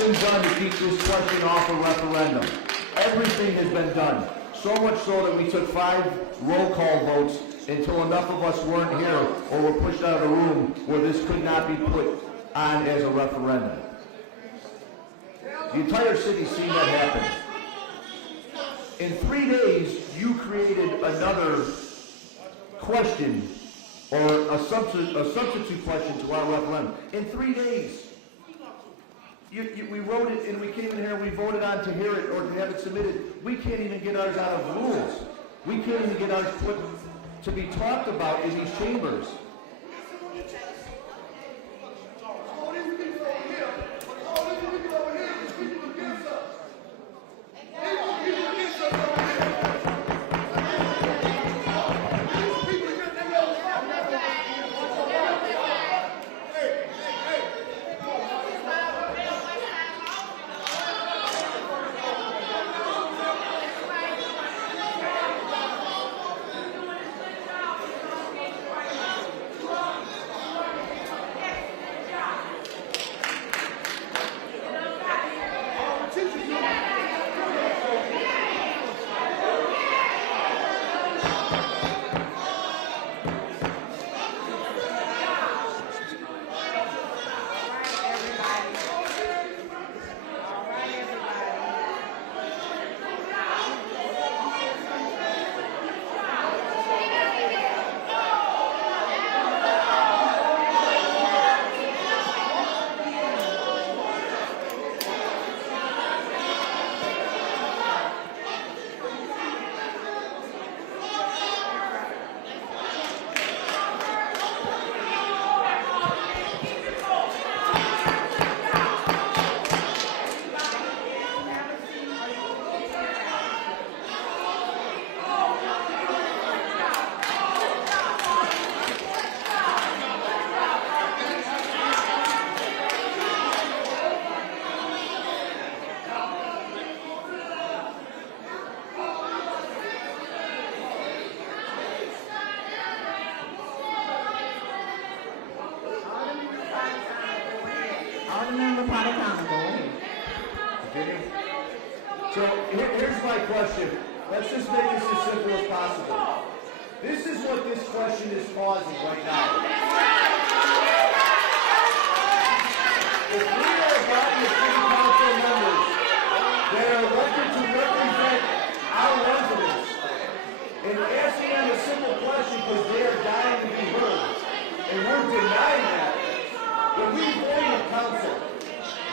been done to keep this question off a referendum. Everything has been done. So much so that we took 5 roll call votes until enough of us weren't here or were pushed out of the room where this could not be put on as a referendum. The entire city's seen that happen. In 3 days, you created another question or a substitute question to our referendum. In 3 days. We wrote it and we came in here and we voted on to hear it or to have it submitted. We can't even get ours out of rules. We can't even get ours put to be talked about in these chambers. So here's my question. Let's just make this as simple as possible. This is what this question is causing right now. If we are a body of city council members that are elected to represent our residents and asking them a simple question because they are dying to be heard, and we're denying that, when we vote in council,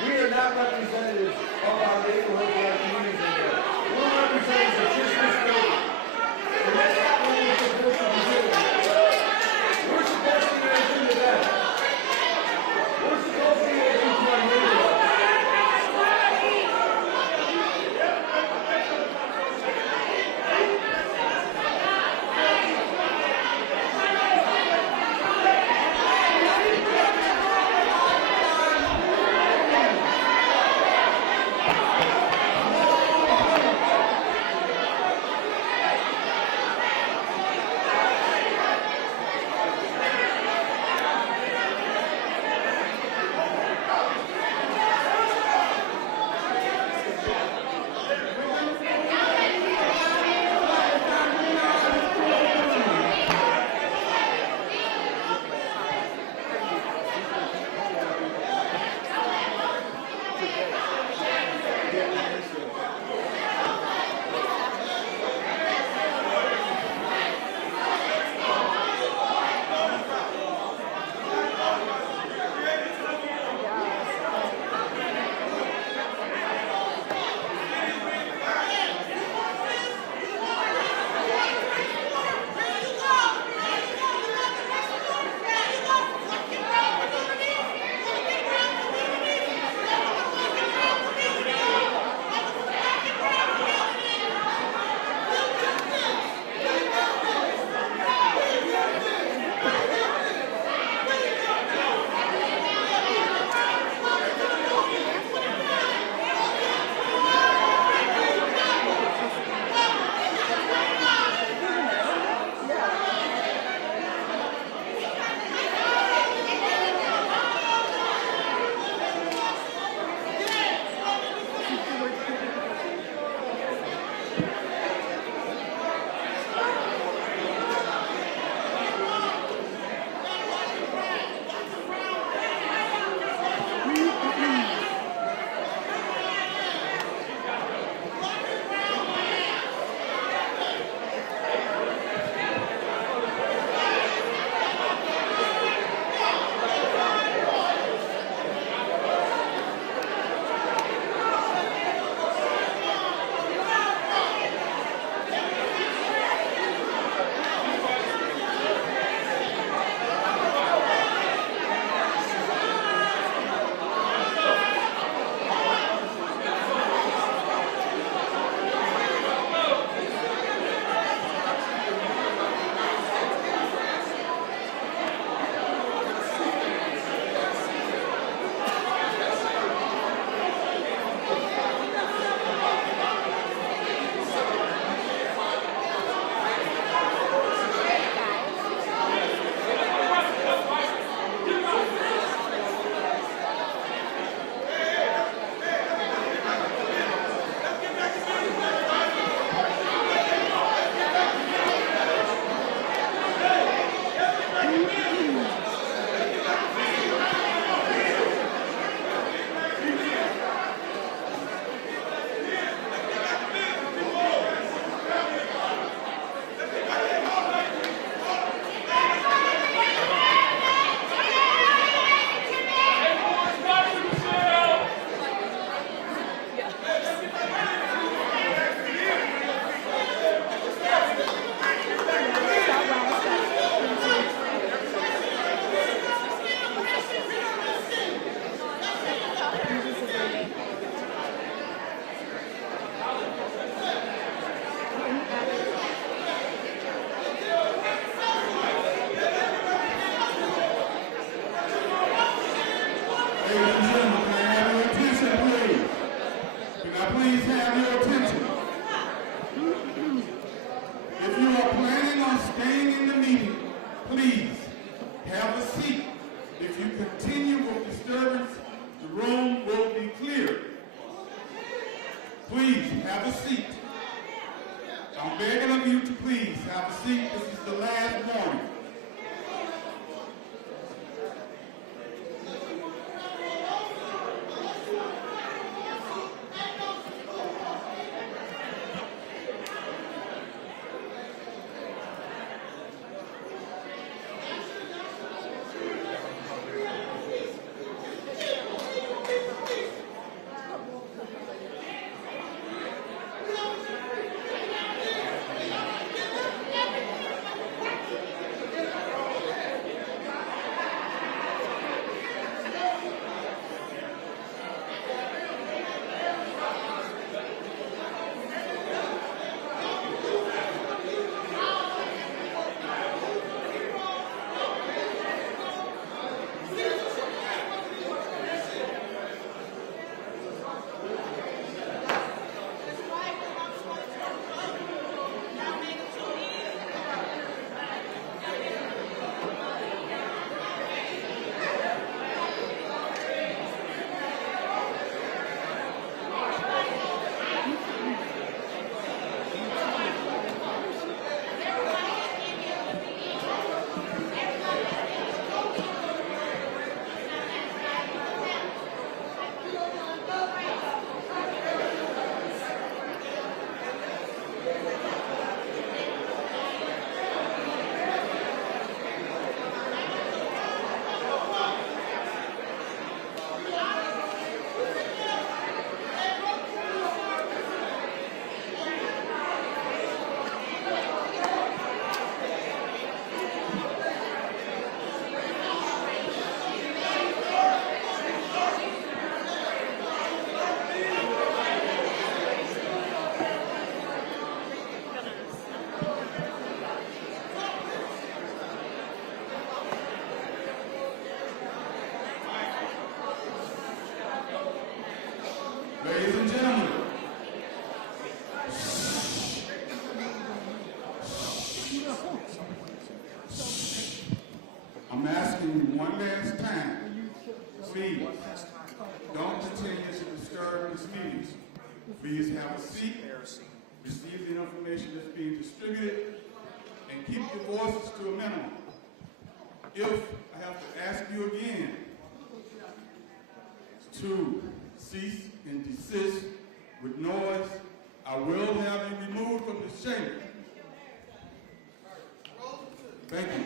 we are not representatives of our neighborhood or our communities in there. We're representatives of just this building. And that's not what we're supposed to be doing. We're supposed to be answering to them. We're supposed to be answering to our neighborhood. have a seat. I'm begging of you to please have a seat. This is the last warning. Ladies and gentlemen, I'm asking you one last time, please, don't continue to disturb this meeting. Please have a seat, receive the information that's being distributed, and keep your voices to a minimum. If I have to ask you again to cease and desist with noise, I will have you removed from this chamber. Thank you.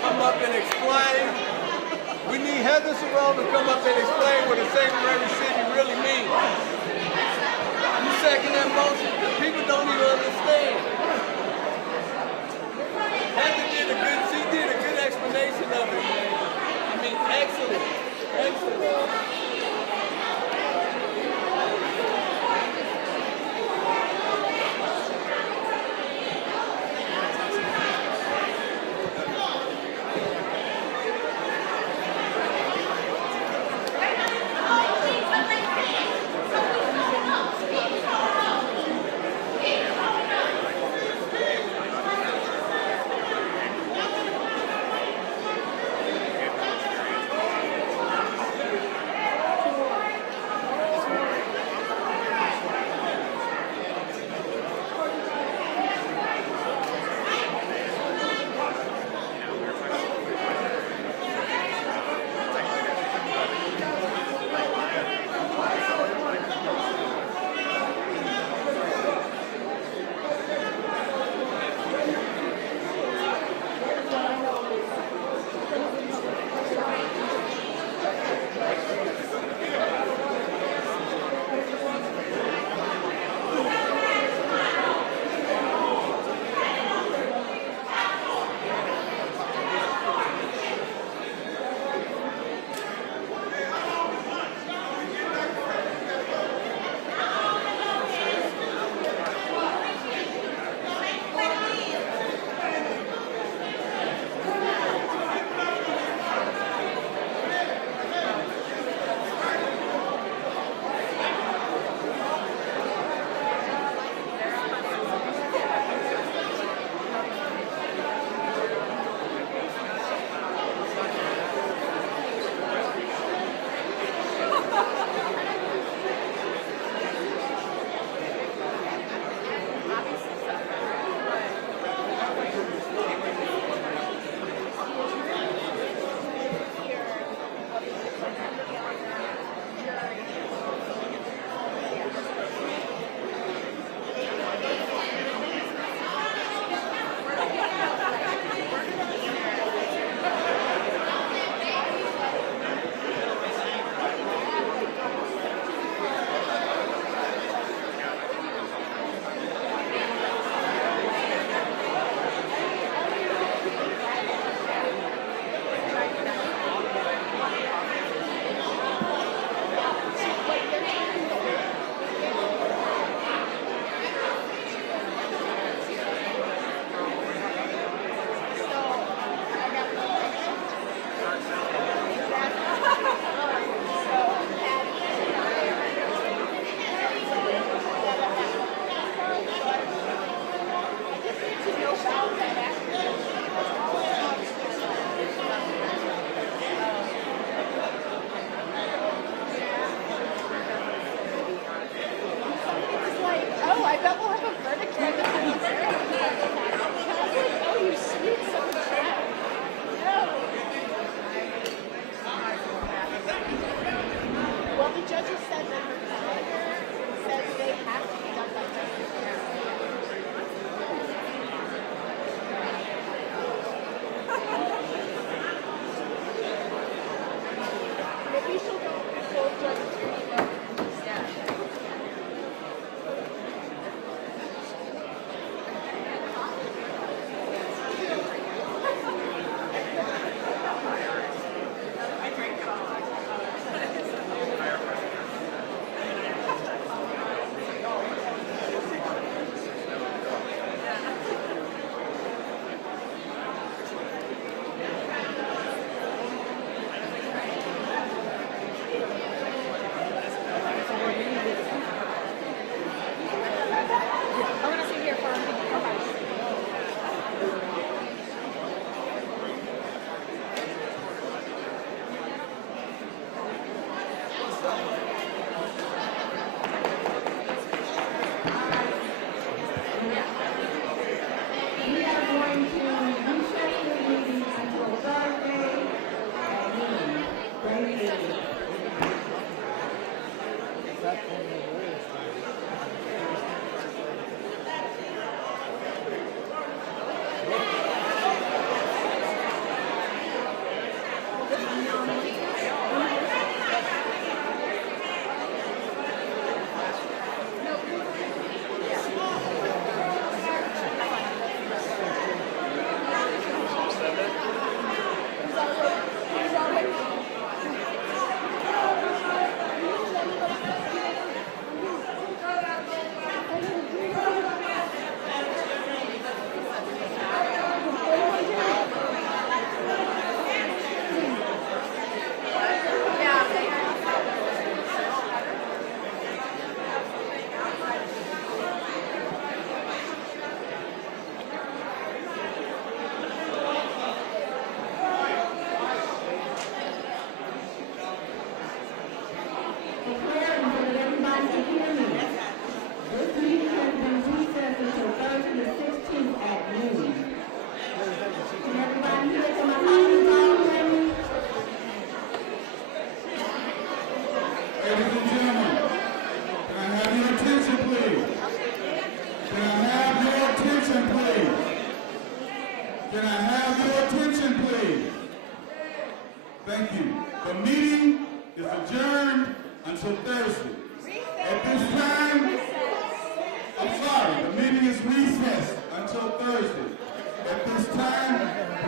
come up and explain. We need Heather Cerrone to come up and explain what a sanctuary city really means. You second that motion? People don't even understand. Heather she did a good explanation of it. I mean, excellent. Excellent.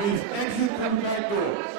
please exit through the back door.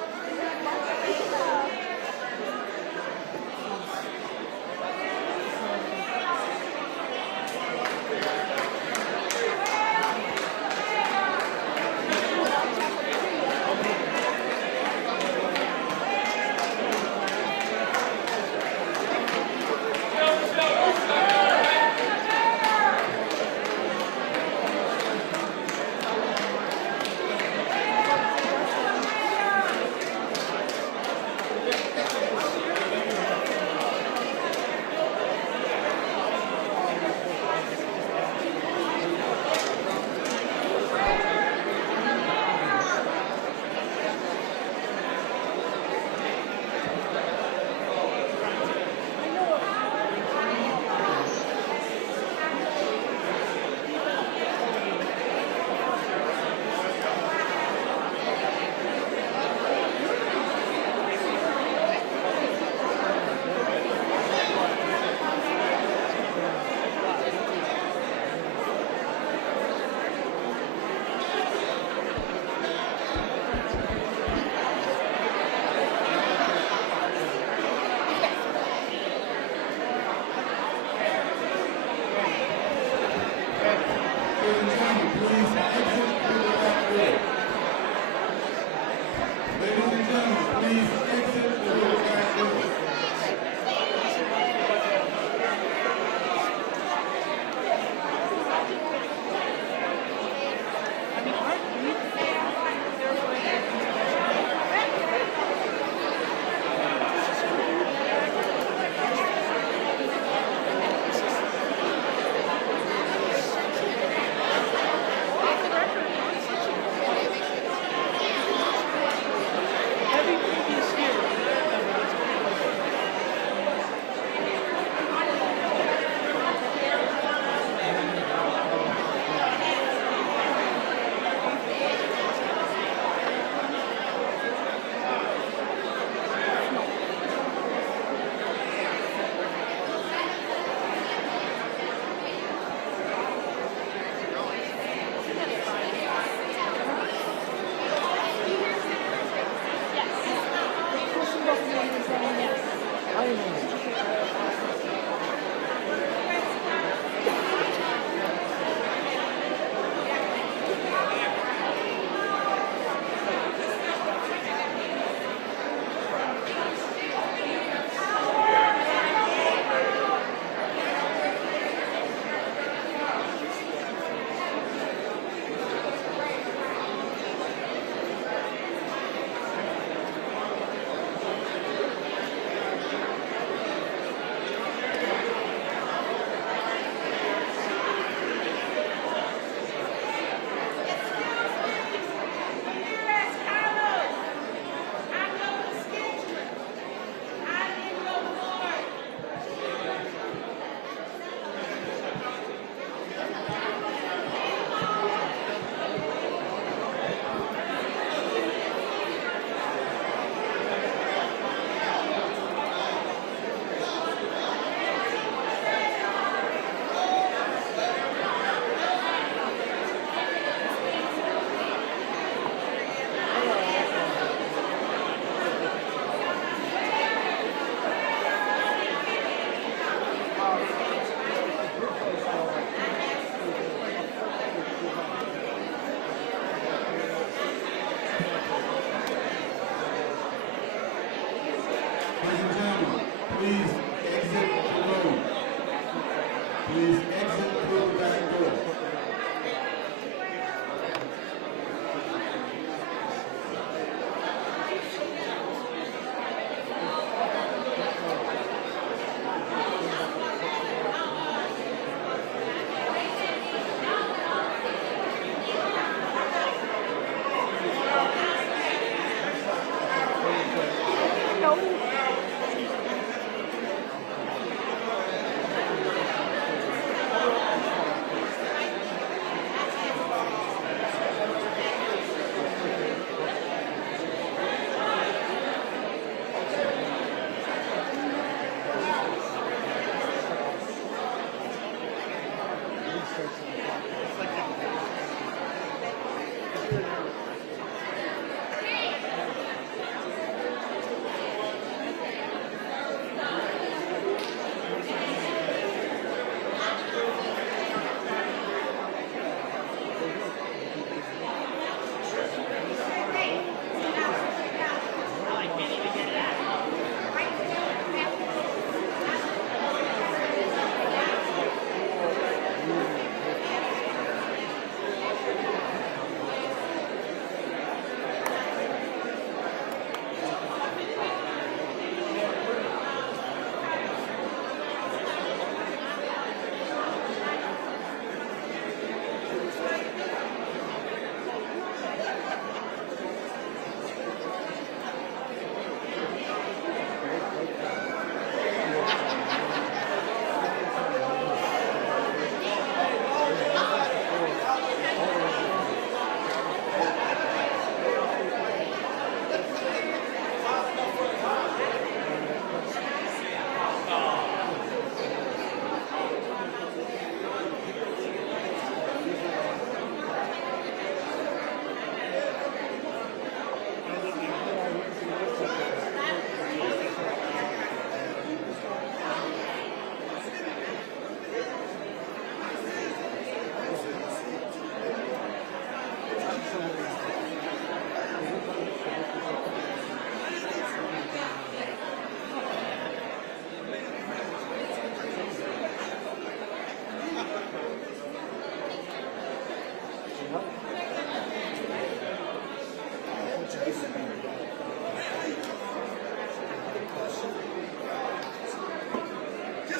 Just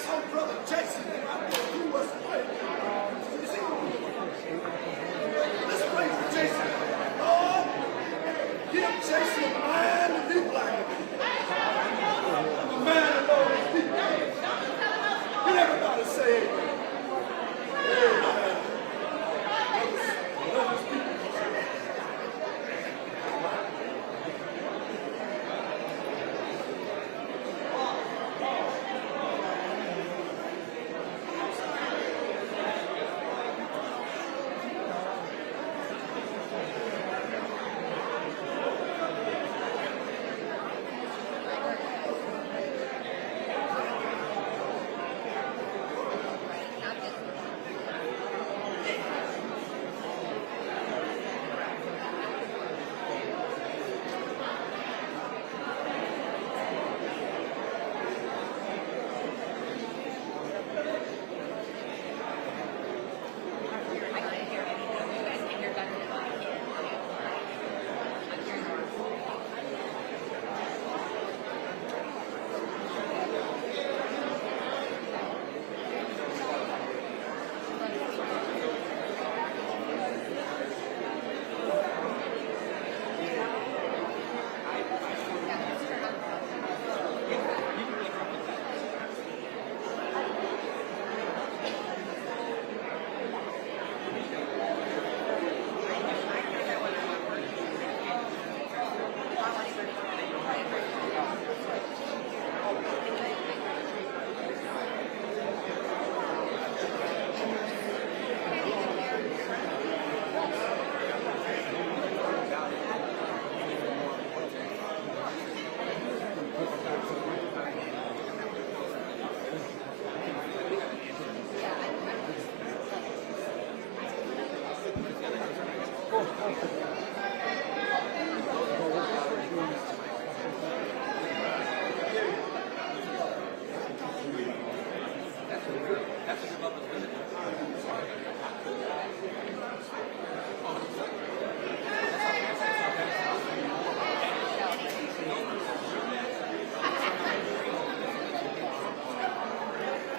hope brother Jason out there do what's right. You see? Let's pray for Jason. Lord, give Jason a mind to be black. A man of all these people. Can everybody say amen? Amen. Brothers people.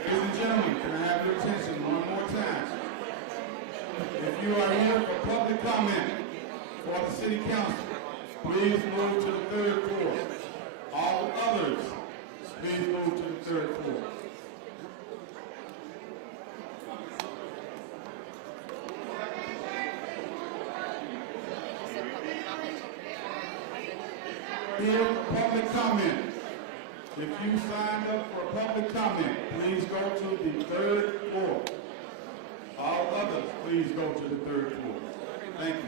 Ladies and gentlemen, can I have your attention one more time? If you are here for public comment for the city council, please move to the third floor. All others, please move to the third floor. Here for public comment. If you signed up for public comment, please go to the third floor. All others, please go to the third floor. Thank you.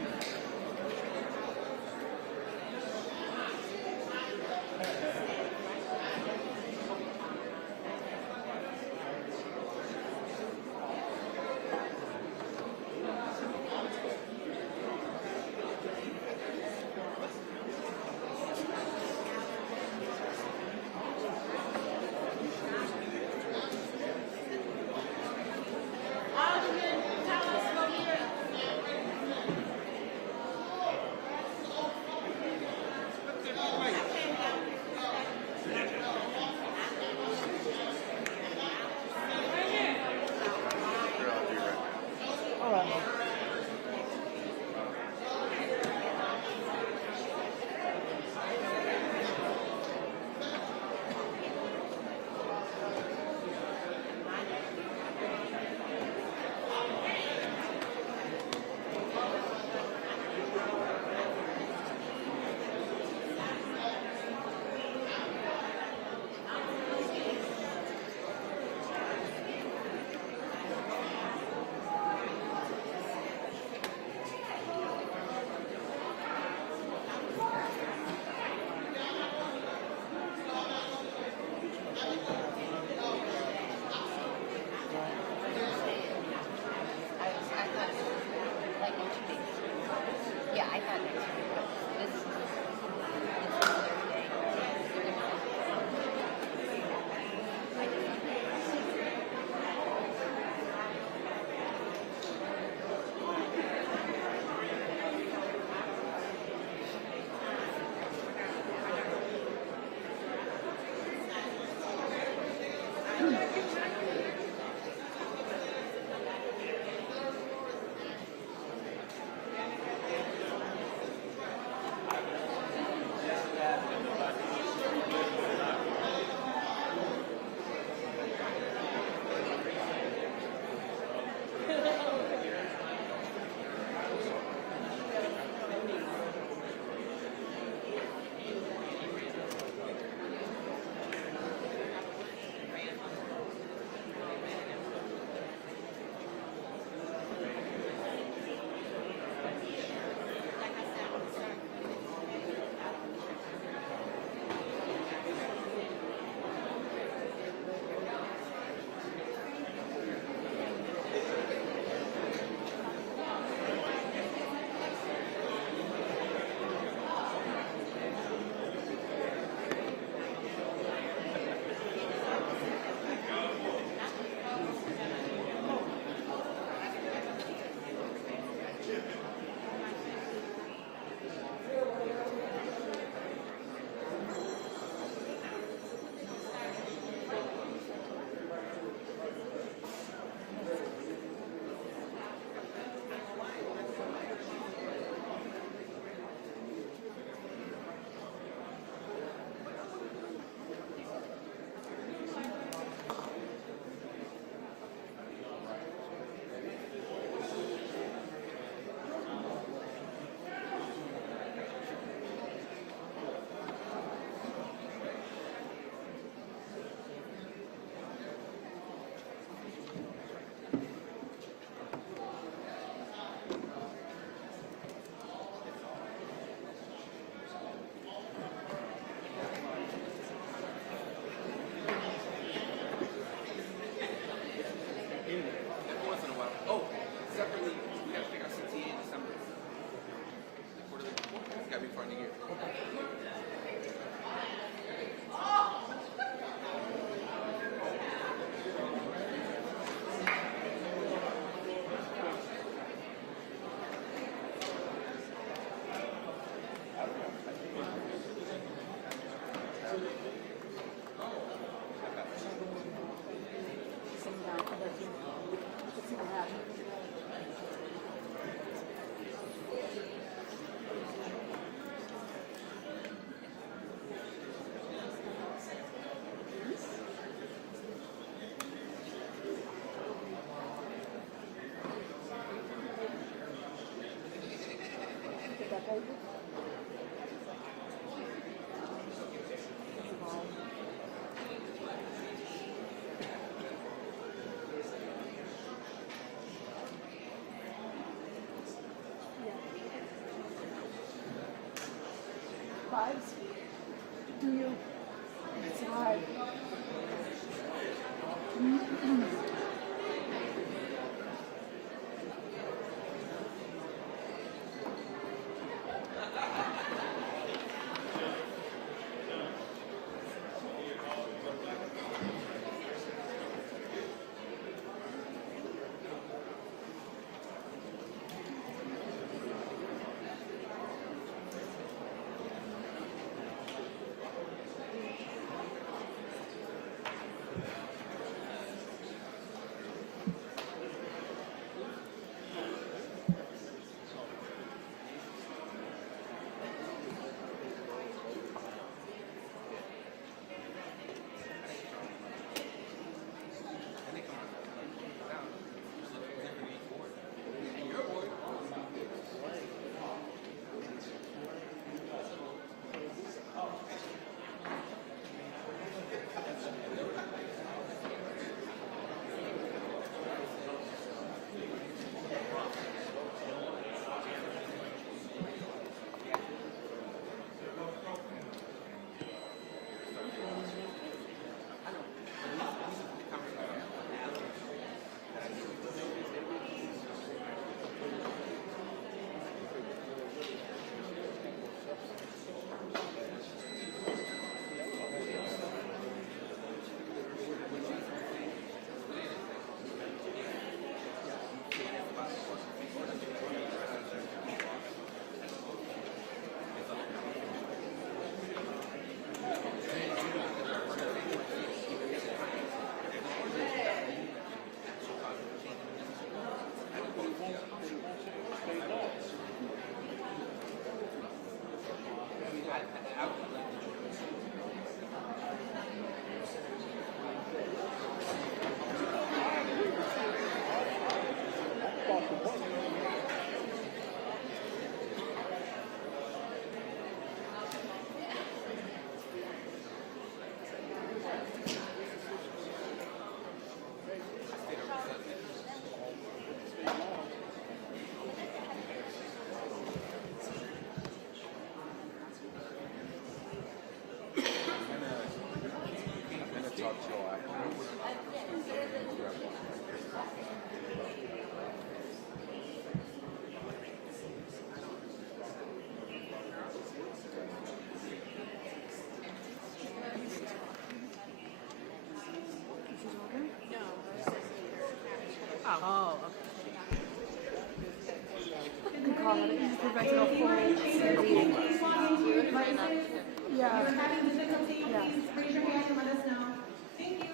Vibes? Do you? It's hard. call it. It just prevents a full meeting. Yeah. If you're having difficulty, Yeah. please raise your hand and let us know. Thank you.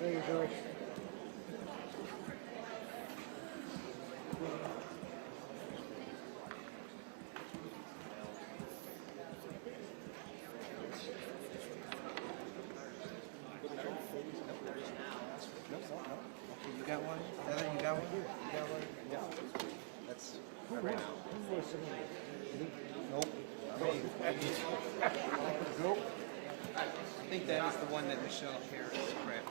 There you go. You got one? Heather, you got one? You got one? Yeah. That's right now. Nope. Nope. I think that is the one that Michelle Harris grabbed.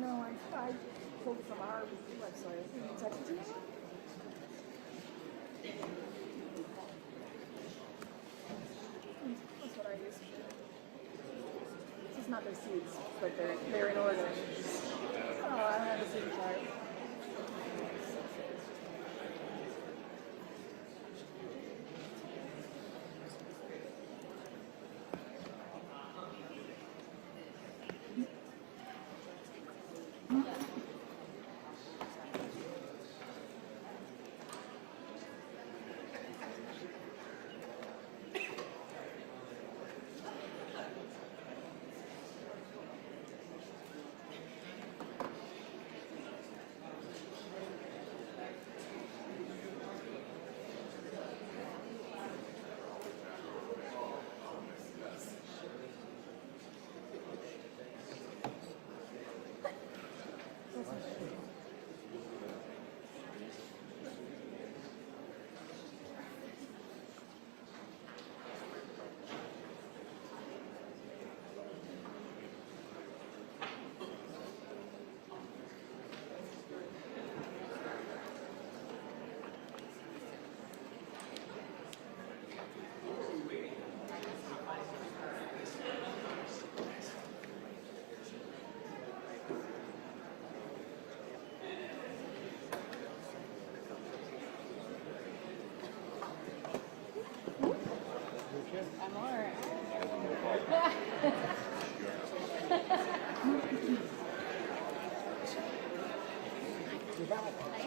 No, I pulled from our website. Can you text it to me? That's what I use. This is not their seats, but they're in order. Oh, I don't have a seat chart. Thank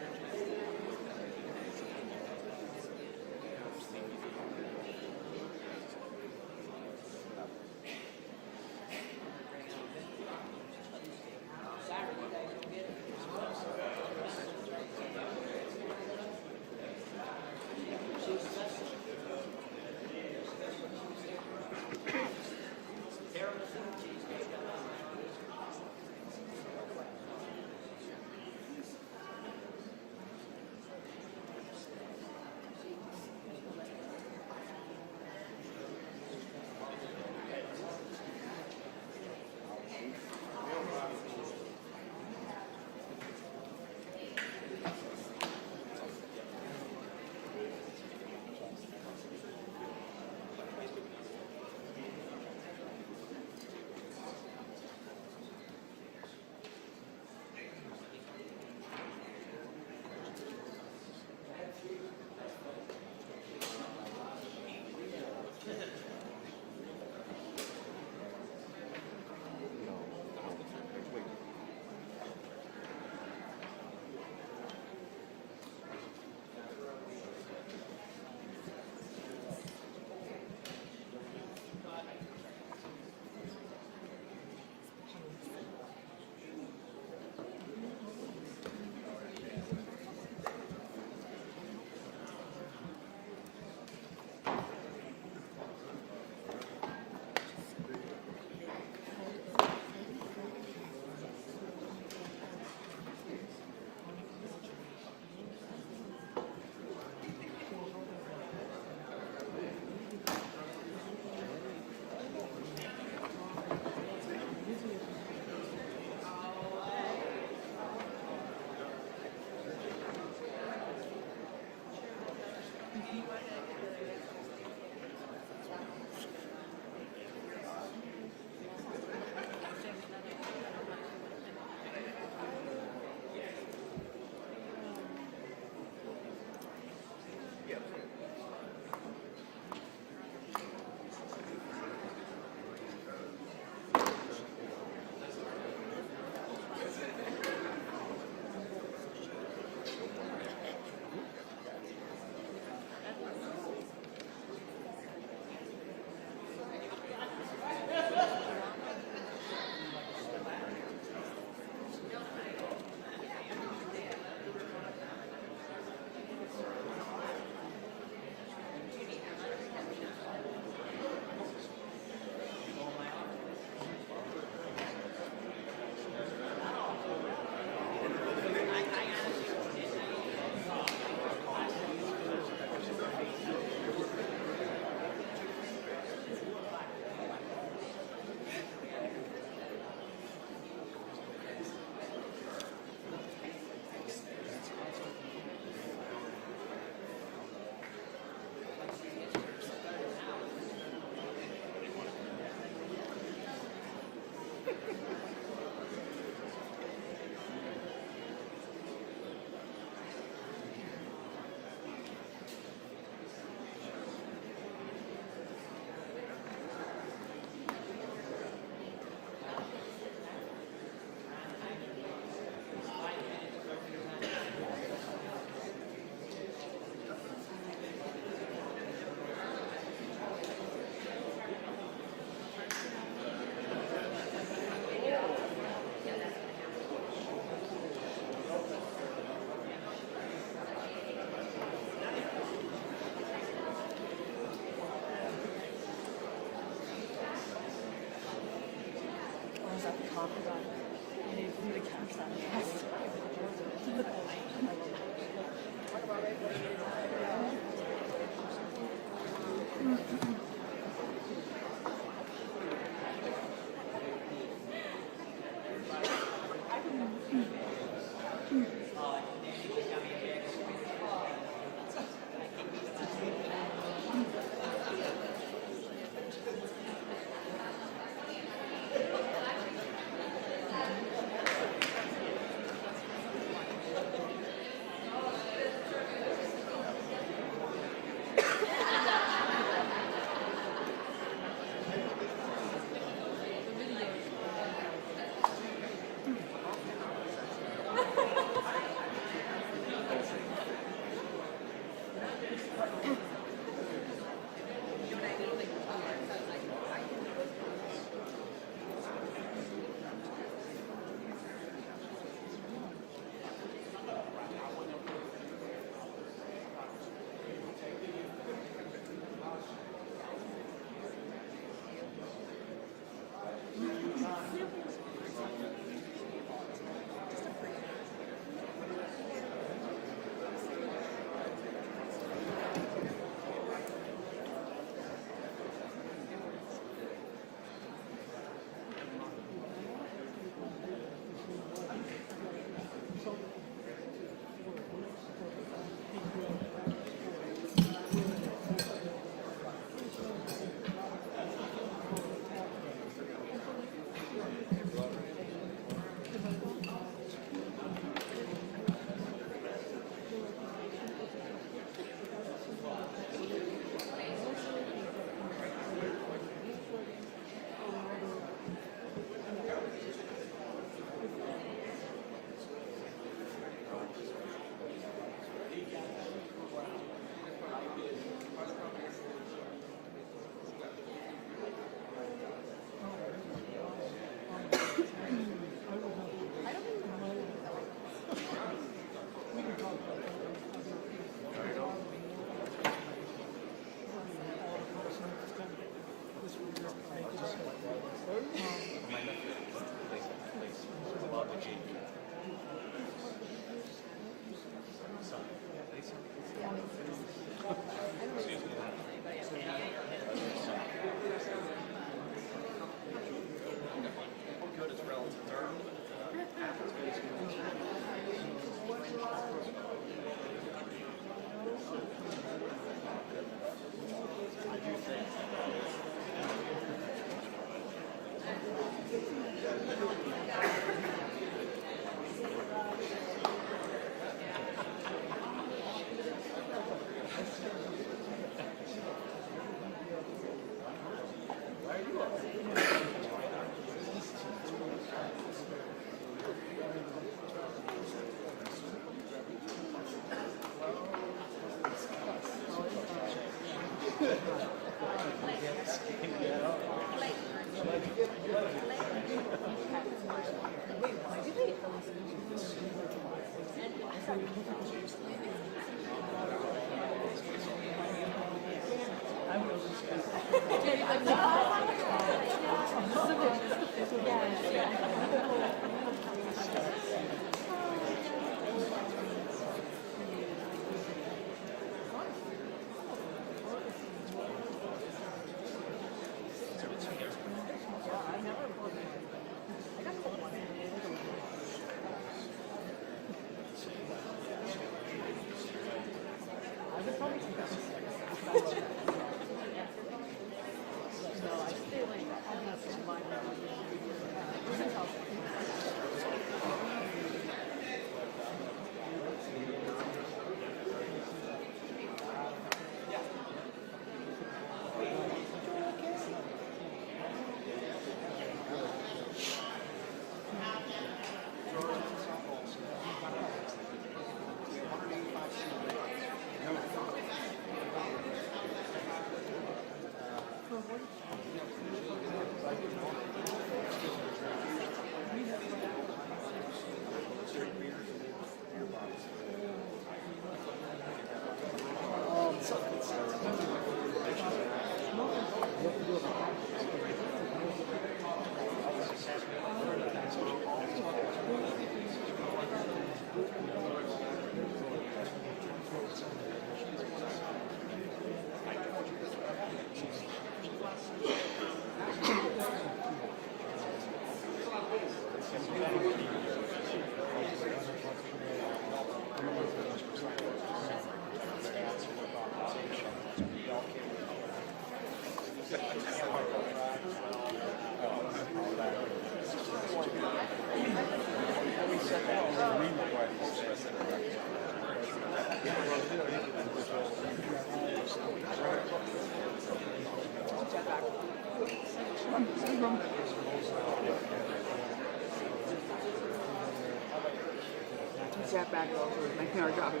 Jack back over my camera dropping.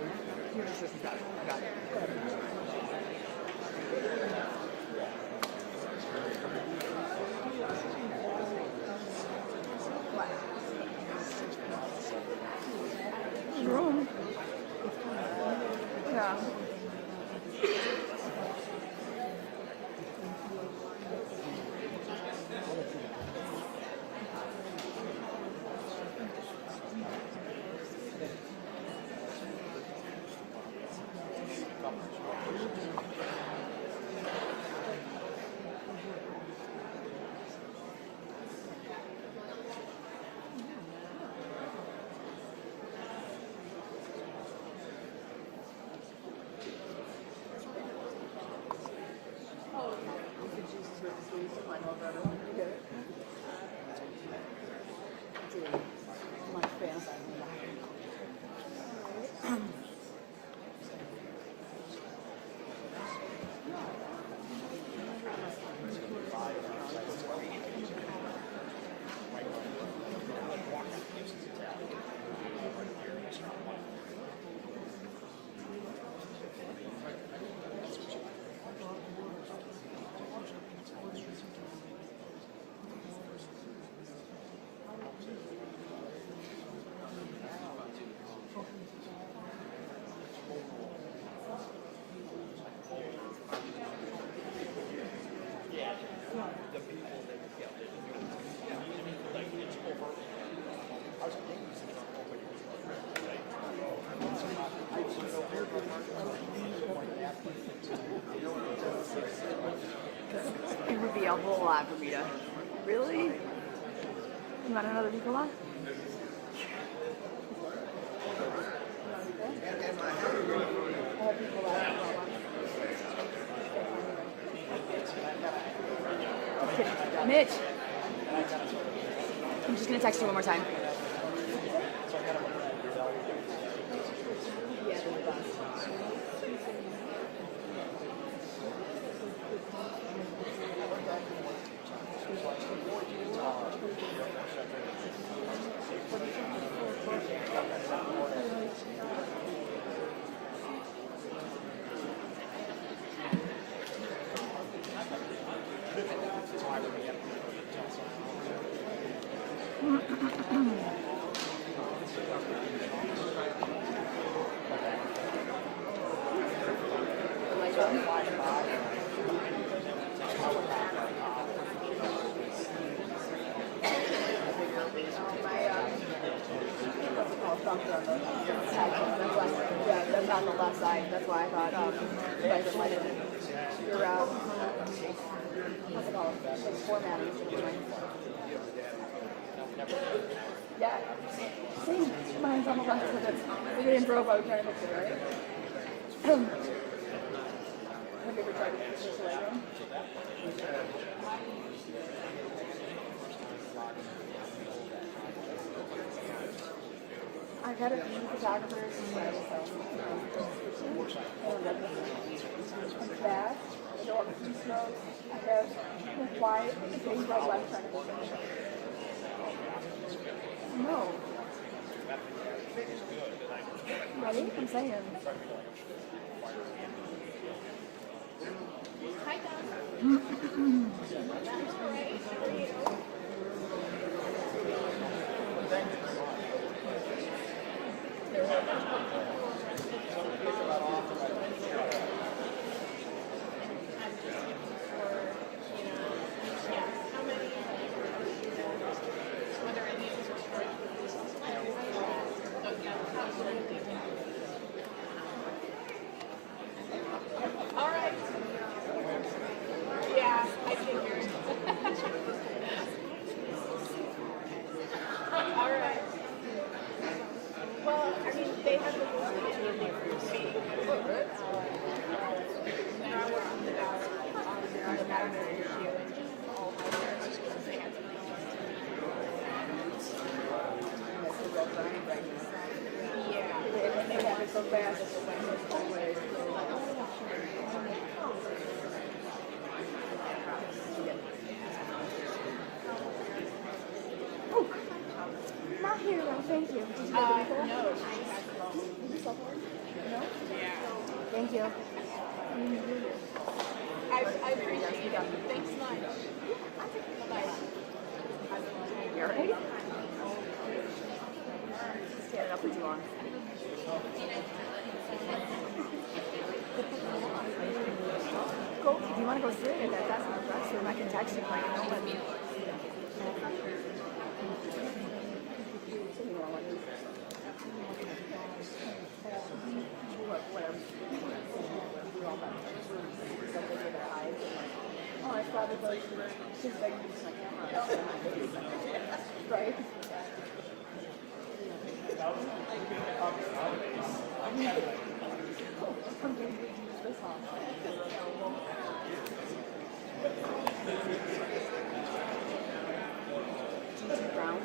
You're just listening to that. I got it. What? Room. Yeah. It would be a whole lot for me to. Really? You want another Nicola? Mitch! I'm just gonna text you one more time. Yeah, that's on the left side. That's why I thought, you guys are like, your, what's it called? Like formatting. Yeah. Same. Mine's on the left, so that's, we didn't throw about trying to fix it, right? Have you ever tried to fix this later? I've had a few photographers and fast. I don't want too slow. I have quiet. Things like left trying to fix it. No. Ready? I'm saying. Hi, Tom. All right. Yeah, I figured. thank you. Did you get the before? No. No? Yeah. Thank you. I appreciate it. Thanks much. Bye-bye. You alright? Stand up for too long. Go. If you want to go straight at that, that's not that's room. I can text you if I know what. Oh, I probably like she's like using my camera. Right? Brown.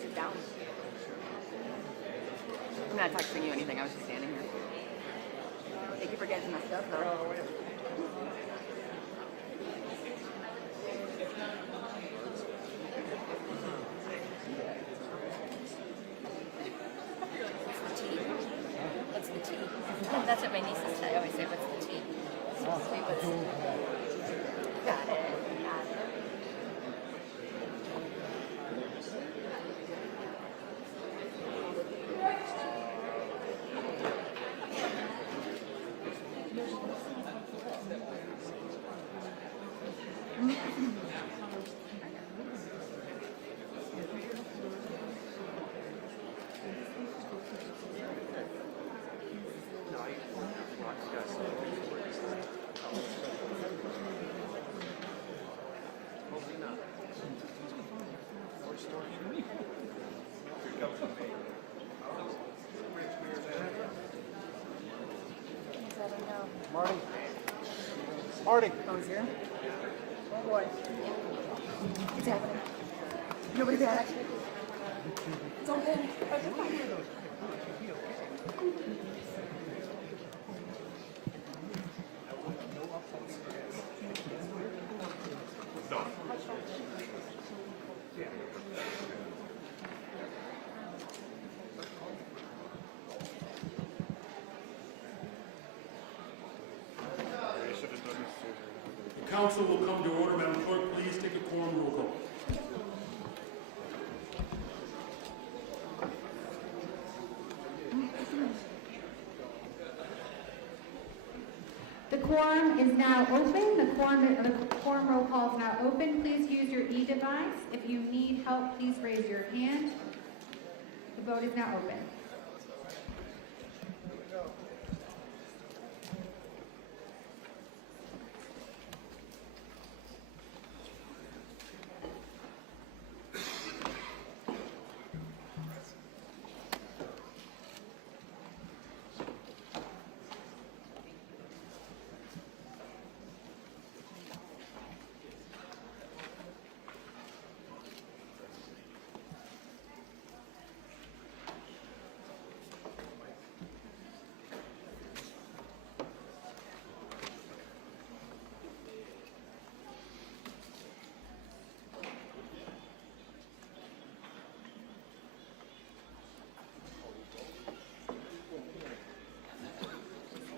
Sit down. I'm not texting you anything. I was just standing here. Thank you for getting my stuff, though. What's the tea? That's what my nieces say. I always say, what's the tea? Got it. Marty. Oh, he's here? Oh boy. What's happening? Nobody back? It's okay. Council will come to order. Madam Clerk, please take a quorum roll call. The quorum is now open. The quorum roll call is now open. Please use your e-device. If you need help, please raise your hand. The vote is now open.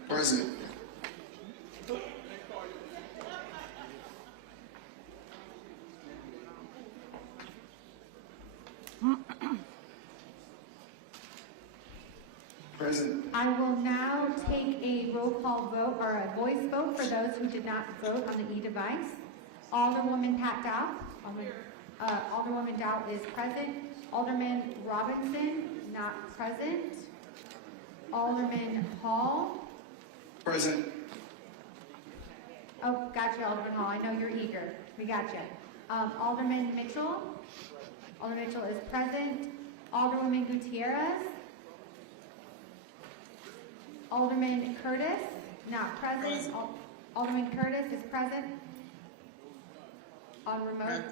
Present. Present. I will now take a roll call vote or a voice vote for those who did not vote on the e-device. Alderwoman Pat Dow. Alderwoman Dow is present. Alderman Robinson, not present. Alderman Hall. Present. Oh, gotcha, Alderman Hall. I know you're eager. We got you. Alderman Mitchell. Alderman Mitchell is present. Alderwoman Gutierrez. Alderman Curtis, not present. Alderman Curtis is present. On remote.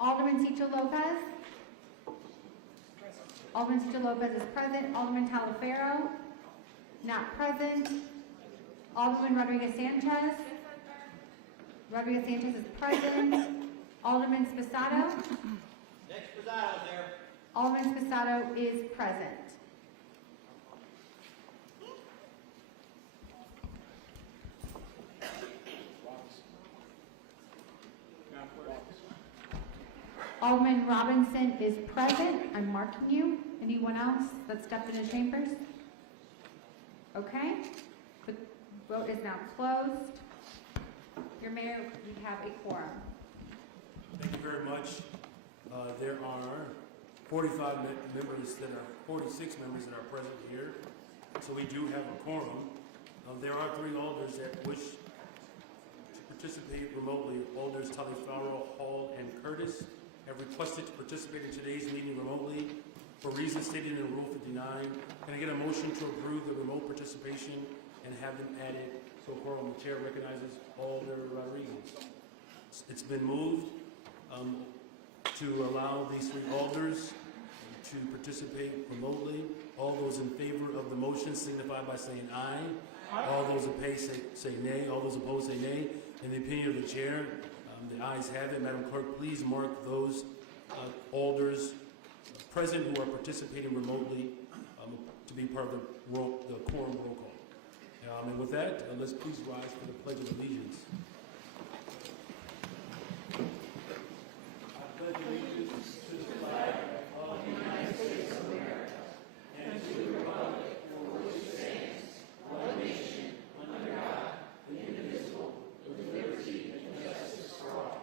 Alderman Cicho Lopez. Alderman Cicho Lopez is present. Alderman Talaferro, not present. Alderman Rodriguez Sanchez. Rodriguez Sanchez is present. Alderman Sposato. Next Sposato there. Alderman Sposato is present. Alderman Robinson is present. I'm marking you. Anyone else that stepped into chambers? Okay. The vote is now closed. Your Mayor, we have a quorum. Thank you very much. There are 46 members that are present here, so we do have a quorum. There are 3 alders that wish to participate remotely. Alders Talaferro, Hall, and Curtis have requested to participate in today's meeting remotely for reasons stated in Rule 59. Can I get a motion to approve the remote participation and have them added? So quorum, the chair recognizes Alder Rodriguez. It's been moved to allow these 3 alders to participate remotely. All those in favor of the motion signify by saying aye. All those opposed say nay. All those opposed say nay. In the opinion of the chair, the ayes have it. Madam Clerk, please mark those alders present who are participating remotely to be part of the quorum roll call. And with that, let's please rise for the Pledge of Allegiance. I pledge allegiance to the flag of the United States of America and to the republic for which it stands, one nation, under God, indivisible, with liberty and justice for all.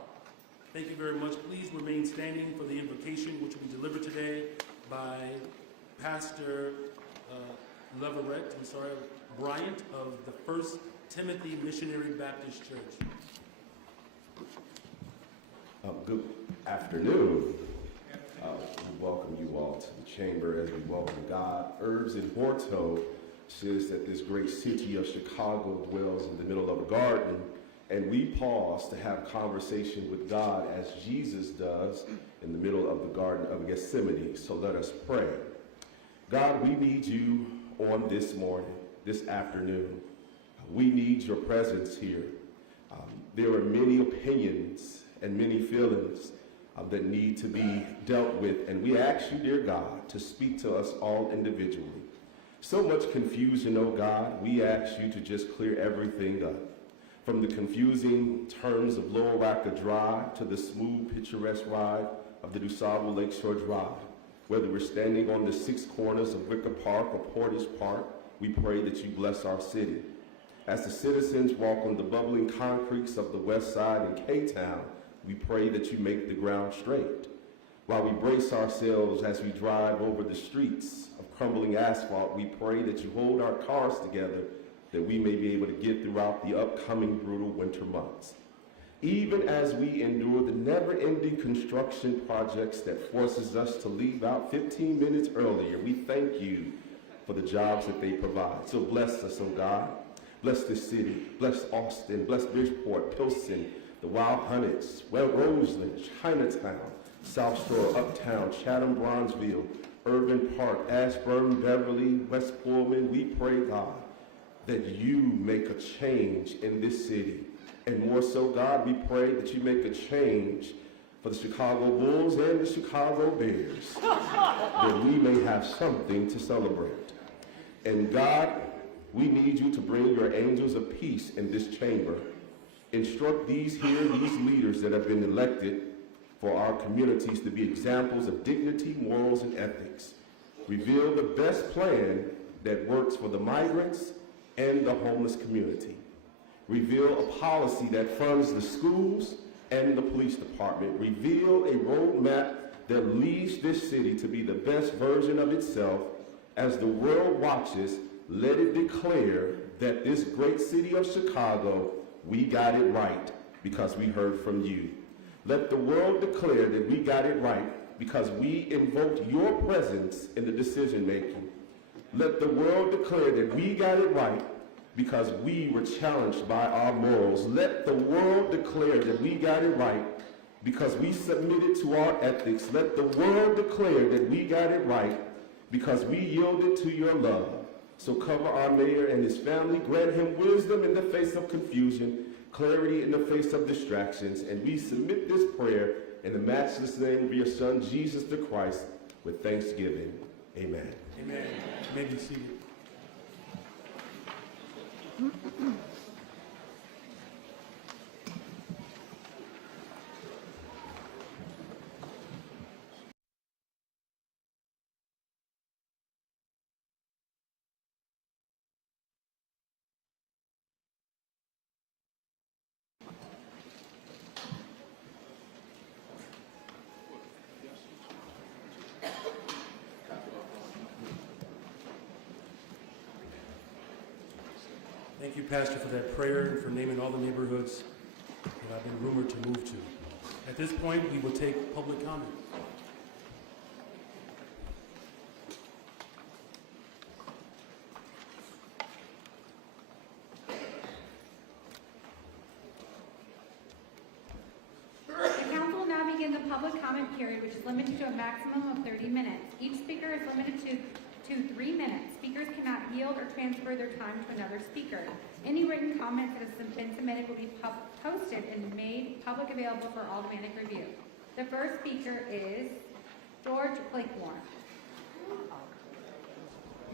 Thank you very much. Please remain standing for the invocation, which will be delivered today by Pastor Bryant of the First Timothy Missionary Baptist Church. Good afternoon. We welcome you all to the chamber as we welcome God. Herbs and Horto says that this great city of Chicago dwells in the middle of a garden, and we pause to have conversation with God as Jesus does in the middle of the Garden of Gethsemane. So let us pray. God, we need you on this morning, this afternoon. We need your presence here. There are many opinions and many feelings that need to be dealt with, and we ask you, dear God, to speak to us all individually. So much confusion, oh God, we ask you to just clear everything up. From the confusing terms of Lower Wacker Drive to the smooth, picturesque ride of the DuSable Lakeshore Drive. Whether we're standing on the 6 corners of Wicker Park or Portage Park, we pray that you bless our city. As the citizens walk on the bubbling concretes of the West Side and K-Town, we pray that you make the ground straight. While we brace ourselves as we drive over the streets of crumbling asphalt, we pray that you hold our cars together that we may be able to get throughout the upcoming brutal winter months. Even as we endure the never-ending construction projects that forces us to leave out 15 minutes earlier, we thank you for the jobs that they provide. So bless us, oh God. Bless this city. Bless Austin. Bless Bridgeport, Pilsen, the Wild Hunnets, Roseland, Chinatown, South Shore, Uptown, Chatham, Bronzeville, Irvin Park, Ashburn, Beverly, West Pullman. We pray, God, that you make a change in this city. And more so, God, we pray that you make a change for the Chicago Bulls and the Chicago Bears, that we may have something to celebrate. And God, we need you to bring your angels of peace in this chamber. Instruct these leaders that have been elected for our communities to be examples of dignity, morals, and ethics. Reveal the best plan that works for the migrants and the homeless community. Reveal a policy that funds the schools, and the police department. Reveal a roadmap that leads this city to be the best version of itself. As the world watches, let it declare that this great city of Chicago, we got it right because we heard from you. Let the world declare that we got it right because we invoked your presence in the decision making. Let the world declare that we got it right because we were challenged by our morals. Let the world declare that we got it right because we submitted to our ethics. Let the world declare that we got it right because we yielded to your love. So cover our mayor and his family, grant him wisdom in the face of confusion, clarity in the face of distractions, and we submit this prayer in the matchless name of your son, Jesus the Christ, with thanksgiving. Amen. Amen. You may be seated. Thank you, Pastor, for that prayer and for naming all the neighborhoods that I've been rumored to move to. At this point, we will take public comment. The council will now begin the public comment period, which is limited to a maximum of 30 minutes. Each speaker is limited to 3 minutes. Speakers cannot yield or transfer their time to another speaker. Any written comments that have been submitted will be posted and made public available for aldermanic review. The first speaker is George Blakemore.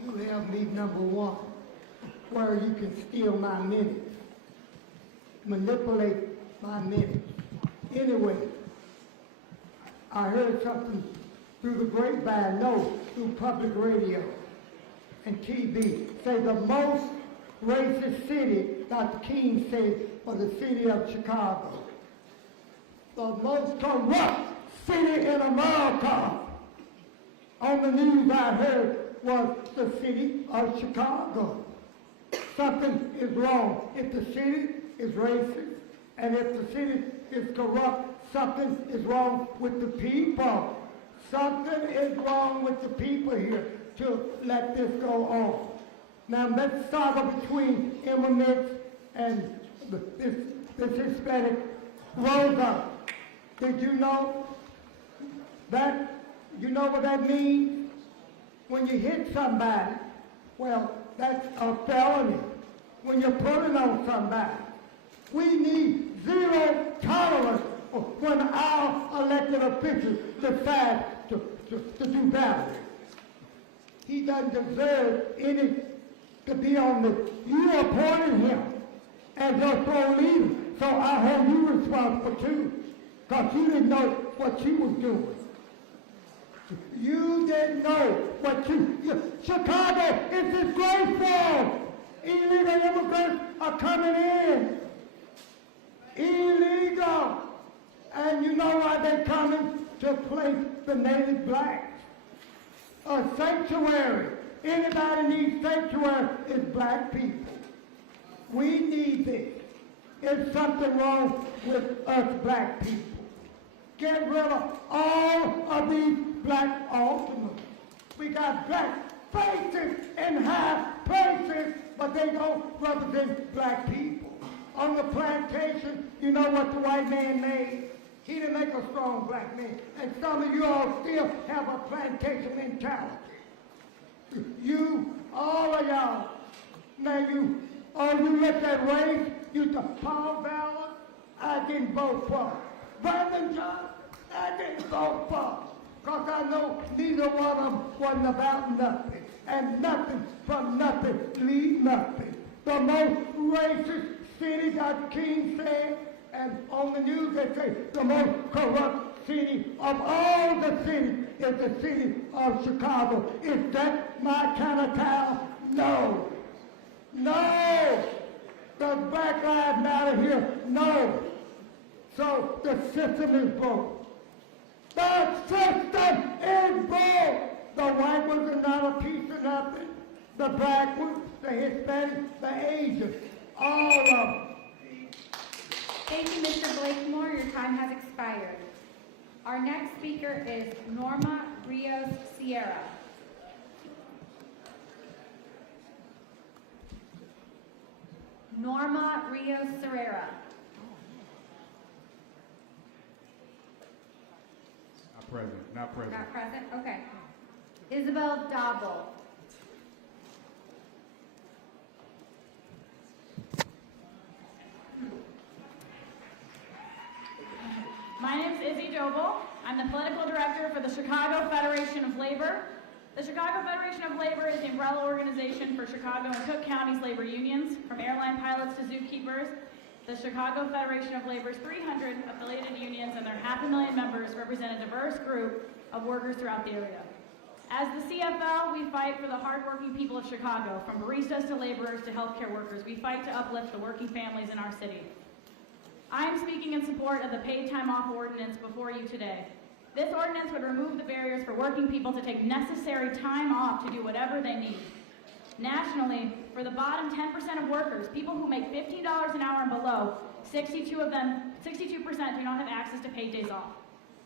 You have me number one, where you can steal my minutes, manipulate my minutes. Anyway, I heard something through the grapevine, no, through public radio and TV, say the most racist city, Dr. King said, for the city of Chicago. The most corrupt city in America, on the news I heard, was the city of Chicago. Something is wrong. If the city is racist, and if the city is corrupt, something is wrong with the people. Something is wrong with the people here to let this go on. Now let's start between immigrants and this Hispanic rose up. Did you know that? You know what that means? When you hit somebody, well, that's a felony. When you're pulling on somebody, we need zero tolerance when our elected officials decide to do better. He doesn't deserve any to be on the, you appointed him as your sole leader, so I hold you responsible too, because you didn't know what you was doing. You didn't know what Chicago is disgraceful. Illegal immigrants are coming in. Illegal. And you know why they're coming? To place the native blacks. A sanctuary. Anybody needs sanctuary is black people. We need this. There's something wrong with us black people. Get rid of all of these black aldermen. We got black faces in high places, but they don't represent black people. On the plantation, you know what the white man made? He didn't make a strong black man. And some of you all still have a plantation mentality. You, all of y'all, now you look at race, you the Paul Ballard, I didn't vote for. Brandon Johnson, I didn't vote for. Because I know neither one of them wasn't about nothing. And nothing from nothing leaves nothing. The most racist city, Dr. King said, and on the news they say the most corrupt city of all the cities is the city of Chicago. Is that my kind of town? No. No. Does Black Lives Matter here? No. So the system is broke. The system is broke. The white ones are not a piece of nothing. The black ones, the Hispanics, the Asians, all of them. Thank you, Mr. Blakemore. Your time has expired. Our next speaker is Norma Rios Sierra. Norma Rios Sierra. Not present, not present. Not present? Okay. Isabel Dobble. My name is Izzy Doble. I'm the political director for the Chicago Federation of Labor. The Chicago Federation of Labor is the umbrella organization for Chicago and Cook County's labor unions, from airline pilots to zookeepers. The Chicago Federation of Labor's 300 affiliated unions and their 500,000 members represent a diverse group of workers throughout the area. As the CFL, we fight for the hardworking people of Chicago, from baristas to laborers to healthcare workers. We fight to uplift the working families in our city. I am speaking in support of the paid time off ordinance before you today. This ordinance would remove the barriers for working people to take necessary time off to do whatever they need. Nationally, for the bottom 10% of workers, people who make $15 an hour and below, 62% do not have access to paid days off.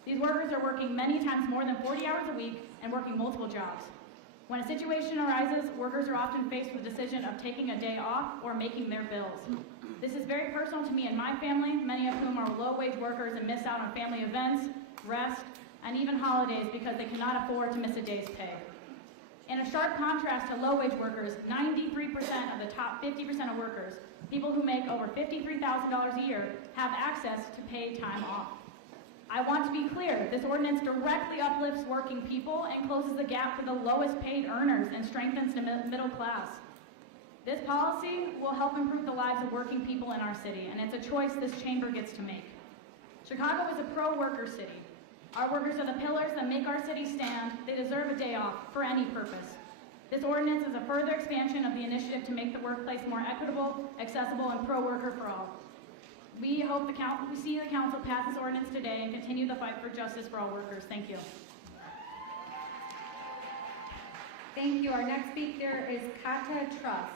These workers are working many times more than 40 hours a week and working multiple jobs. When a situation arises, workers are often faced with the decision of taking a day off or making their bills. This is very personal to me and my family, many of whom are low-wage workers and miss out on family events, rest, and even holidays because they cannot afford to miss a day's pay. In a sharp contrast to low-wage workers, 93% of the top 50% of workers, people who make over $53,000 a year, have access to paid time off. I want to be clear, this ordinance directly uplifts working people and closes the gap for the lowest paid earners and strengthens the middle class. This policy will help improve the lives of working people in our city, and it's a choice this chamber gets to make. Chicago is a pro-worker city. Our workers are the pillars that make our city stand. They deserve a day off for any purpose. This ordinance is a further expansion of the initiative to make the workplace more equitable, accessible, and pro-worker for all. We hope we see the council pass this ordinance today and continue the fight for justice for all workers. Thank you. Thank you. Our next speaker is Kata Truss.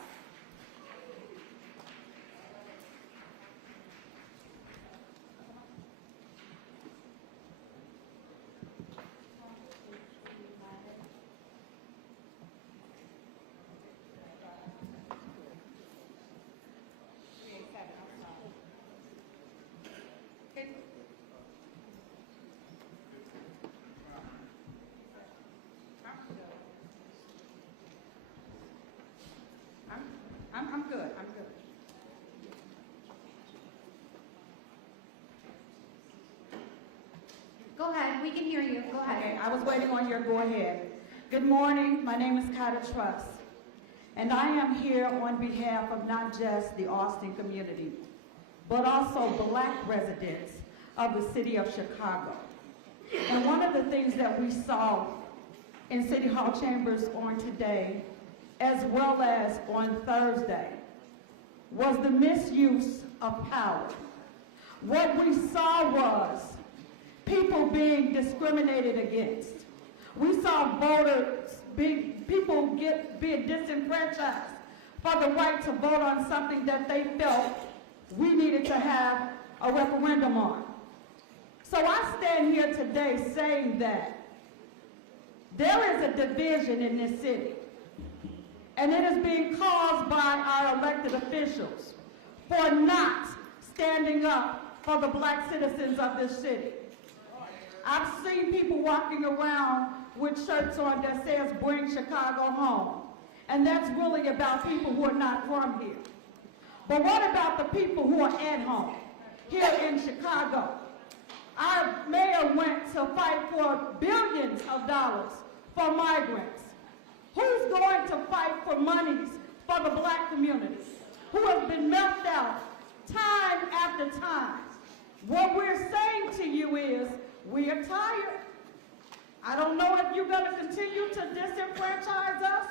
I'm good. I'm good. Go ahead. We can hear you. Go ahead. Okay, I was waiting on your go ahead. Good morning. My name is Kata Truss, and I am here on behalf of not just the Austin community, but also Black residents of the city of Chicago. And one of the things that we saw in City Hall chambers on today, as well as on Thursday, was the misuse of power. What we saw was people being discriminated against. We saw people being disenfranchised for the right to vote on something that they felt we needed to have a referendum on. So I stand here today saying that there is a division in this city, and it is being caused by our elected officials for not standing up for the Black citizens of this city. I've seen people walking around with shirts on that says, "Bring Chicago home." And that's really about people who are not from here. But what about the people who are at home here in Chicago? Our mayor went to fight for billions of dollars for migrants. Who's going to fight for monies for the Black community who have been left out time after time? What we're saying to you is, we are tired. I don't know if you're going to continue to disenfranchise us,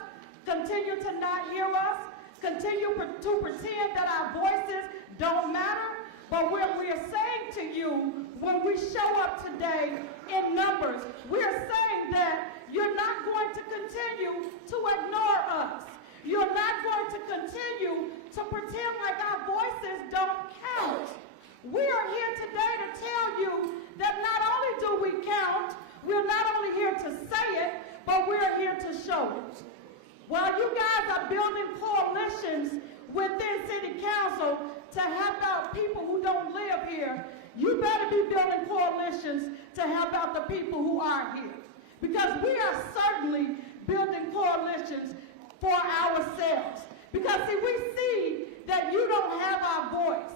continue to not hear us, continue to pretend that our voices don't matter, But what we are saying to you, when we show up today in numbers, we are saying that you're not going to continue to ignore us. You're not going to continue to pretend like our voices don't count. We are here today to tell you that not only do we count, we're not only here to say it, but we're here to show it. While you guys are building coalitions within city council to help out people who don't live here, you better be building coalitions to help out the people who are here. Because we are certainly building coalitions for ourselves. Because see, we see that you don't have our voice.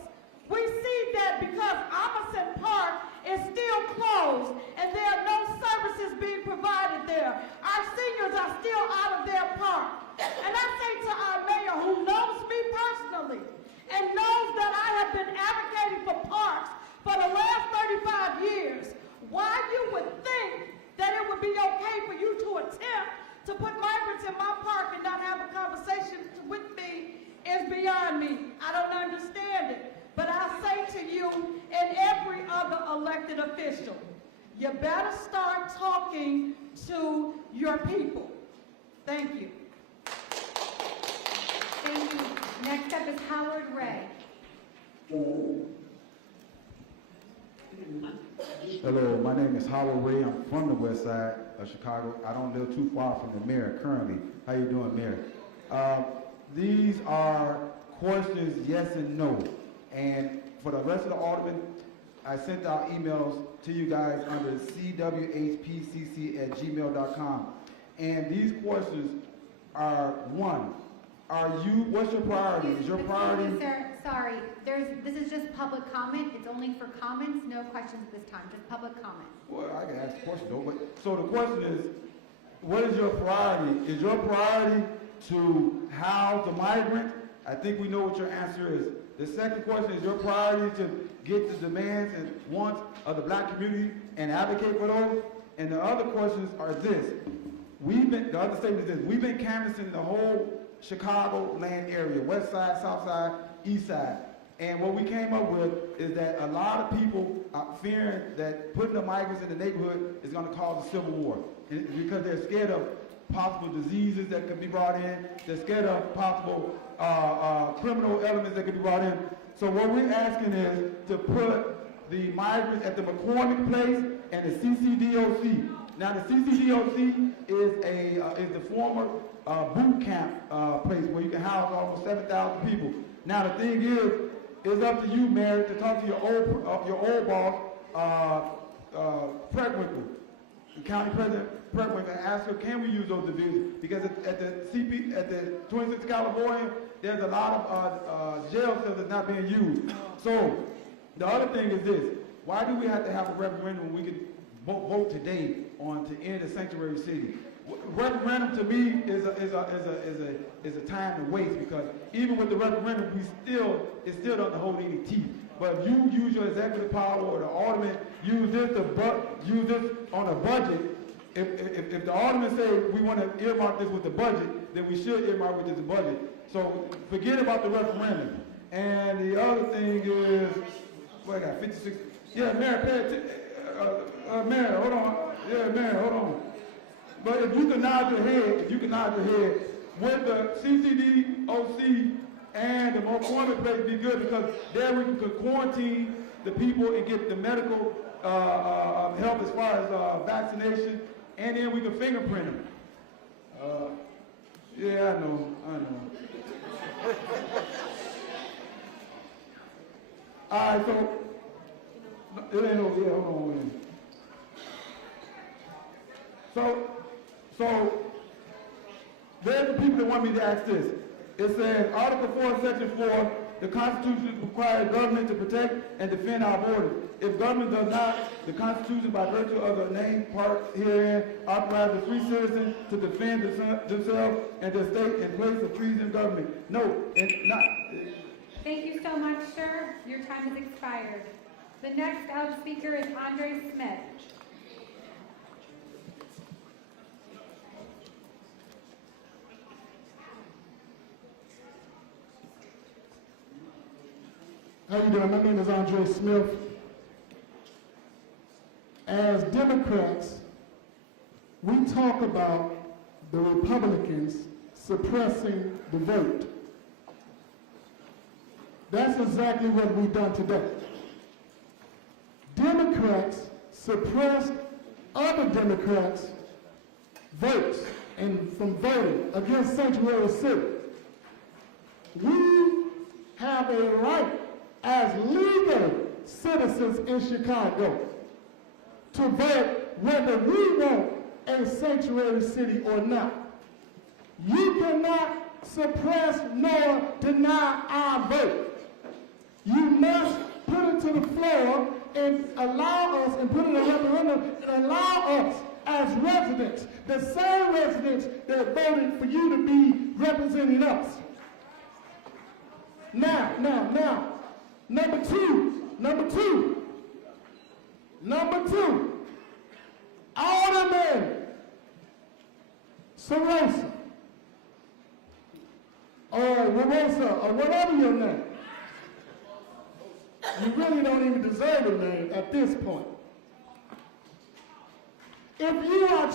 We see that because Amundsen Park is still closed and there are no services being provided there. Our seniors are still out of their park. And I say to our mayor, who knows me personally and knows that I have been advocating for parks for the last 35 years, why you would think that it would be okay for you to attempt to put migrants in my park and not have a conversation with me is beyond me. I don't understand it. But I say to you and every other elected official, you better start talking to your people. Thank you. Thank you. Next up is Howard Ray. Hello, my name is Howard Ray. I'm from the west side of Chicago. I don't live too far from the mayor currently. How you doing, Mayor? These are questions yes and no. And for the rest of the aldermen, I sent out emails to you guys under cwhpcc@gmail.com. And these questions are, one, what's your priority? Is your priority? Excuse me, sir, sorry. This is just public comment. It's only for comments, no questions at this time, just public comment. Well, I can ask a question though, but so the question is, what is your priority? Is your priority to house the migrant? I think we know what your answer is. The second question is your priority to get the demands and wants of the black community and advocate for those? And the other questions are this. The other statement is this. We've been canvassing the whole Chicago land area, west side, south side, east side. And what we came up with is that a lot of people are fearing that putting the migrants in the neighborhood is going to cause a civil war. Because they're scared of possible diseases that could be brought in. They're scared of possible criminal elements that could be brought in. So what we're asking is to put the migrants at the McCormick place and the CCDOC. Now the CCDOC is the former boot camp place where you can house almost 7,000 people. Now the thing is, it's up to you, Mayor, to talk to your old boss, Preckwinkle, the county president Preckwinkle, and ask her, can we use those divisions? Because at the 26th California, there's a lot of jail cells that's not being used. So the other thing is this: why do we have to have a referendum when we could vote today on to end a sanctuary city? Referendum to me is a time to waste, because even with the referendum, it still doesn't hold any teeth. But if you use your executive power or the alderman use this on a budget, if the alderman say we want to earmark this with the budget, then we should earmark with this budget. So forget about the referendum. And the other thing is, I got 56. Yeah, Mayor, Mayor, hold on. Yeah, Mayor, hold on. But if you can nod your head, with the CCDOC and the McCormick place be good, because there we can quarantine the people and get the medical help as far as vaccination, and then we can fingerprint them. Yeah, I know. All right, so it ain't over here. Hold on a minute. So there's the people that want me to ask this. It says, Article 4, Section 4, the Constitution requires government to protect and defend our borders. If government does not, the Constitution, by virtue of the named part herein, authorizes free citizens to defend themselves and their state in place of treason government. No, and not. Thank you so much, sir. Your time has expired. The next speaker is Andre Smith. How you doing? My name is Andre Smith. As Democrats, we talk about the Republicans suppressing the vote. That's exactly what we've done today. Democrats suppressed other Democrats' votes and from voting against Sanctuary City. We have a right as legal citizens in Chicago to vote whether we want a sanctuary city or not. You cannot suppress nor deny our vote. You must put it to the floor and allow us, and put it in a referendum, and allow us as residents, the same residents that voted for you to be representing us. Now, number two, Alderman Sarosa, or Ramosa, or whatever your name. You really don't even deserve a name at this point. If you are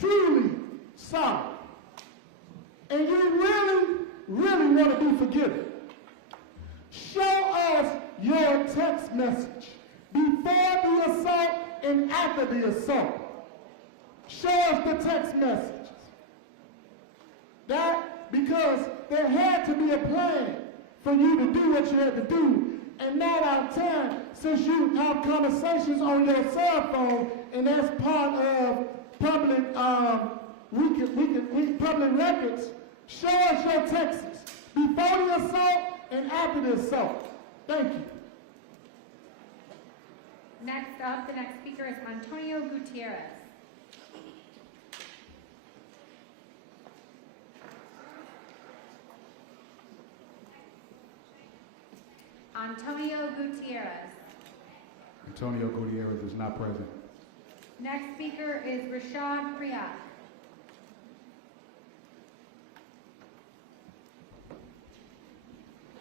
truly sorry, and you really want to be forgiven, show us your text message before the assault and after the assault. Show us the text messages. Because there had to be a plan for you to do what you had to do, and 9 out of 10, since you have conversations on your cell phone, and that's part of public public records, show us your texts before the assault and after the assault. Thank you. Next up, the next speaker is Antonio Gutierrez. Antonio Gutierrez. Antonio Gutierrez is not present. Next speaker is Rashad Priyak.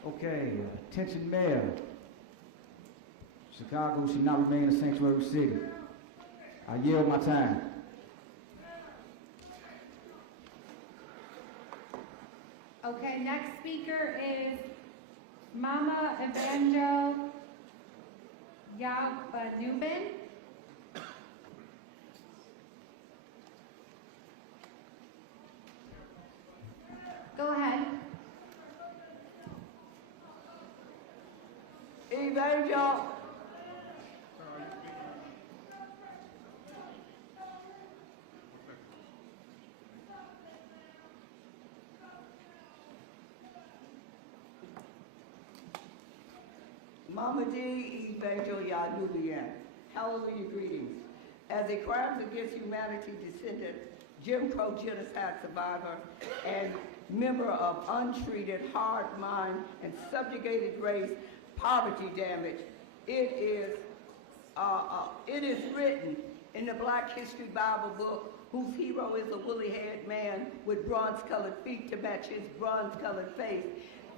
Okay, attention mayor. Chicago should not remain a sanctuary city. I yield my time. Okay, next speaker is Mama Evangel Yabanubin. Go ahead. Evangel. Mama D. Evangel Yanubian. Hallelujah greetings. As a Crimes Against Humanity descendant, Jim Crow genocide survivor, and member of untreated, hard mind, and subjugated race, poverty damage, it is written in the Black History Bible book, whose hero is a woolly-haired man with bronze-colored feet to match his bronze-colored face,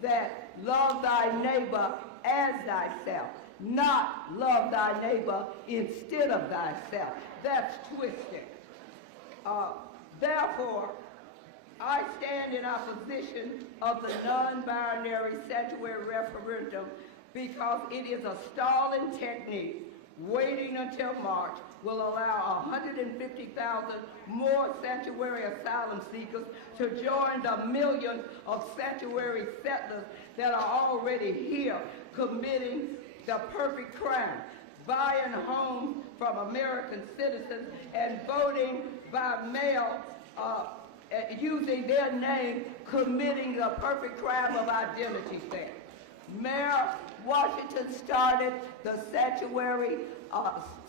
that love thy neighbor as thyself, not love thy neighbor instead of thyself. That's twisted. Therefore, I stand in opposition of the non-binary sanctuary referendum because it is a stalling technique. Waiting until March will allow 150,000 more sanctuary asylum seekers to join the millions of sanctuary settlers that are already here committing the perfect crime, buying homes from American citizens and voting by mail using their name, committing the perfect crime of identity theft. Mayor Washington started the sanctuary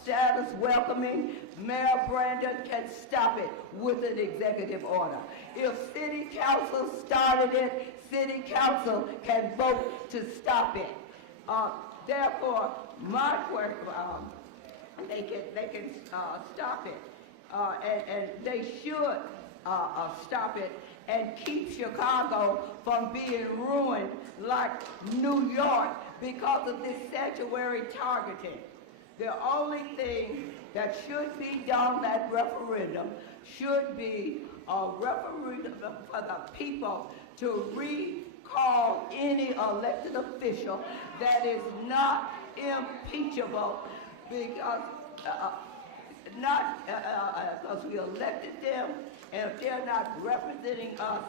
status welcoming. Mayor Brandon can stop it with an executive order. If City Council started it, City Council can vote to stop it. Therefore, my question, they can stop it, and they should stop it and keep Chicago from being ruined like New York because of this sanctuary targeting. The only thing that should be done at referendum should be a referendum for the people to recall any elected official that is not impeachable because we elected them, and if they're not representing us,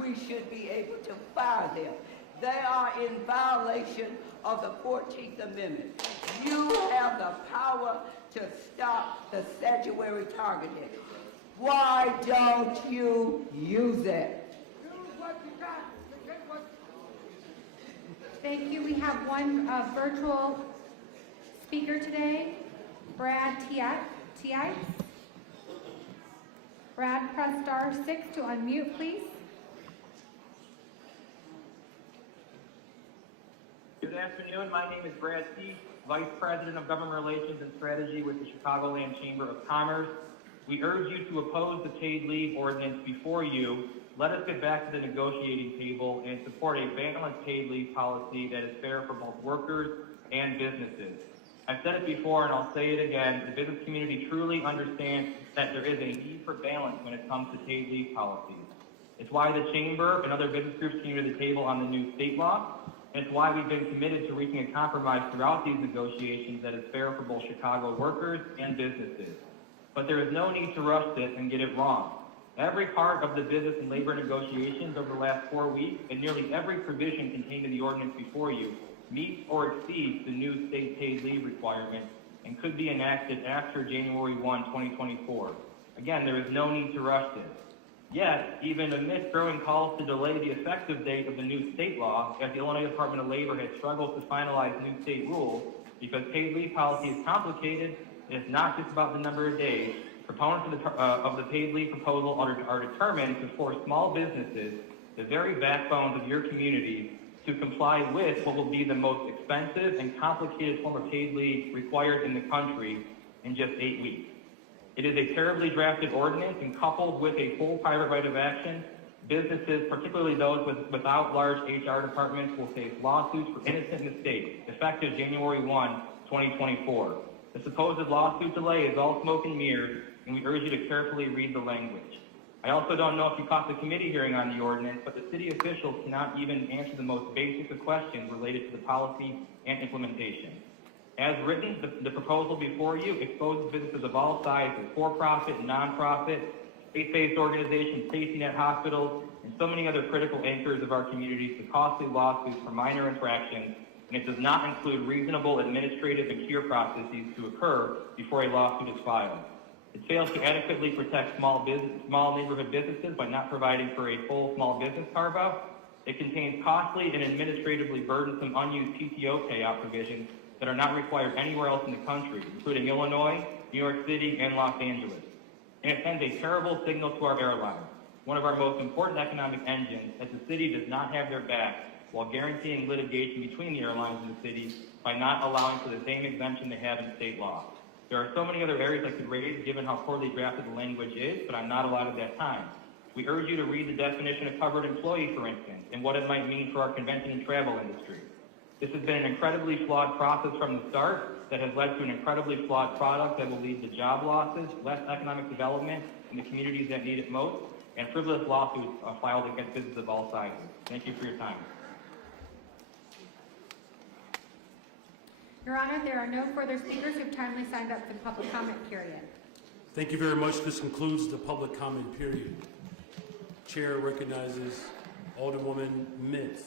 we should be able to fire them. They are in violation of the 14th Amendment. You have the power to stop the sanctuary targeting. Why don't you use it? Thank you. We have one virtual speaker today, Brad T.I. Brad, press *6 to unmute, please. Good afternoon. My name is Brad T., Vice President of Government Relations and Strategy with the Chicagoland Chamber of Commerce. We urge you to oppose the paid leave ordinance before you. Let us get back to the negotiating table and support a balanced paid leave policy that is fair for both workers and businesses. I've said it before and I'll say it again, the business community truly understands that there is a need for balance when it comes to paid leave policies. It's why the Chamber and other business groups came to the table on the new state law, and it's why we've been committed to reaching a compromise throughout these negotiations that is fair for both Chicago workers and businesses. But there is no need to rush this and get it wrong. Every part of the business and labor negotiations over the last 4 weeks, and nearly every provision contained in the ordinance before you, meets or exceeds the new state paid leave requirement and could be enacted after January 1, 2024. Again, there is no need to rush this. Yet, even amidst growing calls to delay the effective date of the new state law, as the Illinois Department of Labor has struggled to finalize new state rules, because paid leave policy is complicated, and it's not just about the number of days, proponents of the paid leave proposal are determined to force small businesses, the very backbones of your community, to comply with what will be the most expensive and complicated form of paid leave required in the country in just 8 weeks. It is a terribly drafted ordinance, and coupled with a full private right of action, businesses, particularly those without large HR departments, will face lawsuits for innocent mistakes, effective January 1, 2024. The supposed lawsuit delay is all smoke and mirrors, and we urge you to carefully read the language. I also don't know if you caught the committee hearing on the ordinance, but the city officials cannot even answer the most basic of questions related to the policy and implementation. As written, the proposal before you exposes businesses of all sizes, for-profit, non-profit, faith-based organizations, safety net hospitals, and so many other critical anchors of our communities to costly lawsuits for minor infractions, and it does not include reasonable administrative and cure processes to occur before a lawsuit is filed. It fails to adequately protect small neighborhood businesses by not providing for a full small business carve-out. It contains costly and administratively burdensome unused PTO payout provisions that are not required anywhere else in the country, including Illinois, New York City, and Los Angeles. And it sends a terrible signal to our airlines, one of our most important economic engines, that the city does not have their back while guaranteeing litigation between the airlines and the city by not allowing for the same exemption they have in state law. There are so many other areas I could raise given how poorly drafted the language is, but I'm not allotted that time. We urge you to read the definition of covered employee, for instance, and what it might mean for our convention and travel industry. This has been an incredibly flawed process from the start that has led to an incredibly flawed product that will lead to job losses, less economic development in the communities that need it most, and frivolous lawsuits filed against businesses of all sizes. Thank you for your time. Your Honor, there are no further speakers who have timely signed up for the public comment period. Thank you very much. This concludes the public comment period. Chair recognizes Alderwoman Mintz.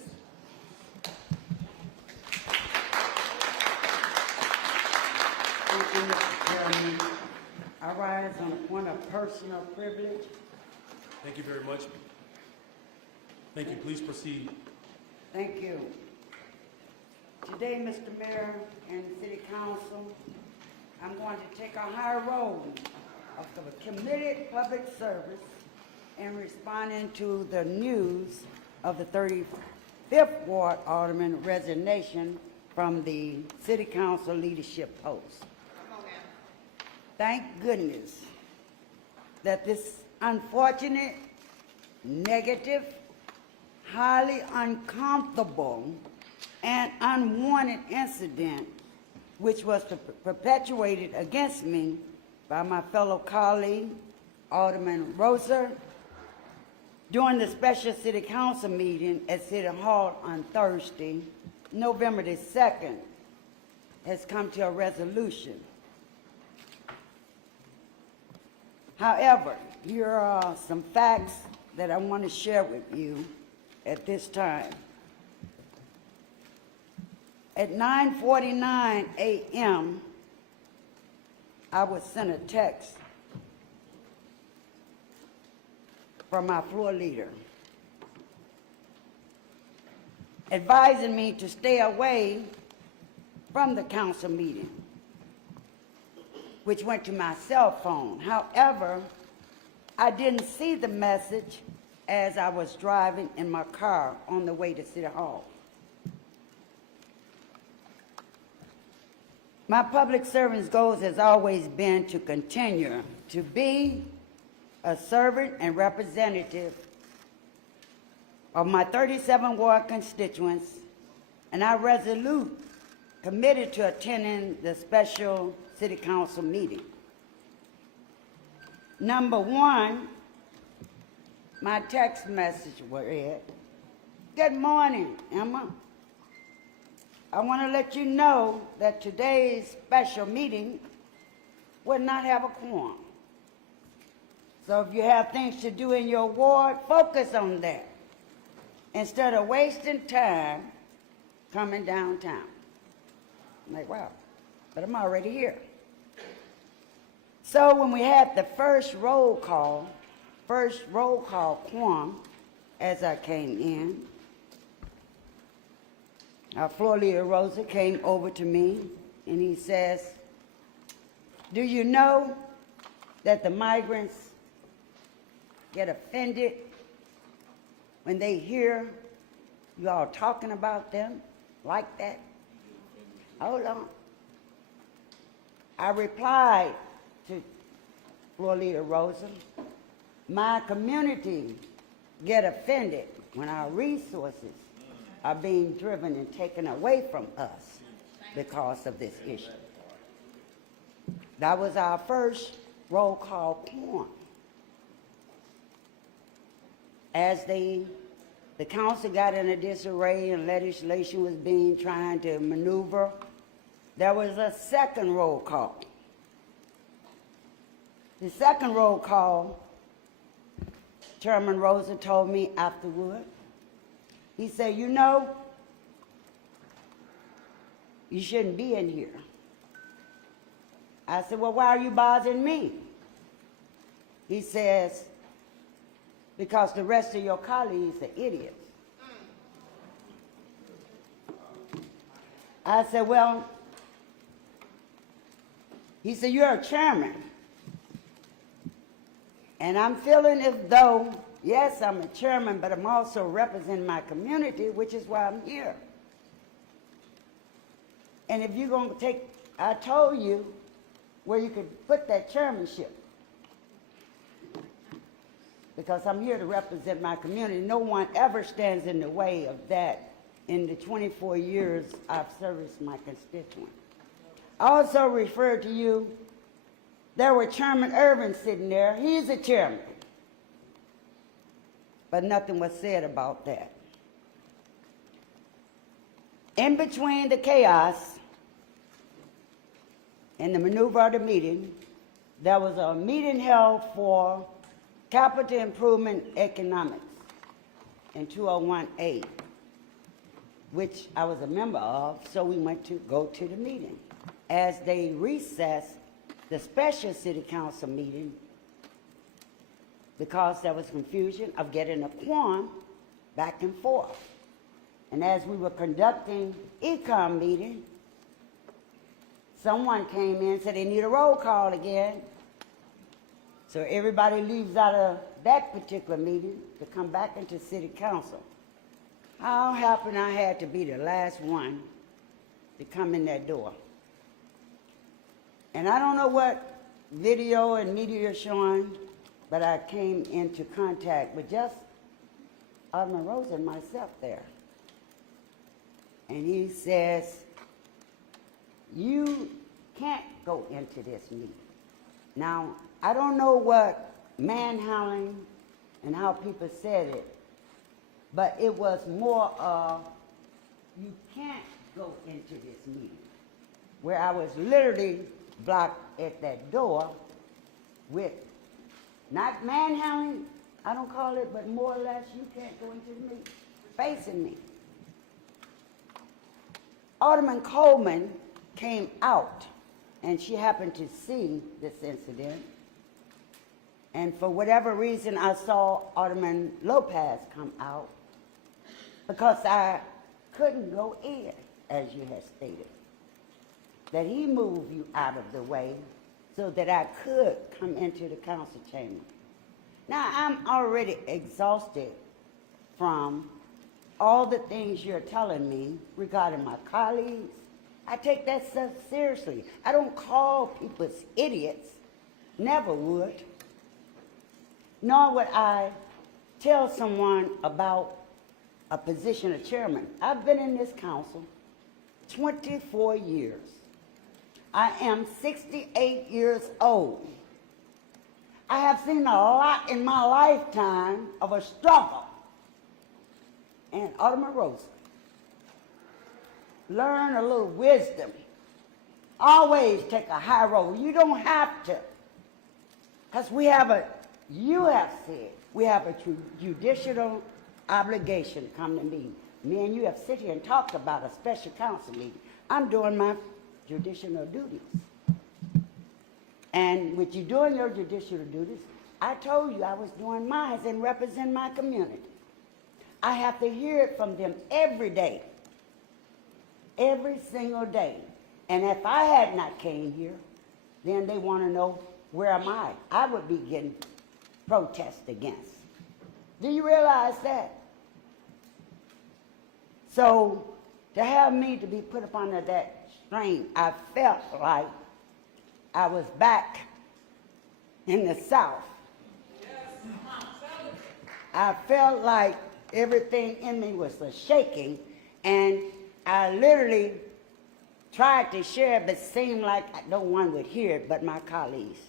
Thank you, Mr. Chairman. I rise on a point of personal privilege. Thank you very much. Thank you. Please proceed. Thank you. Today, Mr. Mayor and City Council, I'm going to take a high road of committed public service and responding to the news of the 35th Ward Alderman resignation from the City Council leadership post. Thank goodness that this unfortunate, negative, highly uncomfortable an unwanted incident which was perpetuated against me by my fellow colleague, Alderman Roser, during the special city council meeting at City Hall on Thursday, November the 2nd, has come to a resolution. However, here are some facts that I want to share with you at this time. At 9:49 a.m., I was sent a text from my floor leader advising me to stay away from the council meeting, which went to my cell phone. However, I didn't see the message as I was driving in my car on the way to City Hall. My public service goals has always been to continue to be a servant and representative of my 37 ward constituents, and I resolute committed to attending the special city council meeting. Number one, my text message read, "Good morning, Emma. I want to let you know that today's special meeting will not have a quorum. So if you have things to do in your ward, focus on that instead of wasting time coming downtown." I'm like, wow, but I'm already here. So when we had the first roll call quorum as I came in, our floor leader, Rosa, came over to me and he says, "Do you know that the migrants get offended when they hear you all talking about them like that?" Hold on. I replied to floor leader Rosa, "My community get offended when our resources are being driven and taken away from us because of this issue." That was our first roll call quorum. As the council got in a disarray and legislation was being trying to maneuver, there was a second roll call. The second roll call, Chairman Rosa told me afterward, he said, "You know, you shouldn't be in here." I said, "Well, why are you bothering me?" He says, "Because the rest of your colleagues are idiots." I said, "Well," he said, "You're a chairman. And I'm feeling as though, yes, I'm a chairman, but I'm also representing my community, which is why I'm here. And if you're going to take, I told you where you could put that chairmanship. Because I'm here to represent my community. No one ever stands in the way of that in the 24 years I've serviced my constituents. I also referred to you, there were Chairman Irvin sitting there. He's a chairman. But nothing was said about that. In between the chaos and the maneuver of the meeting, there was a meeting held for capital improvement economics in 2018, which I was a member of, so we went to go to the meeting. As they recessed the special city council meeting, because there was confusion of getting a quorum back and forth. And as we were conducting econ meeting, someone came in and said they need a roll call again. So everybody leaves out of that particular meeting to come back into city council. How happened I had to be the last one to come in that door? And I don't know what video and media are showing, but I came into contact with just Alderman Rose and myself there. and he says, you can't go into this meeting. Now, I don't know what manhandling and how people said it, but it was more of, you can't go into this meeting, where I was literally blocked at that door with, not manhandling, I don't call it, but more or less, you can't go into the meeting, facing me. Alderman Coleman came out, and she happened to see this incident. And for whatever reason, I saw Alderman Lopez come out because I couldn't go in, as you had stated. That he moved you out of the way so that I could come into the council chamber. Now, I'm already exhausted from all the things you're telling me regarding my colleagues. I take that stuff seriously. I don't call people idiots, never would. Nor would I tell someone about a position of chairman. I've been in this council 24 years. I am 68 years old. I have seen a lot in my lifetime of a struggle. And Alderman Rosa, learn a little wisdom. Always take a high road. You don't have to. Because you have said, we have a judicial obligation to come to meeting. Me and you have sit here and talked about a special council meeting. I'm doing my judicial duties. And with you doing your judicial duties, I told you I was doing mine and represent my community. I have to hear it from them every day. Every single day. And if I had not came here, then they want to know, where am I? I would be getting protested against. Do you realize that? So, to have me to be put up under that strain, I felt like I was back in the South. I felt like everything in me was shaking, and I literally tried to share it, but seemed like no one would hear it but my colleagues.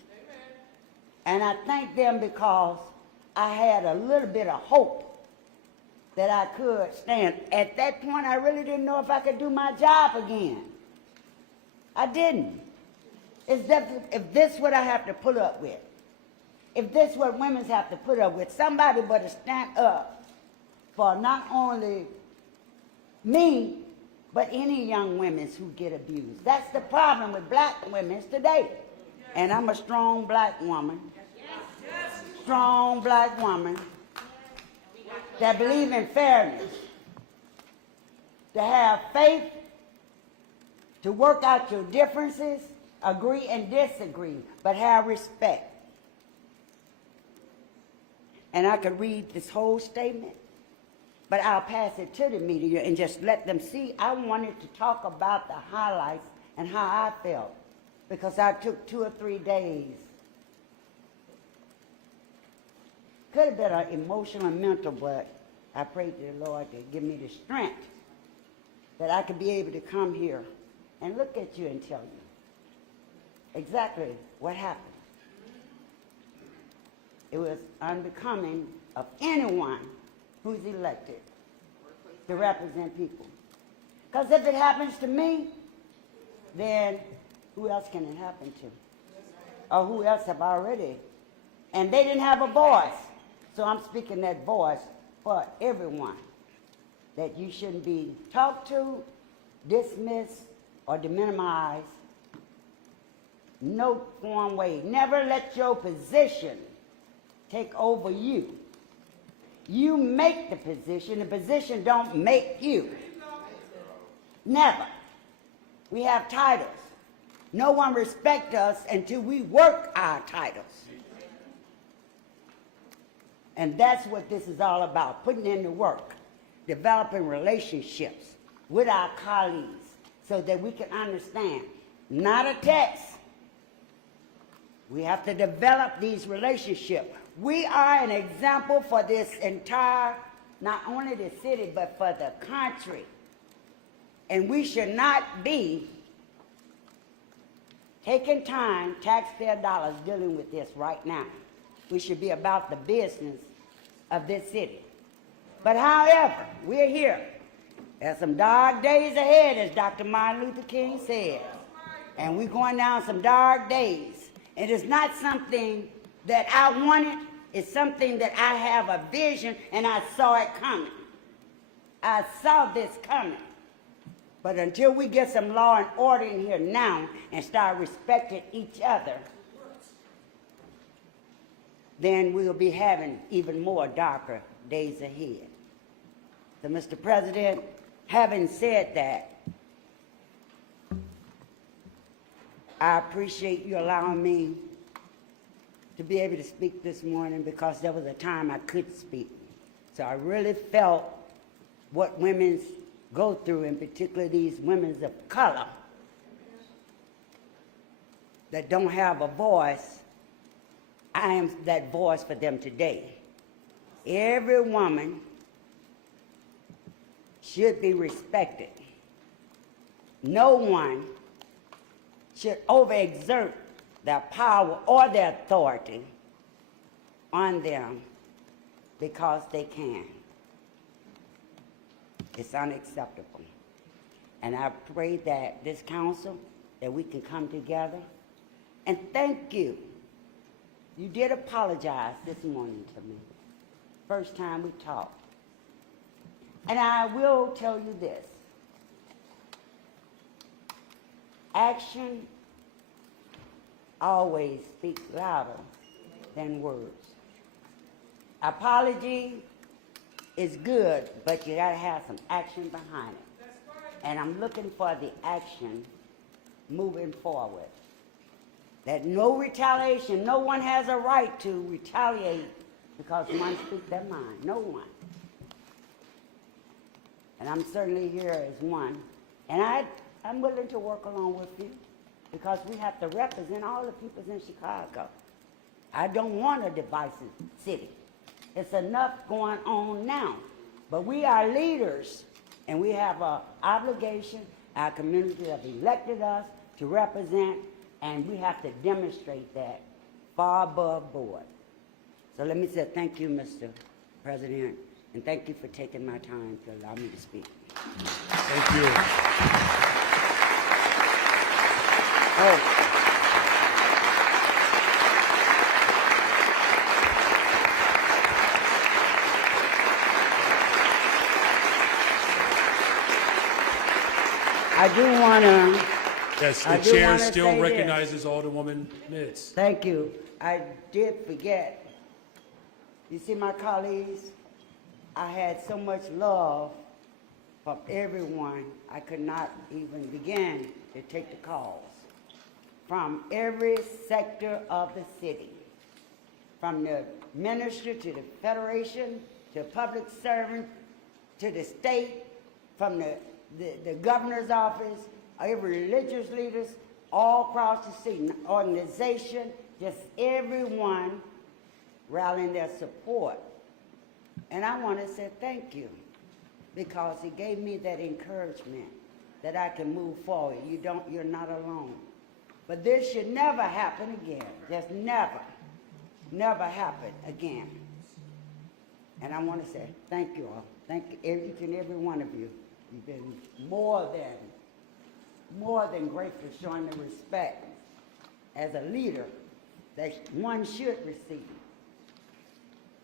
And I thank them because I had a little bit of hope that I could stand. At that point, I really didn't know if I could do my job again. I didn't. If this is what I have to put up with, if this is what women have to put up with, somebody better stand up for not only me, but any young women who get abused. That's the problem with black women today. And I'm a strong black woman, strong black woman that believe in fairness, to have faith, to work out your differences, agree and disagree, but have respect. And I could read this whole statement, but I'll pass it to the media and just let them see. I wanted to talk about the highlights and how I felt, because I took 2 or 3 days. Could have been an emotional and mental, but I prayed to the Lord to give me the strength that I could be able to come here and look at you and tell you exactly what happened. It was unbecoming of anyone who's elected to represent people. Because if it happens to me, then who else can it happen to? Or who else have already? And they didn't have a voice. So I'm speaking that voice for everyone. That you shouldn't be talked to, dismissed, or deminimized. No form way. Never let your position take over you. You make the position don't make you. Never. We have titles. No one respects us until we work our titles. And that's what this is all about, putting in the work, developing relationships with our colleagues so that we can understand. Not a text. We have to develop these relationships. We are an example for this entire, not only the city, but for the country. And we should not be taking time, taxpayer dollars, dealing with this right now. We should be about the business of this city. But however, we're here. There's some dark days ahead, as Dr. Martin Luther King said. And we're going down some dark days. And it's not something that I wanted. It's something that I have a vision, and I saw it coming. I saw this coming. But until we get some law and order in here now and start respecting each other, then we'll be having even more darker days ahead. So, Mr. President, having said that, I appreciate you allowing me to be able to speak this morning, because there was a time I could speak. So I really felt what women go through, in particular these women of color that don't have a voice. I am that voice for them today. Every woman should be respected. No one should overexert their power or their authority on them because they can. It's unacceptable. And I pray that this council, that we can come together. And thank you. You did apologize this morning to me. First time we talked. And I will tell you this. Action always speaks louder than words. Apology is good, but you gotta have some action behind it. And I'm looking for the action moving forward. That no retaliation, no one has a right to retaliate because one speaks their mind, no one. And I'm certainly here as one. And I'm willing to work along with you because we have to represent all the people in Chicago. I don't want a divisive city. It's enough going on now. But we are leaders, and we have an obligation. Our community have elected us to represent, and we have to demonstrate that far above board. So let me say thank you, Mr. President, and thank you for taking my time to allow me to speak. Thank you. Oh. I do want to. Yes, the chair still recognizes Alderwoman Mitz. Thank you. I did forget. You see, my colleagues, I had so much love from everyone, I could not even begin to take the calls. From every sector of the city, from the minister to the federation, to public servant, to the state, from the governor's office, every religious leaders, all across the city, organization, just everyone rallying their support. And I want to say thank you, because it gave me that encouragement that I can move forward. You're not alone. But this should never happen again. Just never happen again. And I want to say thank you all. Thank you, each and every one of you. You've been more than grateful, showing the respect as a leader that one should receive.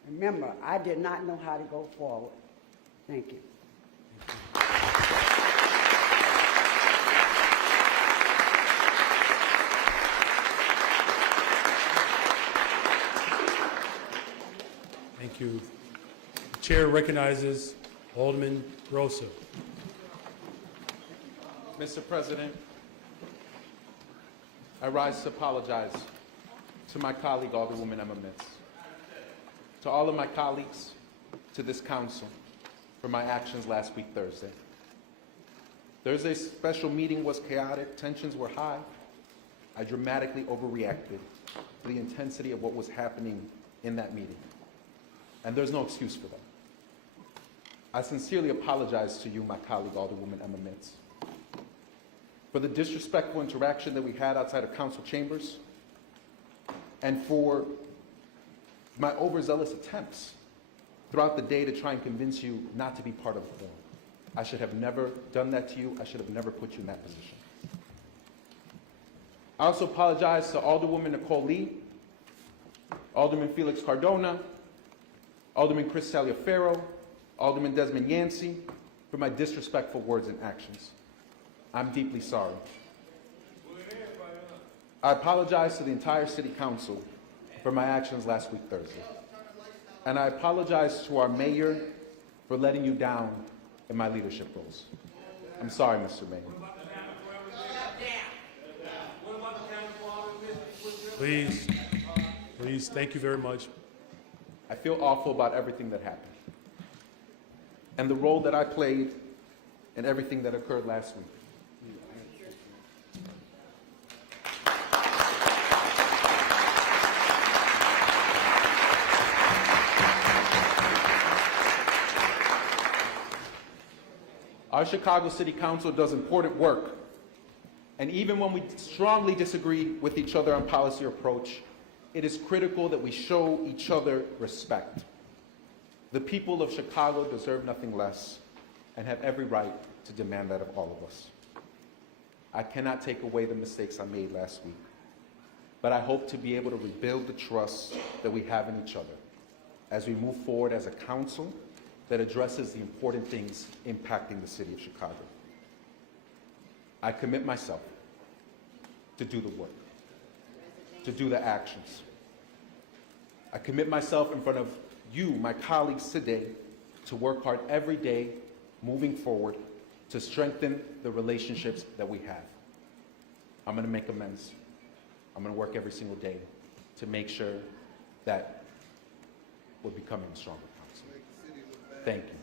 Remember, I did not know how to go forward. Thank you. Thank you. The chair recognizes Alderman Rosso. Mr. President, I rise to apologize to my colleague, Alderwoman Emma Mitz, to all of my colleagues, to this council, for my actions last week, Thursday. Thursday's special meeting was chaotic, tensions were high. I dramatically overreacted to the intensity of what was happening in that meeting. And there's no excuse for that. I sincerely apologize to you, my colleague, Alderwoman Emma Mitz. for the disrespectful interaction that we had outside of council chambers, and for my overzealous attempts throughout the day to try and convince you not to be part of the forum. I should have never done that to you. I should have never put you in that position. I also apologize to Alderwoman Nicole Lee, Alderman Felix Cardona, Alderman Chris Taliaferro, Alderman Desmond Yancey, for my disrespectful words and actions. I'm deeply sorry. I apologize to the entire City Council for my actions last week Thursday. And I apologize to our mayor for letting you down in my leadership roles. I'm sorry, Mr. Mayor. Please, thank you very much. I feel awful about everything that happened and the role that I played in everything that occurred last week. Our Chicago City Council does important work, and even when we strongly disagree with each other on policy or approach, it is critical that we show each other respect. The people of Chicago deserve nothing less and have every right to demand that of all of us. I cannot take away the mistakes I made last week, but I hope to be able to rebuild the trust that we have in each other as we move forward as a council that addresses the important things impacting the city of Chicago. I commit myself to do the work, to do the actions. I commit myself in front of you, my colleagues today, to work hard every day moving forward to strengthen the relationships that we have. I'm going to make amends. I'm going to work every single day to make sure that we're becoming a stronger council. Thank you.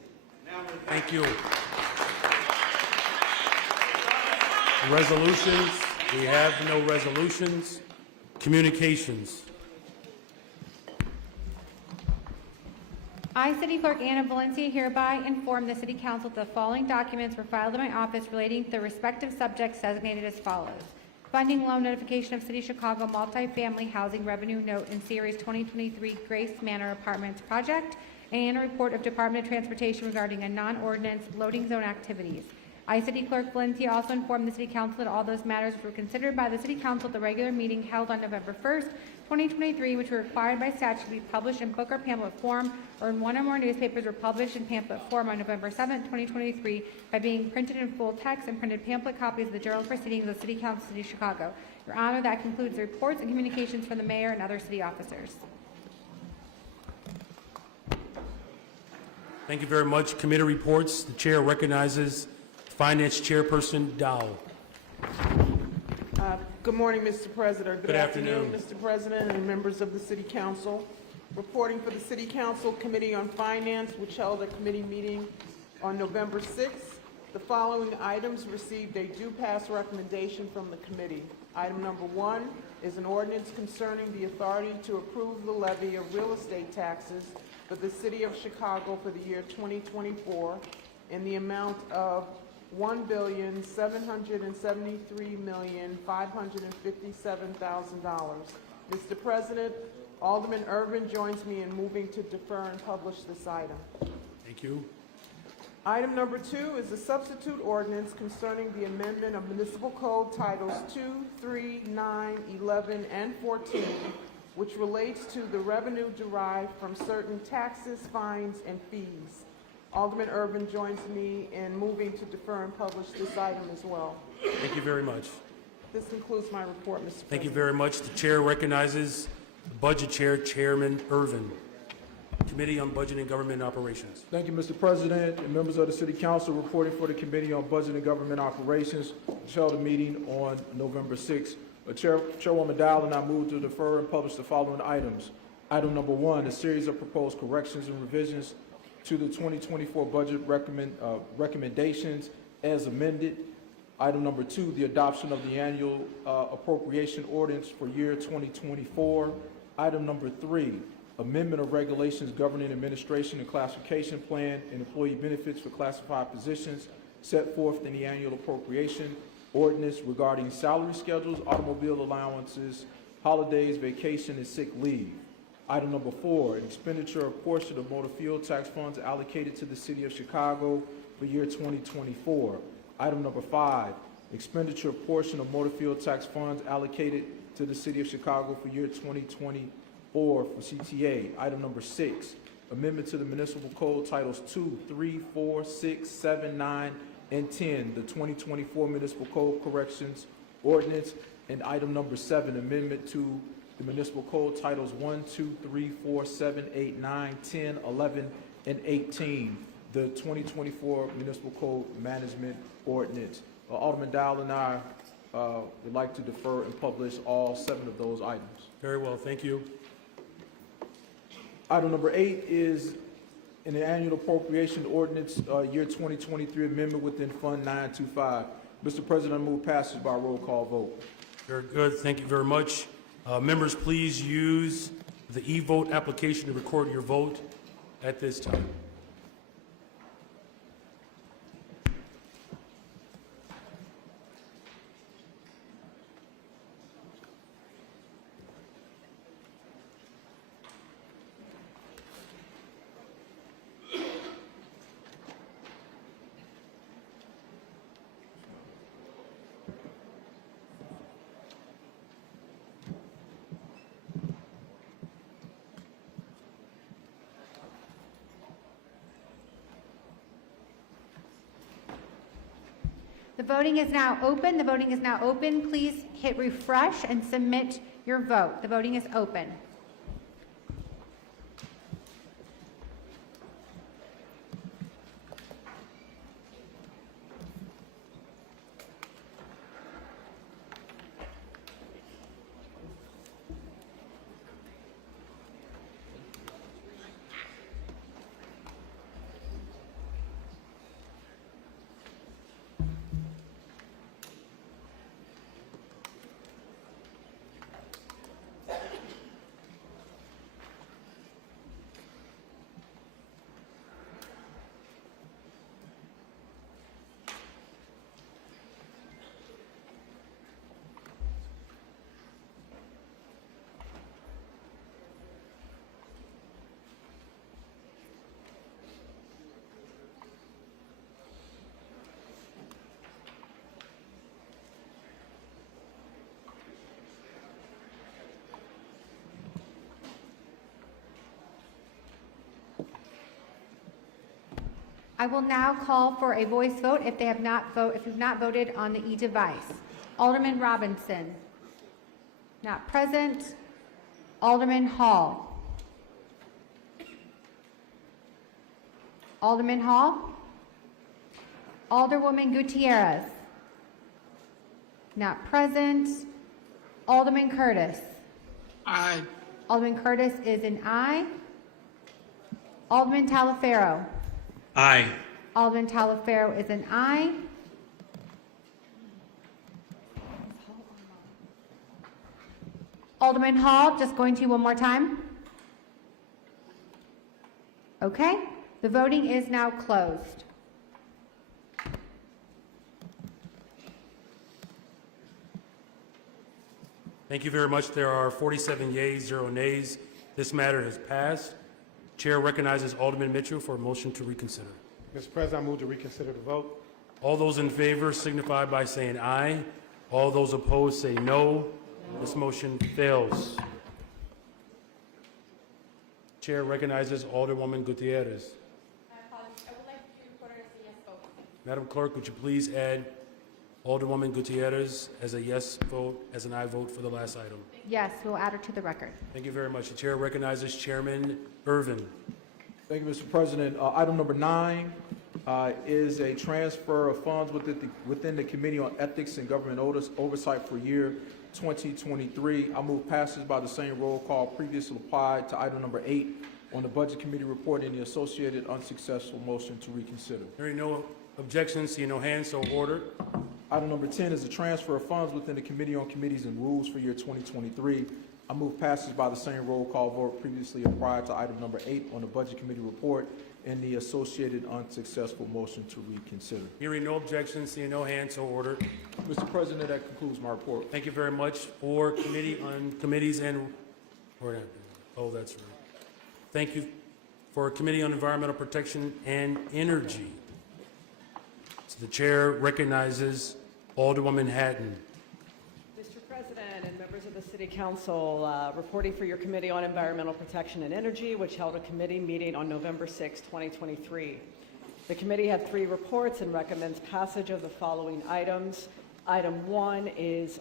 Thank you. Resolutions. We have no resolutions. Communications. I, City Clerk Anna Valencia, hereby inform the City Council that the following documents were filed in my office relating to the respective subjects designated as follows. Funding loan notification of City of Chicago multifamily housing revenue note in Series 2023 Grace Manor Apartments project, and a report of Department of Transportation regarding a non-ordinance loading zone activities. I, City Clerk Valencia, also informed the City Council that all those matters were considered by the City Council at the regular meeting held on November 1st, 2023, which were required by statute to be published in book or pamphlet form, or in one or more newspapers, were published in pamphlet form on November 7th, 2023, by being printed in full text and printed pamphlet copies of the Journal Proceedings of the City Council, City of Chicago. Your Honor, that concludes the reports and communications from the Mayor and other city officers. Thank you very much. Committee reports. The Chair recognizes Finance Chairperson Dow. Good morning, Mr. President. Good afternoon, Mr. President and members of the City Council. Reporting for the City Council Committee on Finance, which held a committee meeting on November 6th. The following items received a due pass recommendation from the committee. Item number 1 is an ordinance concerning the authority to approve the levy of real estate taxes for the City of Chicago for the year 2024 in the amount of $1,773,557,000. Mr. President, Alderman Irvin joins me in moving to defer and publish this item. Thank you. Item number 2 is a substitute ordinance concerning the amendment of Municipal Code Titles 2, 3, 9, 11, and 14, which relates to the revenue derived from certain taxes, fines, and fees. Alderman Irvin joins me in moving to defer and publish this item as well. Thank you very much. This concludes my report, Mr. President. Thank you very much. The Chair recognizes the Budget Chair, Chairman Irvin. Committee on Budget and Government Operations. Thank you, Mr. President and members of the City Council. Reporting for the Committee on Budget and Government Operations, which held a meeting on November 6th. Chairwoman Dow and I move to defer and publish the following items. Item number 1, a series of proposed corrections and revisions to the 2024 budget recommendations as amended. Item number 2, the adoption of the annual appropriation ordinance for year 2024. Item number 3, amendment of regulations governing administration and classification plan and employee benefits for classified positions set forth in the annual appropriation ordinance regarding salary schedules, automobile allowances, holidays, vacation, and sick leave. Item number 4, an expenditure of portion of motor fuel tax funds allocated to the City of Chicago for year 2024. Item number 5, expenditure of portion of motor fuel tax funds allocated to the City of Chicago for year 2024 for CTA. Item number 6, amendment to the Municipal Code Titles 2, 3, 4, 6, 7, 9, and 10, the 2024 Municipal Code Corrections Ordinance. And item number 7, amendment to the Municipal Code Titles 1, 2, 3, 4, 7, 8, 9, 10, 11, and 18, the 2024 Municipal Code Management Ordinance. Alderman Dowell and I would like to defer and publish all 7 of those items. Very well, thank you. Item number 8 is an annual appropriation ordinance, year 2023 amendment within Fund 925. Mr. President, I move passage by roll call vote. Very good, thank you very much. Members, please use the e-vote application to record your vote at this time. The voting is now open. The voting is now open. Please hit refresh and submit your vote. The voting is open. I will now call for a voice vote if you've not voted on the e-device. Alderman Robinson, not present. Alderman Hall. Alderman Hall. Alderwoman Gutierrez, not present. Alderman Curtis. Aye. Alderman Curtis is an aye. Alderman Talaferro. Aye. Alderman Talaferro is an aye. Alderman Hall, just going to one more time. Okay, the voting is now closed. Thank you very much. There are 47 yeas, 0 nays. This matter has passed. Chair recognizes Alderman Mitchell for a motion to reconsider. Mr. President, I move to reconsider the vote. All those in favor signify by saying aye. All those opposed say no. This motion fails. Chair recognizes Alderwoman Gutierrez. I would like to report it as a yes vote. Madam Clerk, would you please add Alderwoman Gutierrez as a yes vote, as an aye vote for the last item? Yes, we'll add her to the record. Thank you very much. The Chair recognizes Chairman Irvin. Thank you, Mr. President. Item number 9 is a transfer of funds within the Committee on Ethics and Government Oversight for year 2023. I move passage by the same roll call previously applied to item number 8 on the Budget Committee report and the associated unsuccessful motion to reconsider. Hearing no objections, seeing no hands, so ordered. Item number 10 is a transfer of funds within the Committee on Committees and Rules for year 2023 I move passage by the same roll call vote previously applied to item number 8 on the Budget Committee report and the associated unsuccessful motion to reconsider. Hearing no objections, seeing no hands, so ordered. Mr. President, that concludes my report. Thank you very much. For committee on committees and, oh, that's right. Thank you. For Committee on Environmental Protection and Energy. So the chair recognizes Alderwoman Hatton. Mr. President and members of the City Council, reporting for your Committee on Environmental Protection and Energy, which held a committee meeting on November 6, 2023. The committee had 3 reports and recommends passage of the following items. Item 1 is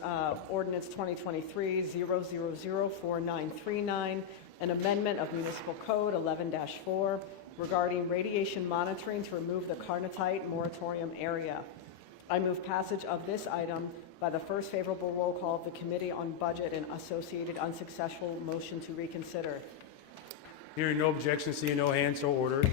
Ordinance 2023-0004939, an amendment of Municipal Code 11-4 regarding radiation monitoring to remove the Carnotite moratorium area. I move passage of this item by the first favorable roll call of the Committee on Budget and associated unsuccessful motion to reconsider. Hearing no objections, seeing no hands, so ordered.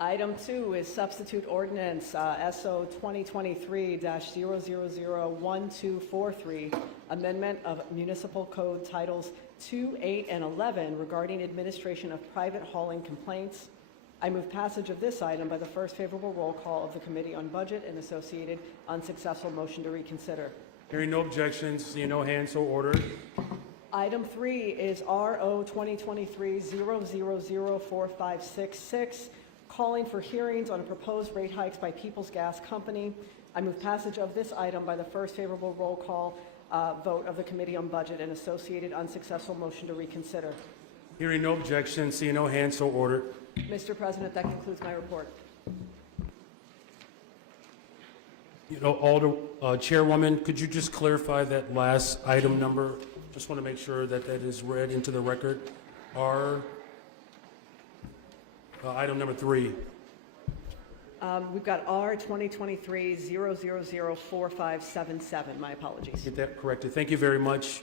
Item 2 is substitute ordinance SO 2023-0001243, amendment of Municipal Code Titles 2, 8, and 11 regarding administration of private hauling complaints. I move passage of this item by the first favorable roll call of the Committee on Budget and associated unsuccessful motion to reconsider. Hearing no objections, seeing no hands, so ordered. Item 3 is RO 2023-0004566, calling for hearings on proposed rate hikes by Peoples Gas Company. I move passage of this item by the first favorable roll call vote of the Committee on Budget and associated unsuccessful motion to reconsider. Hearing no objections, seeing no hands, so ordered. Mr. President, that concludes my report. You know, Chairwoman, could you just clarify that last item number? Just want to make sure that that is read into the record. Item number 3. We've got R 2023-0004577. My apologies. Get that corrected. Thank you very much.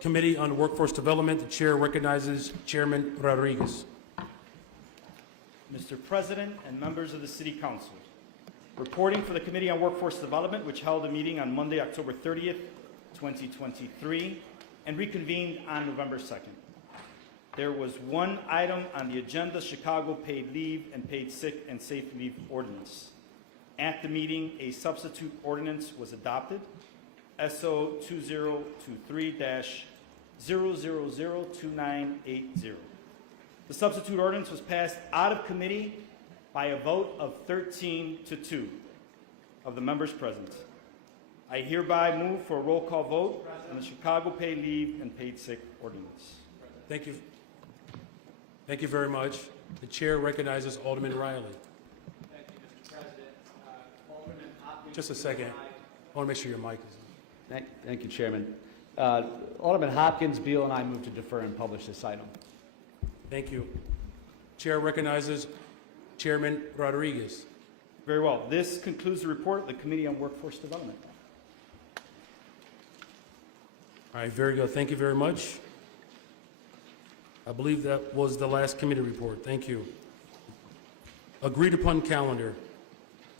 Committee on Workforce Development, the chair recognizes Chairman Rodriguez. Mr. President and members of the City Council, reporting for the Committee on Workforce Development, which held a meeting on Monday, October 30th, 2023, and reconvened on November 2nd. There was one item on the agenda, Chicago paid leave and paid sick and safe leave ordinance. At the meeting, a substitute ordinance was adopted, SO 2023-0002980. The substitute ordinance was passed out of committee by a vote of 13-2 of the members present. I hereby move for a roll call vote on the Chicago paid leave and paid sick ordinance. Thank you. Thank you very much. The chair recognizes Alderman Riley. Thank you, Mr. President. Alderman Hopkins. Just a second. I want to make sure your mic is on. Thank you, Chairman. Alderman Hopkins, Beal, and I move to defer and publish this item. Thank you. Chair recognizes Chairman Rodriguez. Very well. This concludes the report of the Committee on Workforce Development. All right, very good. Thank you very much. I believe that was the last committee report. Thank you. Agreed upon calendar.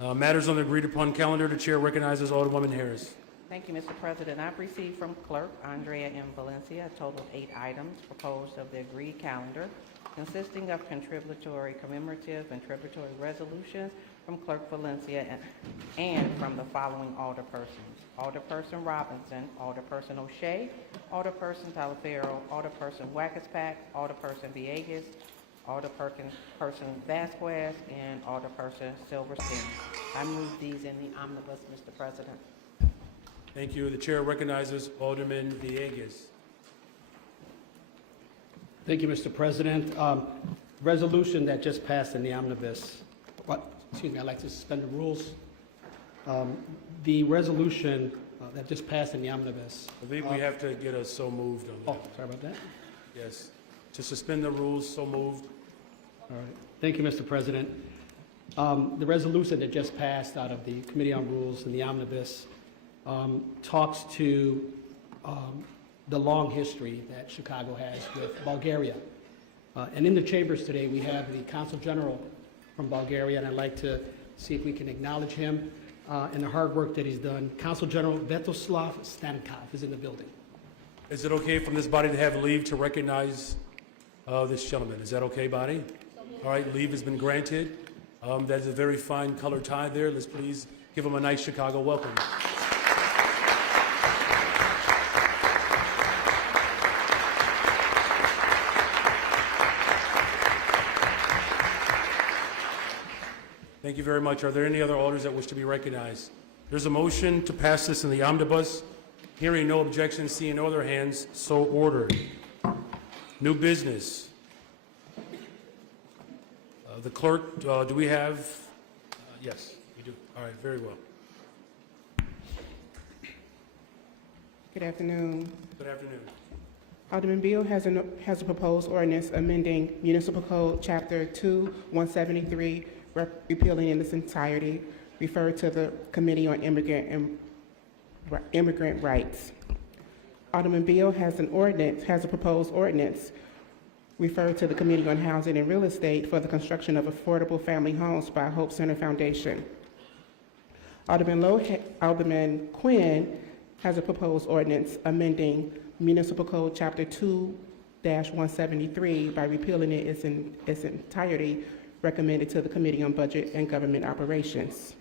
Matters on the agreed upon calendar, the chair recognizes Alderwoman Harris. Thank you, Mr. President. I've received from Clerk Andrea M. Valencia a total of 8 items proposed of the agreed calendar, consisting of contributory, commemorative, and tributary resolutions from Clerk Valencia and from the following alderpersons: Alderperson Robinson, Alderperson O'Shea, Alderperson Talaferro, Alderperson Wackespack, Alderperson Villegas, Alderperson Vasquez, and Alderperson Silverstein. I move these in the omnibus, Mr. President. Thank you. The chair recognizes Alderman Villegas. Thank you, Mr. President. Resolution that just passed in the omnibus. Excuse me, I'd like to suspend the rules. The resolution that just passed in the omnibus. I believe we have to get a so moved on that. Oh, sorry about that. Yes. To suspend the rules, so moved. All right. Thank you, Mr. President. The resolution that just passed out of the Committee on Rules and the omnibus talks to the long history that Chicago has with Bulgaria. And in the chambers today, we have the Consul General from Bulgaria, and I'd like to see if we can acknowledge him and the hard work that he's done. Consul General Svetoslav Stankov is in the building. Is it okay from this body to have leave to recognize this gentleman? Is that okay, body? All right, leave has been granted. That's a very fine color tie there. Let's please give him a nice Chicago welcome. Thank you very much. Are there any other alders that wish to be recognized? There's a motion to pass this in the omnibus. Hearing no objections, seeing no other hands, so ordered. New business. The clerk, do we have? Yes, we do. All right, very well. Good afternoon. Good afternoon. Alderman Beal has a proposed ordinance amending Municipal Code Chapter 2-173, repealing in its entirety, referred to the Committee on Immigrant Rights. Alderman Beal has a proposed ordinance referred to the Committee on Housing and Real Estate for the construction of affordable family homes by Hope Center Foundation. Alderman Quinn has a proposed ordinance amending Municipal Code Chapter 2-173 by repealing it in its entirety, recommended to the Committee on Budget and Government Operations.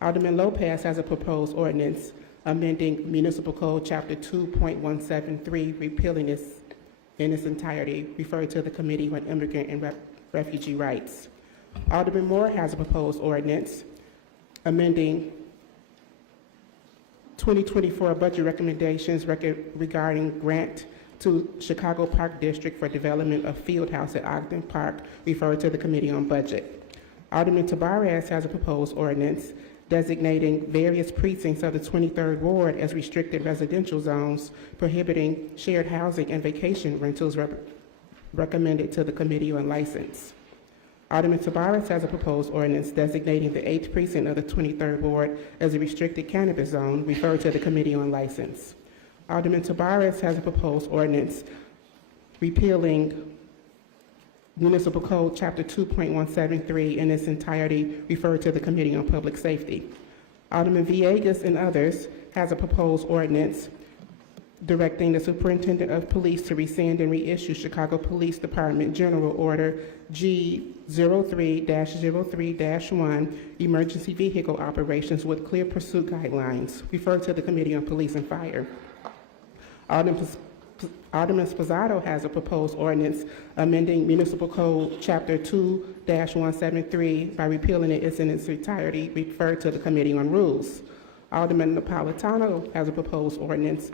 Alderman Lopez has a proposed ordinance amending Municipal Code Chapter 2.173, repealing it in its entirety, referred to the Committee on Immigrant and Refugee Rights. Alderman Moore has a proposed ordinance amending 2024 budget recommendations regarding grant to Chicago Park District for development of field house at Ogden Park, referred to the Committee on Budget. Alderman Tabarez has a proposed ordinance designating various precincts of the 23rd Ward as restricted residential zones, prohibiting shared housing and vacation rentals, recommended to the Committee on License. Alderman Tabarez has a proposed ordinance designating the 8th precinct of the 23rd Ward as a restricted cannabis zone, referred to the Committee on License. Alderman Tabarez has a proposed ordinance repealing Municipal Code Chapter 2.173 in its entirety, referred to the Committee on Public Safety. Alderman Villegas and others has a proposed ordinance directing the Superintendent of Police to rescind and reissue Chicago Police Department General Order G03-03-1, Emergency Vehicle Operations with Clear Pursuit Guidelines, referred to the Committee on Police and Fire. Alderman Sposato has a proposed ordinance amending Municipal Code Chapter 2-173 by repealing it in its entirety, referred to the Committee on Rules. Alderman Napolitano has a proposed ordinance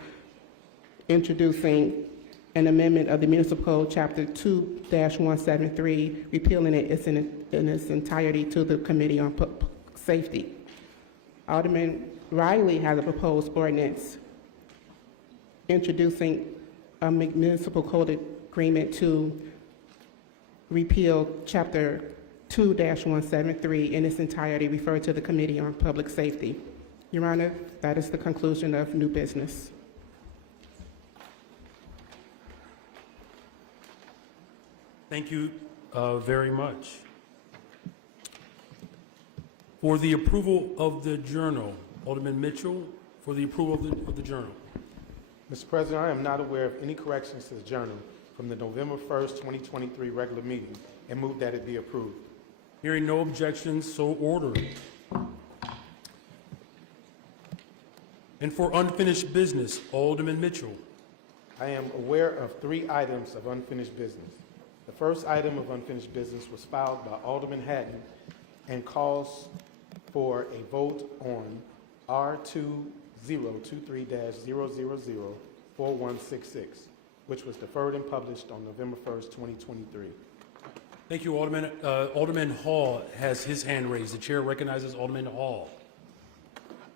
introducing an amendment of the Municipal Code Chapter 2-173, repealing it in its entirety to the Committee on Safety. Alderman Riley has a proposed ordinance introducing a municipal code agreement to repeal Chapter 2-173 in its entirety, referred to the Committee on Public Safety. Your Honor, that is the conclusion of new business. Thank you very much. For the approval of the journal, Alderman Mitchell, for the approval of the journal. Mr. President, I am not aware of any corrections to the journal from the November 1st, 2023 regular meeting, and move that it be approved. Hearing no objections, so ordered. And for unfinished business, Alderman Mitchell. I am aware of 3 items of unfinished business. The first item of unfinished business was filed by Alderman Hatton and calls for a vote on R2023-0004166, which was deferred and published on November 1st, 2023. Thank you, Alderman. Alderman Hall has his hand raised. The chair recognizes Alderman Hall.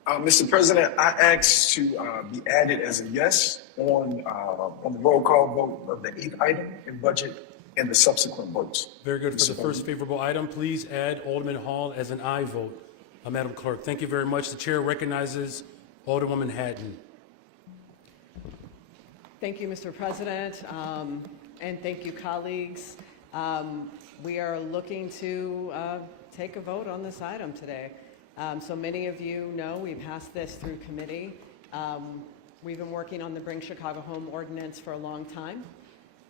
Mr. President, I ask to be added as a yes on the roll call vote of the 8th item in budget and the subsequent votes. Very good. For the first favorable item, please add Alderman Hall as an aye vote. Madam Clerk, thank you very much. The chair recognizes Alderwoman Hatton. Thank you, Mr. President, and thank you, colleagues. We are looking to take a vote on this item today. So many of you know we passed this through committee. We've been working on the Bring Chicago Home ordinance for a long time.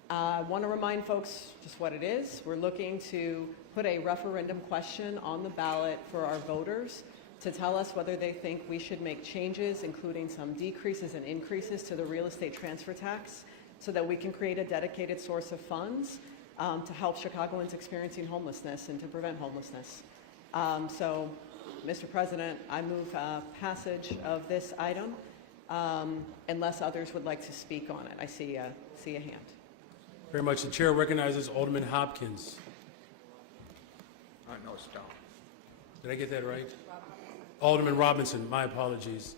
I want to remind folks just what it is. We're looking to put a referendum question on the ballot for our voters to tell us whether they think we should make changes, including some decreases and increases to the real estate transfer tax, so that we can create a dedicated source of funds to help Chicagoans experiencing homelessness and to prevent homelessness. So, Mr. President, I move passage of this item unless others would like to speak on it. I see a hand. Very much. The chair recognizes Alderman Hopkins. No, stop. Did I get that right? Alderman Robinson, my apologies.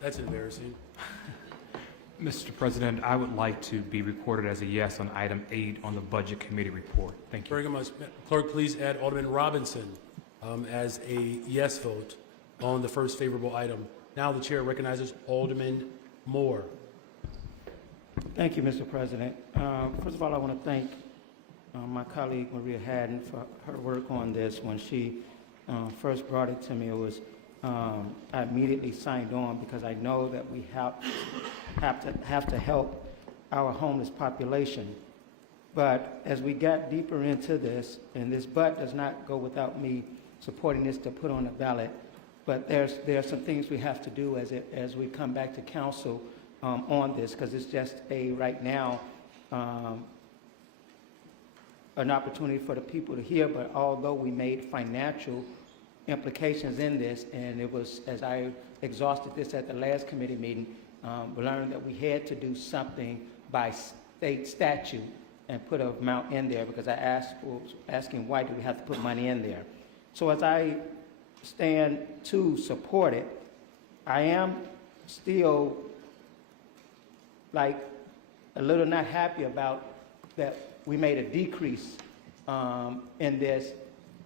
That's embarrassing. Mr. President, I would like to be recorded as a yes on item 8 on the Budget Committee report. Thank you. Very much. Clerk, please add Alderman Robinson as a yes vote on the first favorable item. Now the chair recognizes Alderman Moore. Thank you, Mr. President. First of all, I want to thank my colleague Maria Haddon for her work on this. When she first brought it to me, it was I immediately signed on because I know that we have to help our homeless population. But as we got deeper into this, and this but does not go without me supporting this to put on the ballot, but there are some things we have to do as we come back to council on this, because it's just right now an opportunity for the people to hear. But although we made financial implications in this, and it was, as I exhausted this at the last committee meeting, we learned that we had to do something by state statute and put an amount in there, because I was asking why do we have to put money in there. So as I stand to support it, I am still like a little not happy about that we made a decrease in this,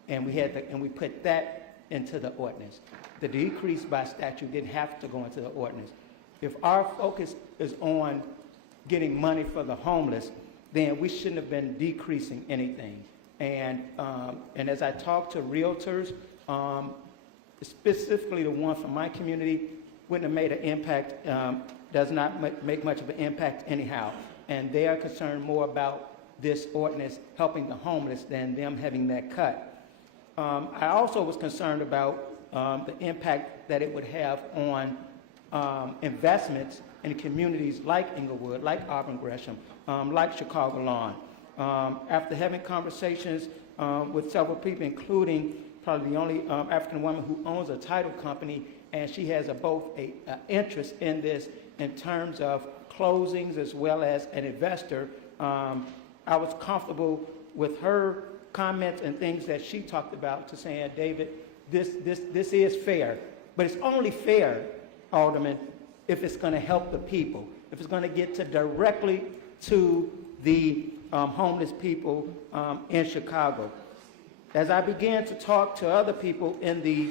and we put that into the ordinance. The decrease by statute didn't have to go into the ordinance. If our focus is on getting money for the homeless, then we shouldn't have been decreasing anything. And as I talk to realtors, specifically the one from my community, wouldn't have made an impact, does not make much of an impact anyhow. And they are concerned more about this ordinance helping the homeless than them having that cut. I also was concerned about the impact that it would have on investments in communities like Inglewood, like Auburn Gresham, like Chicago Lawn. After having conversations with several people, including probably the only African woman who owns a title company, and she has both an interest in this in terms of closings as well as an investor, I was comfortable with her comments and things that she talked about to saying, David, this is fair. But it's only fair, Alderman, if it's going to help the people, if it's going to get directly to the homeless people in Chicago. As I began to talk to other people in the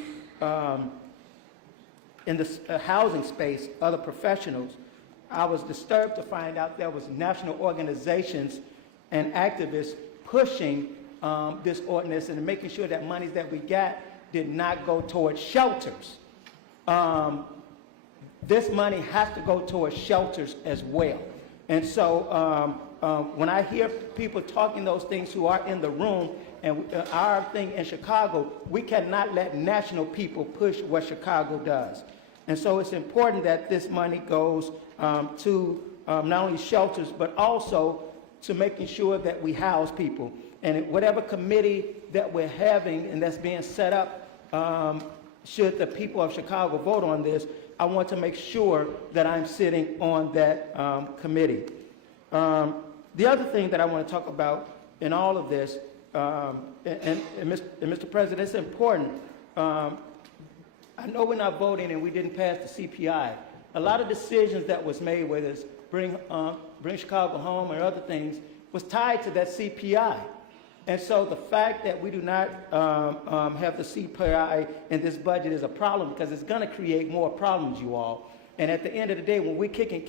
housing space, other professionals, I was disturbed to find out there was national organizations and activists pushing this ordinance and making sure that monies that we got did not go towards shelters. This money has to go towards shelters as well. And so when I hear people talking those things who are in the room, and our thing in Chicago, we cannot let national people push what Chicago does. And so it's important that this money goes to not only shelters, but also to making sure that we house people. And whatever committee that we're having and that's being set up, should the people of Chicago vote on this, I want to make sure that I'm sitting on that committee. The other thing that I want to talk about in all of this, Mr. President, it's important. I know we're not voting and we didn't pass the CPI. A lot of decisions that was made, whether it's bring Chicago home or other things, was tied to that CPI. And so the fact that we do not have the CPI in this budget is a problem, because it's going to create more problems, you all. And at the end of the day, when we're kicking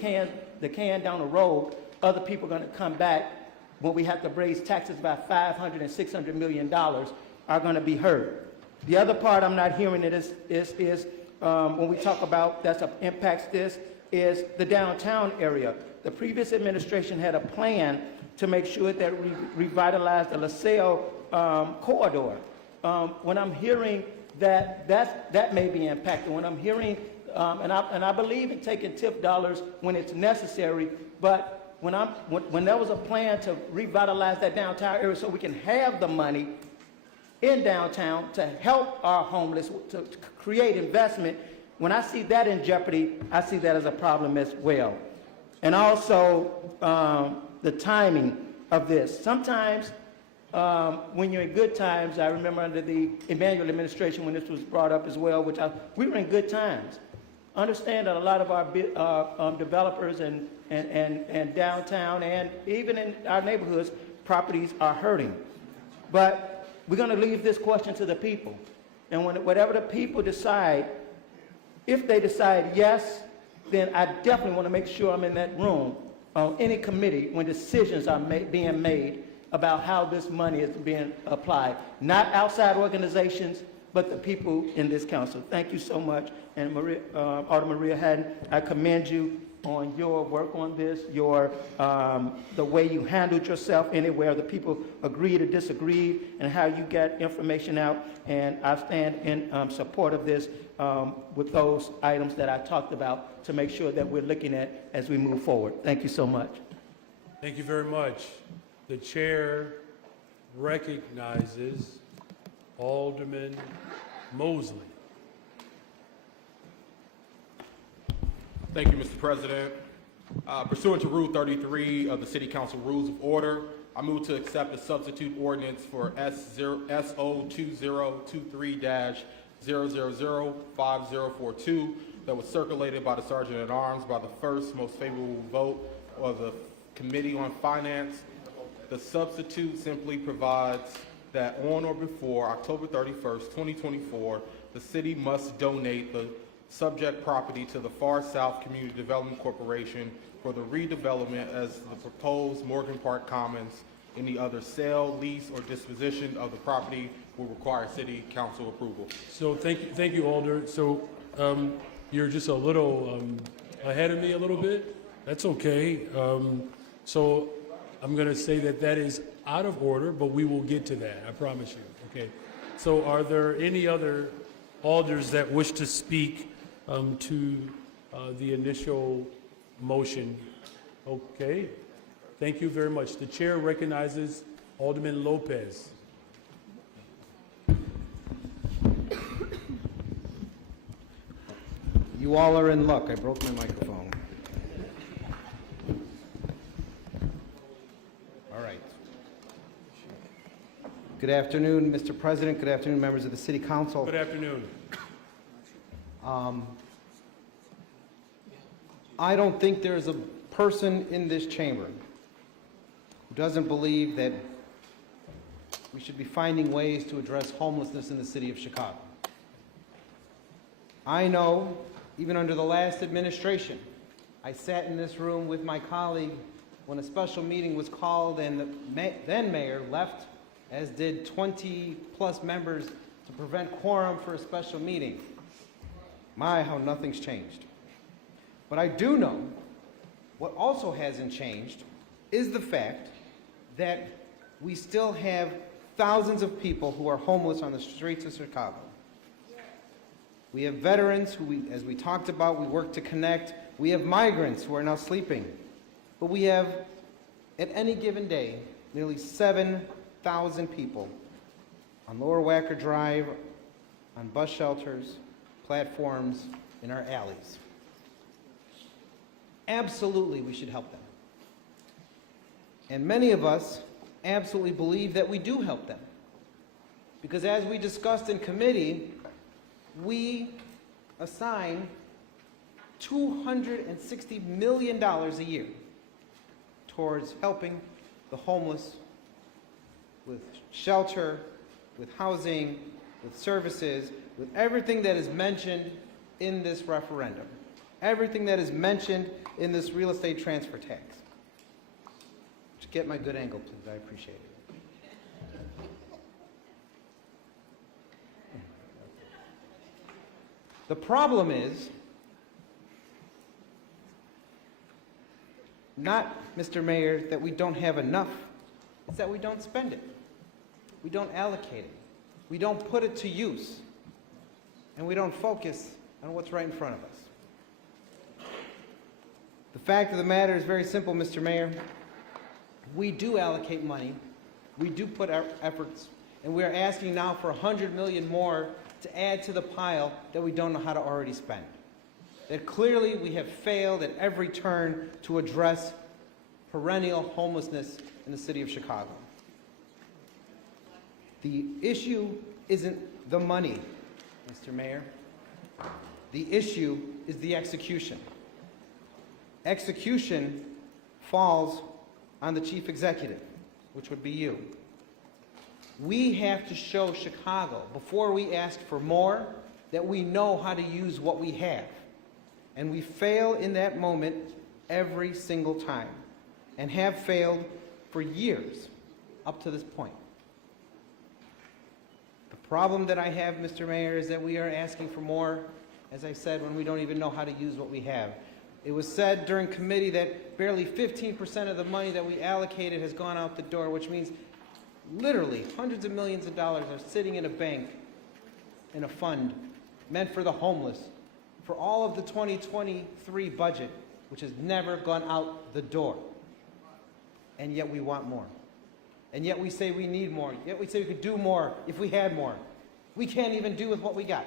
the can down the road, other people are going to come back when we have to raise taxes by $500 and $600 million are going to be heard. The other part I'm not hearing is when we talk about that impacts this, is the downtown area. The previous administration had a plan to make sure that we revitalize the LaSalle corridor. When I'm hearing that may be impacted, when I'm hearing, and I believe in taking TIF dollars when it's necessary, but when there was a plan to revitalize that downtown area so we can have the money in downtown to help our homeless, to create investment, when I see that in jeopardy, I see that as a problem as well. And also the timing of this. Sometimes when you're in good times, I remember under the Emmanuel administration when this was brought up as well, we were in good times. Understand that a lot of our developers and downtown and even in our neighborhoods, properties are hurting. But we're going to leave this question to the people. And whatever the people decide, if they decide yes, then I definitely want to make sure I'm in that room on any committee when decisions are being made about how this money is being applied. Not outside organizations, but the people in this council. Thank you so much. And Alderman Maria Haddon, I commend you on your work on this, the way you handled yourself anywhere the people agreed or disagreed, and how you get information out. And I stand in support of this with those items that I talked about to make sure that we're looking at as we move forward. Thank you so much. Thank you very much. The chair recognizes Alderman Mosley. Thank you, Mr. President. Pursuant to Rule 33 of the City Council Rules of Order, I move to accept the substitute ordinance for SO2023-0005042 that was circulated by the Sergeant at Arms by the first most favorable vote of the Committee on Finance. The substitute simply provides that on or before October 31st, 2024, the city must donate the subject property to the Far South Community Development Corporation for the redevelopment as the proposed Morgan Park Commons. Any other sale, lease, or disposition of the property will require city council approval. So thank you, Alder. So you're just a little ahead of me a little bit. That's okay. So I'm going to say that is out of order, but we will get to that. I promise you. Okay. So are there any other alders that wish to speak to the initial motion? Okay. Thank you very much. The chair recognizes Alderman Lopez. You all are in luck. I broke my microphone. All right. Good afternoon, Mr. President. Good afternoon, members of the City Council. Good afternoon. I don't think there's a person in this chamber who doesn't believe that we should be finding ways to address homelessness in the city of Chicago. I know, even under the last administration, I sat in this room with my colleague when a special meeting was called and the then mayor left, as did 20-plus members, to prevent quorum for a special meeting. My, how nothing's changed. But I do know what also hasn't changed is the fact that we still have thousands of people who are homeless on the streets of Chicago. We have veterans who, as we talked about, we work to connect. We have migrants who are now sleeping. But we have, at any given day, nearly 7,000 people on Lower Wacker Drive, on bus shelters, platforms, in our alleys. Absolutely, we should help them. And many of us absolutely believe that we do help them. Because as we discussed in committee, we assign $260 million a year towards helping the homeless with shelter, with housing, with services, with everything that is mentioned in this referendum, everything that is mentioned in this real estate transfer tax. Just get my good angle, please. I appreciate it. The problem is not, Mr. Mayor, that we don't have enough, it's that we don't spend it. We don't allocate it. We don't put it to use. And we don't focus on what's right in front of us. The fact of the matter is very simple, Mr. Mayor. We do allocate money. We do put our efforts, and we are asking now for $100 million more to add to the pile that we don't know how to already spend. That clearly we have failed at every turn to address perennial homelessness in the city of Chicago. The issue isn't the money, Mr. Mayor. The issue is the execution. Execution falls on the chief executive, which would be you. We have to show Chicago, before we ask for more, that we know how to use what we have. And we fail in that moment every single time, and have failed for years up to this point. The problem that I have, Mr. Mayor, is that we are asking for more, as I said, when we don't even know how to use what we have. It was said during committee that barely 15% of the money that we allocated has gone out the door, which means literally hundreds of millions of dollars are sitting in a bank, in a fund meant for the homeless, for all of the 2023 budget, which has never gone out the door. And yet we want more. And yet we say we need more. Yet we say we could do more if we had more. We can't even do with what we got.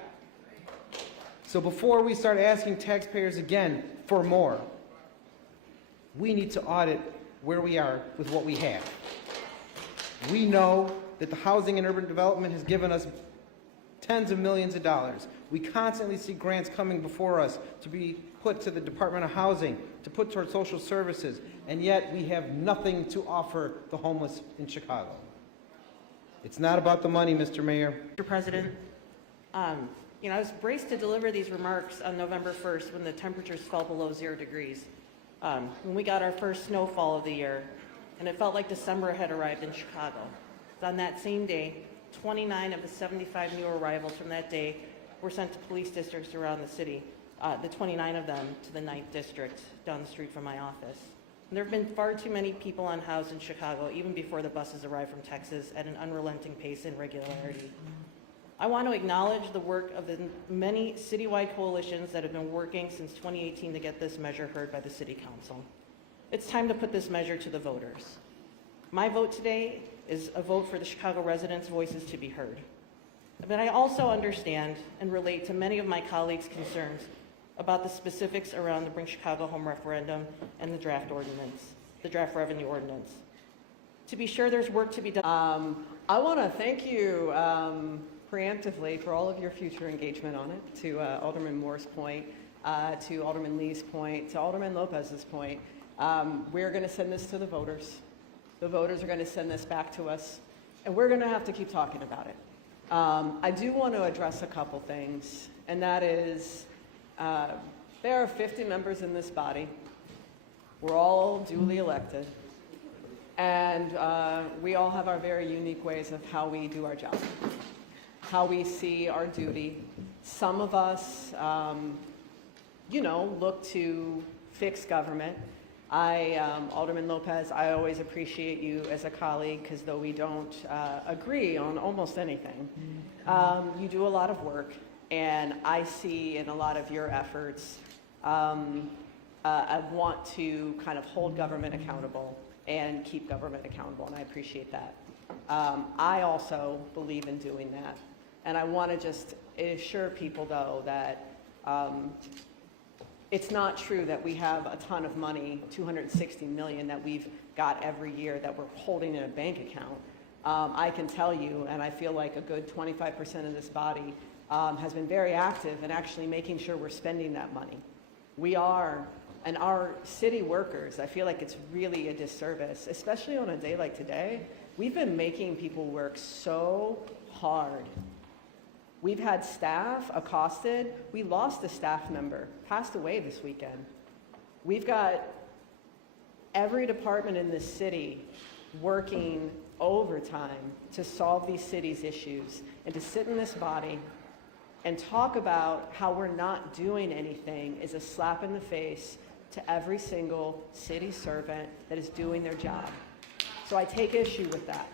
So before we start asking taxpayers again for more, we need to audit where we are with what we have. We know that the Housing and Urban Development has given us tens of millions of dollars. We constantly see grants coming before us to be put to the Department of Housing, to put towards social services, and yet we have nothing to offer the homeless in Chicago. It's not about the money, Mr. Mayor. Mr. President, I was braced to deliver these remarks on November 1st when the temperatures fell below 0 degrees, when we got our first snowfall of the year, and it felt like December had arrived in Chicago. On that same day, 29 of the 75 new arrivals from that day were sent to police districts around the city, the 29 of them to the 9th District down the street from my office. And there have been far too many people unhoused in Chicago, even before the buses arrived from Texas, at an unrelenting pace and regularity. I want to acknowledge the work of the many citywide coalitions that have been working since 2018 to get this measure heard by the City Council. It's time to put this measure to the voters. My vote today is a vote for the Chicago residents' voices to be heard. But I also understand and relate to many of my colleagues' concerns about the specifics around the Bring Chicago Home referendum and the draft ordinance, the draft revenue ordinance. To be sure, there's work to be done. I want to thank you preemptively for all of your future engagement on it, to Alderman Moore's point, to Alderman Lee's point, to Alderman Lopez's point. We're going to send this to the voters. The voters are going to send this back to us, and we're going to have to keep talking about it. I do want to address a couple things, and that is there are 50 members in this body. We're all duly elected, and we all have our very unique ways of how we do our job, how we see our duty. Some of us, look to fix government. Alderman Lopez, I always appreciate you as a colleague, because though we don't agree on almost anything, you do a lot of work, and I see in a lot of your efforts, I want to kind of hold government accountable and keep government accountable, and I appreciate that. I also believe in doing that, and I want to just assure people, though, that it's not true that we have a ton of money, $260 million, that we've got every year that we're holding in a bank account. I can tell you, and I feel like a good 25% of this body has been very active in actually making sure we're spending that money. We are, and our city workers, I feel like it's really a disservice, especially on a day like today. We've been making people work so hard. We've had staff accosted. We lost a staff member, passed away this weekend. We've got every department in this city working overtime to solve these city's issues, and to sit in this body and talk about how we're not doing anything is a slap in the face to every single city servant that is doing their job. So I take issue with that.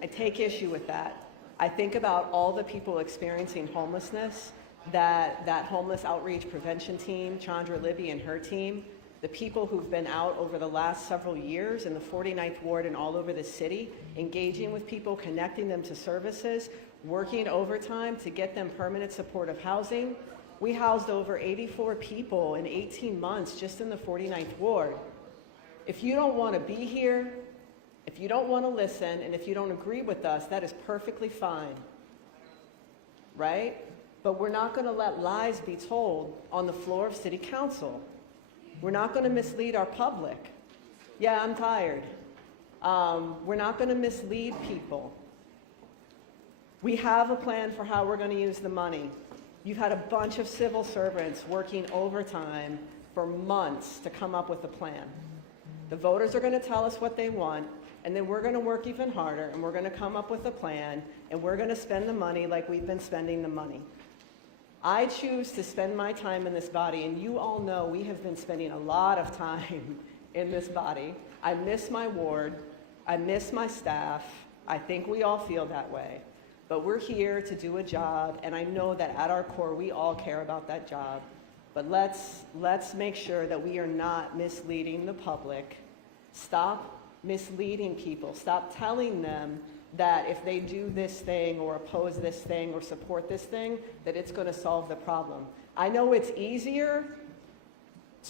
I take issue with that. I think about all the people experiencing homelessness, that homeless outreach prevention team, Chandra Libby and her team, the people who've been out over the last several years in the 49th Ward and all over the city, engaging with people, connecting them to services, working overtime to get them permanent supportive housing. We housed over 84 people in 18 months just in the 49th Ward. If you don't want to be here, if you don't want to listen, and if you don't agree with us, that is perfectly fine, right? But we're not going to let lies be told on the floor of City Council. We're not going to mislead our public. Yeah, I'm tired. We're not going to mislead people. We have a plan for how we're going to use the money. You've had a bunch of civil servants working overtime for months to come up with a plan. The voters are going to tell us what they want, and then we're going to work even harder, and we're going to come up with a plan, and we're going to spend the money like we've been spending the money. I choose to spend my time in this body, and you all know we have been spending a lot of time in this body. I miss my ward. I miss my staff. I think we all feel that way. But we're here to do a job, and I know that at our core, we all care about that job. But let's make sure that we are not misleading the public. Stop misleading people. Stop telling them that if they do this thing or oppose this thing or support this thing, that it's going to solve the problem. I know it's easier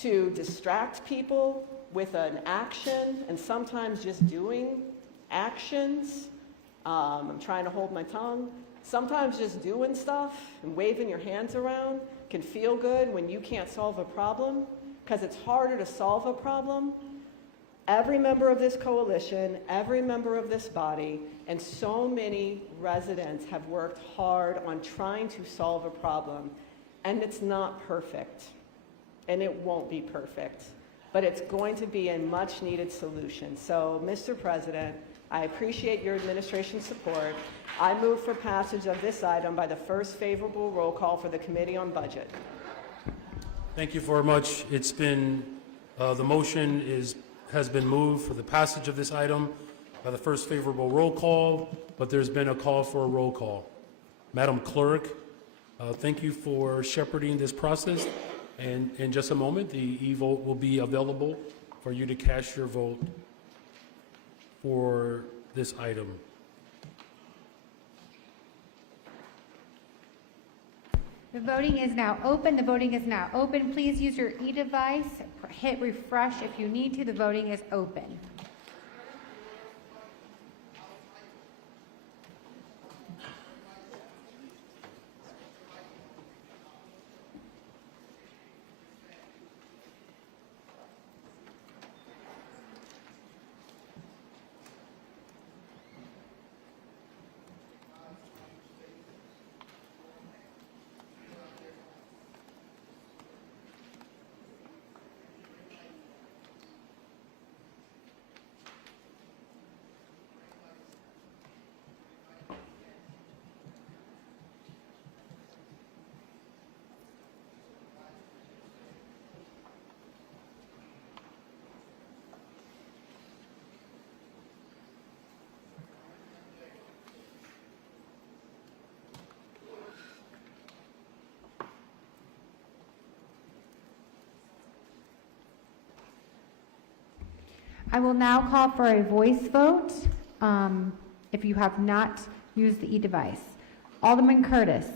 to distract people with an action and sometimes just doing actions. I'm trying to hold my tongue. Sometimes just doing stuff and waving your hands around can feel good when you can't solve a problem, because it's harder to solve a problem. Every member of this coalition, every member of this body, and so many residents have worked hard on trying to solve a problem, and it's not perfect, and it won't be perfect, but it's going to be a much needed solution. So, Mr. President, I appreciate your administration's support. I move for passage of this item by the first favorable roll call for the Committee on Budget. Thank you very much. It's been, the motion has been moved for the passage of this item by the first favorable roll call, but there's been a call for a roll call. Madam Clerk, thank you for shepherding this process, and in just a moment, the e-vote will be available for you to cast your vote for this item. The voting is now open. The voting is now open. Please use your e-device. Hit refresh if you need to. The voting is open. I will now call for a voice vote if you have not used the e-device. Alderman Curtis.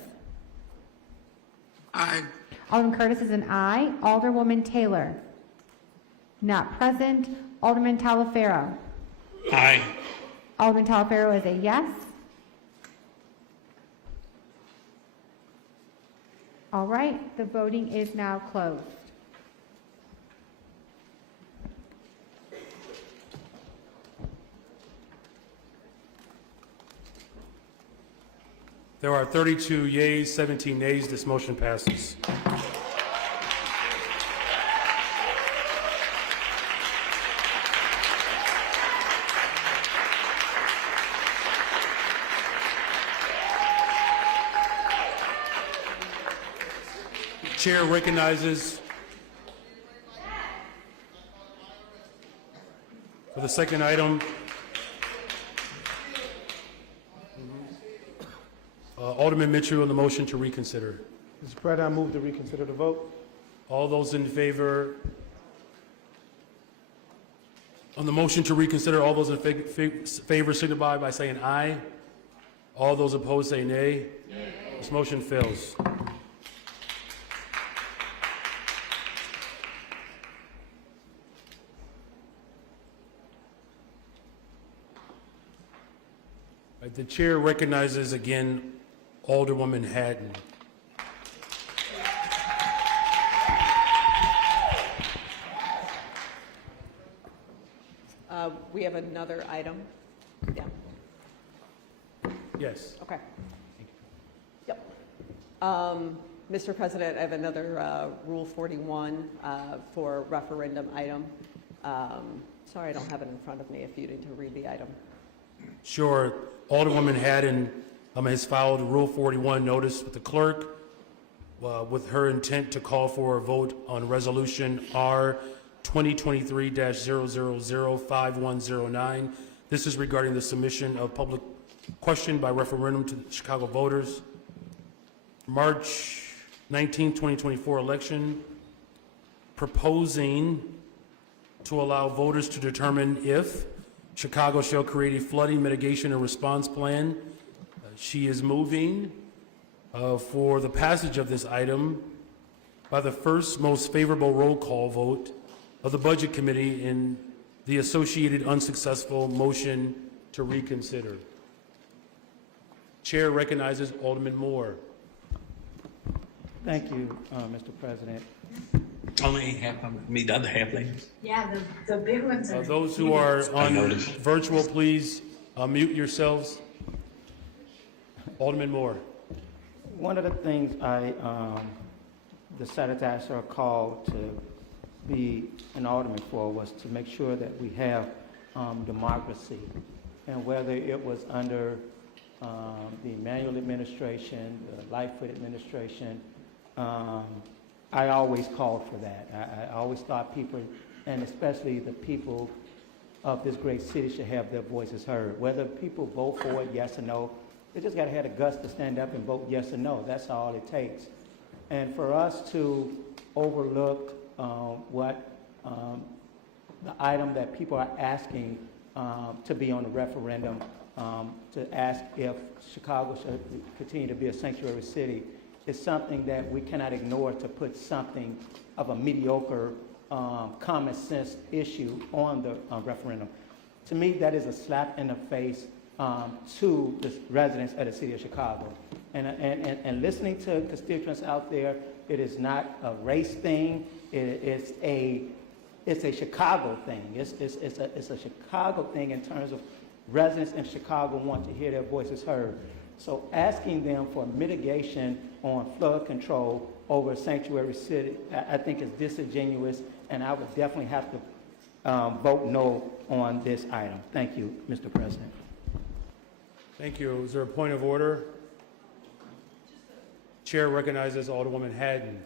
Aye. Alderman Curtis is an aye. Alderwoman Taylor. Not present. Alderman Talaferro. Aye. Alderman Talaferro is a yes. All right, the voting is now closed. There are 32 yeas, 17 nays. This motion passes. Chair recognizes For the second item, Alderman Mitchell on the motion to reconsider. Mr. President, I move to reconsider the vote. All those in favor? On the motion to reconsider, all those in favor signify by saying aye. All those opposed say nay. This motion fails. The chair recognizes again Alderwoman Haddon. We have another item. Yeah. Yes. Okay. Yep. Mr. President, I have another Rule 41 for referendum item. Sorry, I don't have it in front of me if you need to read the item. Sure. Alderwoman Haddon has filed Rule 41 notice with the clerk with her intent to call for a vote on Resolution R 2023-0005109. This is regarding the submission of public question by referendum to the Chicago voters. March 19, 2024 election, proposing to allow voters to determine if Chicago shall create a flooding mitigation and response plan. She is moving for the passage of this item by the first most favorable roll call vote of the Budget Committee in the associated unsuccessful motion to reconsider. Chair recognizes Alderman Moore. Thank you, Mr. President. Only half of me, the other half, ladies. Yeah, the big ones are. Those who are on virtual, please mute yourselves. Alderman Moore. One of the things I decided to ask our call to be an alderman for was to make sure that we have democracy. And whether it was under the Manual administration, the Lightfoot administration, I always called for that. I always thought people, and especially the people of this great city, should have their voices heard. Whether people vote for it, yes or no, they just got to have the guts to stand up and vote yes or no. That's all it takes. And for us to overlook what the item that people are asking to be on the referendum, to ask if Chicago should continue to be a sanctuary city, is something that we cannot ignore to put something of a mediocre common sense issue on the referendum. To me, that is a slap in the face to the residents of the city of Chicago. And listening to constituents out there, it is not a race thing. It's a Chicago thing. It's a Chicago thing in terms of residents in Chicago want to hear their voices heard. So asking them for mitigation on flood control over a sanctuary city, I think is disingenuous, and I would definitely have to vote no on this item. Thank you, Mr. President. Thank you. Is there a point of order? Chair recognizes Alderwoman Haddon.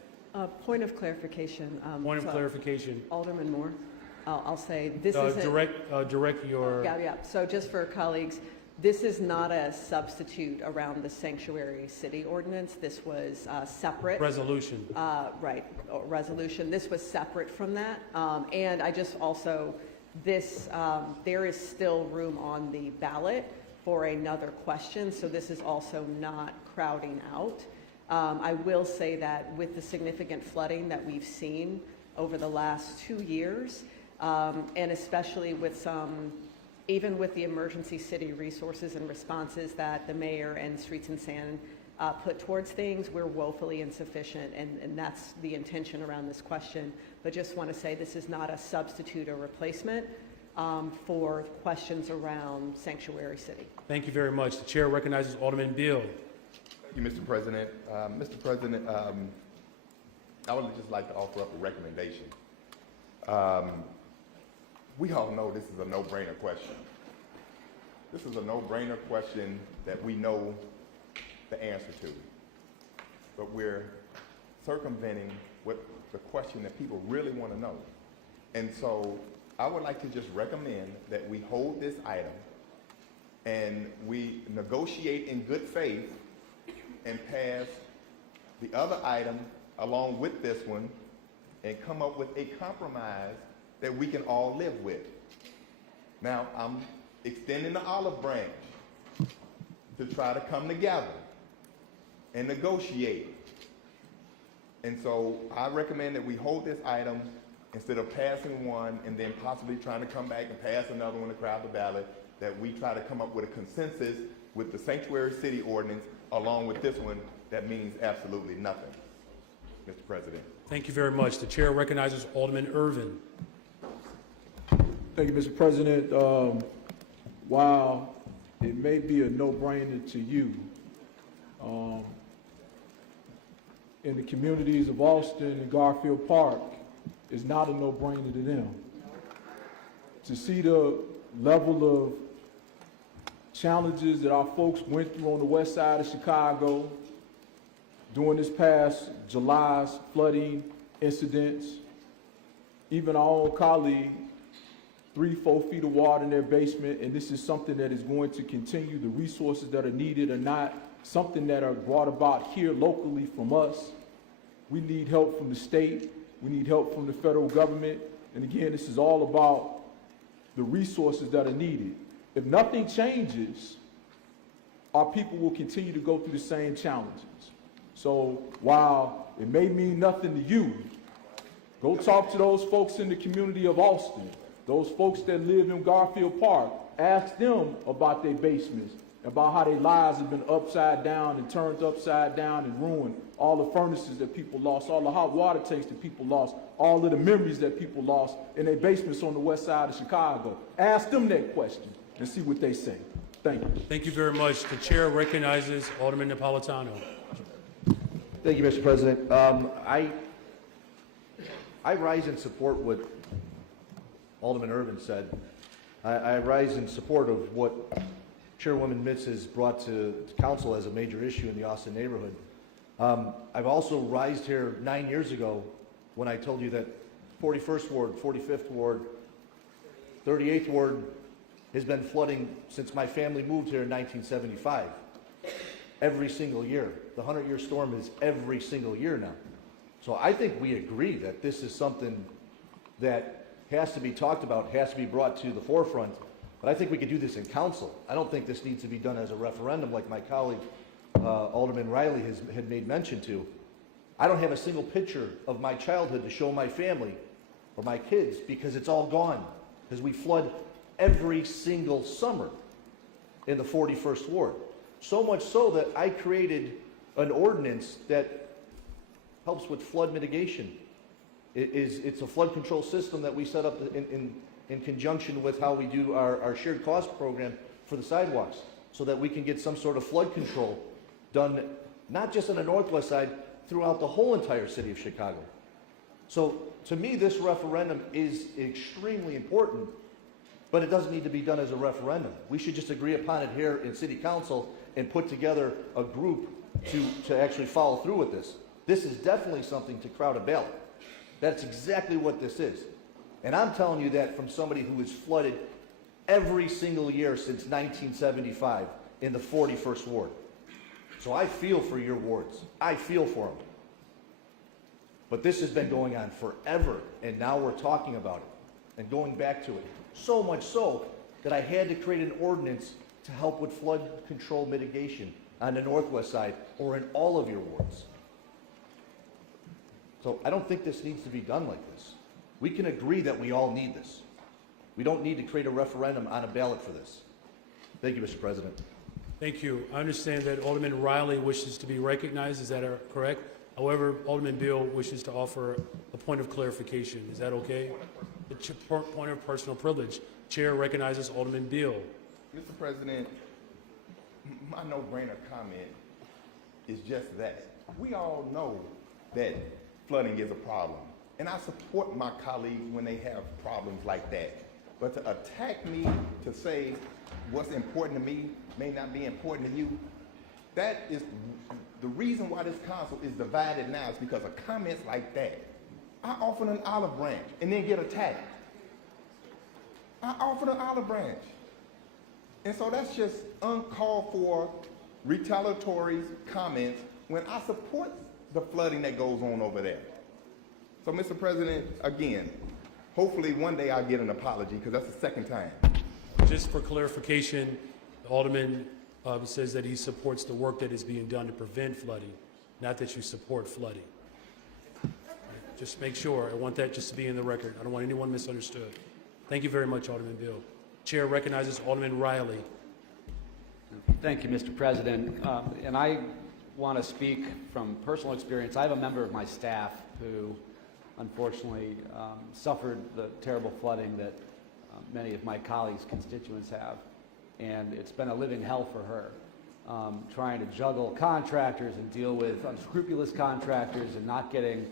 Point of clarification. Point of clarification. Alderman Moore, I'll say this is direct your. Yeah. So just for colleagues, this is not a substitute around the sanctuary city ordinance. This was separate. Resolution. Right, resolution. This was separate from that. And I just also, there is still room on the ballot for another question. So this is also not crowding out. I will say that with the significant flooding that we've seen over the last 2 years, and especially with even with the emergency city resources and responses that the mayor and Streets and Sand put towards things, we're woefully insufficient, and that's the intention around this question. But just want to say this is not a substitute or replacement for questions around sanctuary city. Thank you very much. The chair recognizes Alderman Beal. Thank you, Mr. President. Mr. President, I would just like to offer up a recommendation. We all know this is a no-brainer question. This is a no-brainer question that we know the answer to. But we're circumventing what the question that people really want to know. And so I would like to just recommend that we hold this item and we negotiate in good faith and pass the other item along with this one and come up with a compromise that we can all live with. Now, I'm extending the olive branch to try to come together and negotiate. And so I recommend that we hold this item instead of passing one and then possibly trying to come back and pass another one to crowd the ballot, that we try to come up with a consensus with the sanctuary city ordinance along with this one that means absolutely nothing, Mr. President. Thank you very much. The chair recognizes Alderman Irvin. Thank you, Mr. President. While it may be a no-brainer to you, in the communities of Austin and Garfield Park, it's not a no-brainer to them. To see the level of challenges that our folks went through on the west side of Chicago during this past July's flooding incidents, even our own colleague, 3-4 feet of water in their basement, and this is something that is going to continue. The resources that are needed are not something that are brought about here locally from us. We need help from the state. We need help from the federal government. And again, this is all about the resources that are needed. If nothing changes, our people will continue to go through the same challenges. So while it may mean nothing to you, go talk to those folks in the community of Austin, those folks that live in Garfield Park. Ask them about their basements, about how their lives have been upside down and turned upside down and ruined. All the furnaces that people lost, all the hot water tanks that people lost, all of the memories that people lost in their basements on the west side of Chicago. Ask them that question and see what they say. Thank you. Thank you very much. The chair recognizes Alderman Napolitano. Thank you, Mr. President. I rise in support what Alderman Irvin said. I rise in support of what Chairwoman Mitz has brought to council as a major issue in the Austin neighborhood. I've also rised here 9 years ago when I told you that 41st Ward, 45th Ward, 38th Ward has been flooding since my family moved here in 1975. Every single year. The 100-year storm is every single year now. So I think we agree that this is something that has to be talked about, has to be brought to the forefront. But I think we could do this in council. I don't think this needs to be done as a referendum like my colleague Alderman Riley had made mention to. I don't have a single picture of my childhood to show my family or my kids because it's all gone. Because we flood every single summer in the 41st Ward. So much so that I created an ordinance that helps with flood mitigation. It's a flood control system that we set up in conjunction with how we do our shared cost program for the sidewalks so that we can get some sort of flood control done, not just on the northwest side, throughout the whole entire city of Chicago. So to me, this referendum is extremely important, but it doesn't need to be done as a referendum. We should just agree upon it here in City Council and put together a group to actually follow through with this. This is definitely something to crowd a ballot. That's exactly what this is. And I'm telling you that from somebody who has flooded every single year since 1975 in the 41st Ward. So I feel for your wards. I feel for them. But this has been going on forever, and now we're talking about it and going back to it. So much so that I had to create an ordinance to help with flood control mitigation on the northwest side or in all of your wards. So I don't think this needs to be done like this. We can agree that we all need this. We don't need to create a referendum on a ballot for this. Thank you, Mr. President. Thank you. I understand that Alderman Riley wishes to be recognized. Is that correct? However, Alderman Beal wishes to offer a point of clarification. Is that okay? A point of personal privilege. Chair recognizes Alderman Beal. Mr. President, my no-brainer comment is just that. We all know that flooding is a problem. And I support my colleagues when they have problems like that. But to attack me to say what's important to me may not be important to you, that is the reason why this council is divided now is because of comments like that. I offer an olive branch and then get attacked. I offered an olive branch. And so that's just uncalled for retaliatory comments when I support the flooding that goes on over there. So, Mr. President, again, hopefully one day I'll get an apology, because that's the second time. Just for clarification, the Alderman says that he supports the work that is being done to prevent flooding, not that you support flooding. Just make sure. I want that just to be in the record. I don't want anyone misunderstood. Thank you very much, Alderman Bill. Chair recognizes Alderman Riley. Thank you, Mr. President. And I want to speak from personal experience. I have a member of my staff who unfortunately suffered the terrible flooding that many of my colleagues' constituents have. And it's been a living hell for her, trying to juggle contractors and deal with unscrupulous contractors and not getting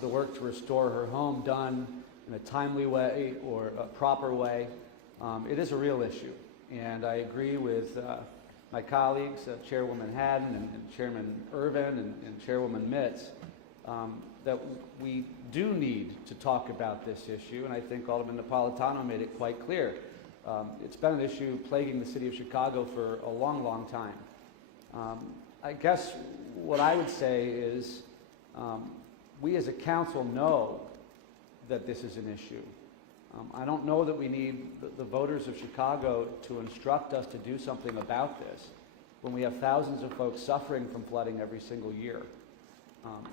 the work to restore her home done in a timely way or a proper way. It is a real issue. And I agree with my colleagues, Chairwoman Haddon and Chairman Irvin and Chairwoman Mitz, that we do need to talk about this issue, and I think Alderman Napolitano made it quite clear. It's been an issue plaguing the city of Chicago for a long, long time. I guess what I would say is we as a council know that this is an issue. I don't know that we need the voters of Chicago to instruct us to do something about this when we have thousands of folks suffering from flooding every single year.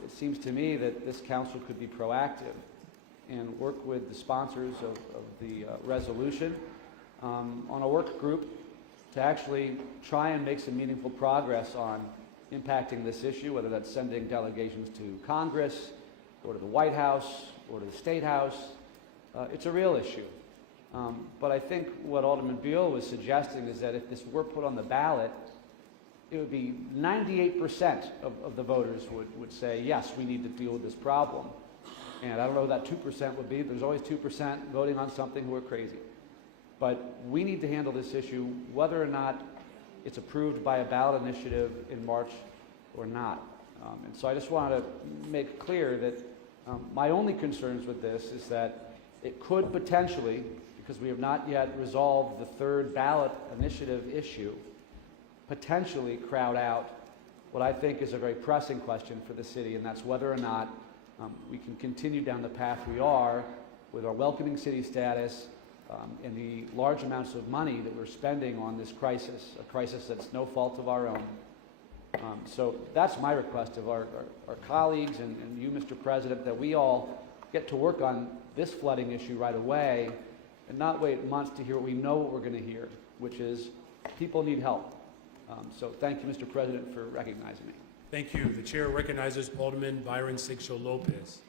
It seems to me that this council could be proactive and work with the sponsors of the resolution on a work group to actually try and make some meaningful progress on impacting this issue, whether that's sending delegations to Congress or to the White House or to the State House. It's a real issue. But I think what Alderman Beal was suggesting is that if this were put on the ballot, it would be 98% of the voters would say, yes, we need to deal with this problem. And I don't know what that 2% would be. There's always 2% voting on something who are crazy. But we need to handle this issue whether or not it's approved by a ballot initiative in March or not. And so I just want to make clear that my only concerns with this is that it could potentially, because we have not yet resolved the third ballot initiative issue, potentially crowd out what I think is a very pressing question for the city, and that's whether or not we can continue down the path we are with our welcoming city status and the large amounts of money that we're spending on this crisis, a crisis that's no fault of our own. So that's my request of our colleagues and you, Mr. President, that we all get to work on this flooding issue right away and not wait months to hear what we know what we're going to hear, which is people need help. So thank you, Mr. President, for recognizing me. Thank you. The chair recognizes Alderman Byron Sixto Lopez.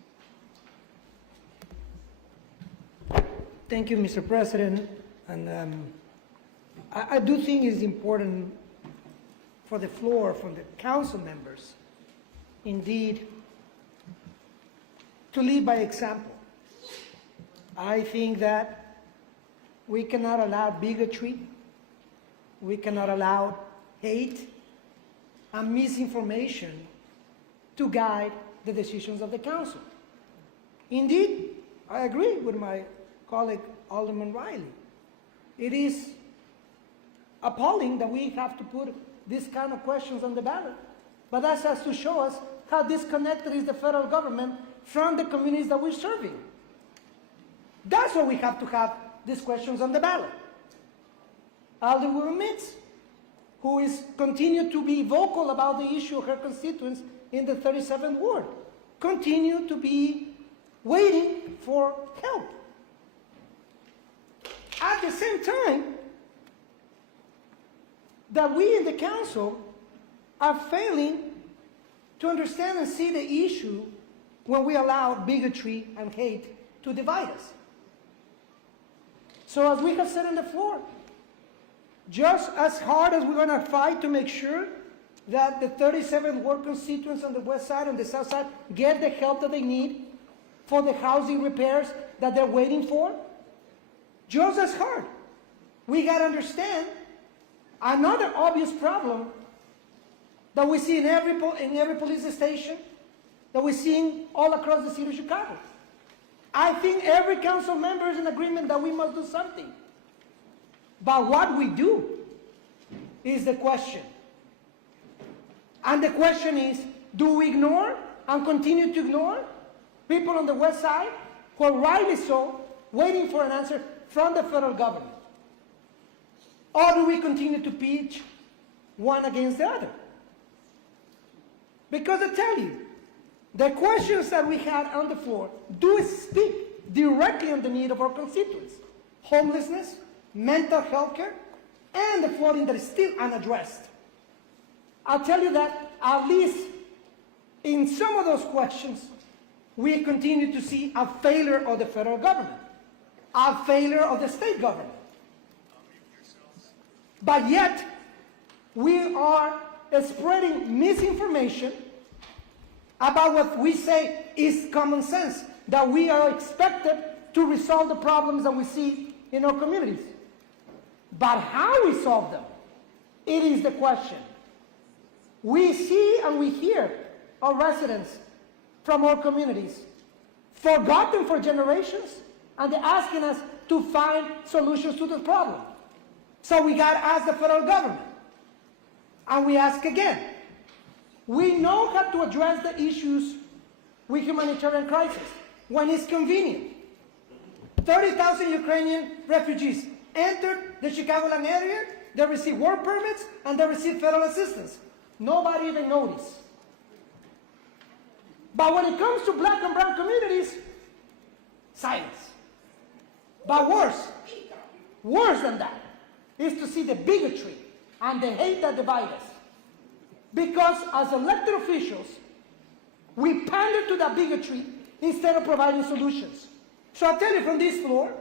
Thank you, Mr. President. And I do think it's important for the floor, from the council members, indeed, to lead by example. I think that we cannot allow bigotry, we cannot allow hate and misinformation to guide the decisions of the council. Indeed, I agree with my colleague Alderman Riley. It is appalling that we have to put these kind of questions on the ballot, but that has to show us how disconnected is the federal government from the communities that we're serving. That's why we have to have these questions on the ballot. Alderwoman Mitz, who is continued to be vocal about the issue of her constituents in the 37th ward, continue to be waiting for help. At the same time, that we in the council are failing to understand and see the issue when we allow bigotry and hate to divide us. So as we have said on the floor, just as hard as we're going to fight to make sure that the 37th ward constituents on the west side and the south side get the help that they need for the housing repairs that they're waiting for, just as hard, we got to understand another obvious problem that we see in every police station, that we're seeing all across the city of Chicago. I think every council member is in agreement that we must do something. But what we do is the question. And the question is, do we ignore and continue to ignore people on the west side who are rightly so waiting for an answer from the federal government? Or do we continue to pitch one against the other? Because I tell you, the questions that we had on the floor do speak directly on the need of our constituents. Homelessness, mental health care, and the flooding that is still unaddressed. I'll tell you that at least in some of those questions, we continue to see a failure of the federal government, a failure of the state government. But yet, we are spreading misinformation about what we say is common sense, that we are expected to resolve the problems that we see in our communities. But how we solve them, it is the question. We see and we hear our residents from our communities, forgotten for generations, and they're asking us to find solutions to the problem. So we got to ask the federal government. And we ask again. We know how to address the issues with humanitarian crisis when it's convenient. 30,000 Ukrainian refugees entered the Chicagoland area, they received work permits, and they received federal assistance. Nobody even noticed. But when it comes to black and brown communities, silence. But worse than that, is to see the bigotry and the hate that divide us. Because as elected officials, we pander to that bigotry instead of providing solutions. So I tell you from this floor,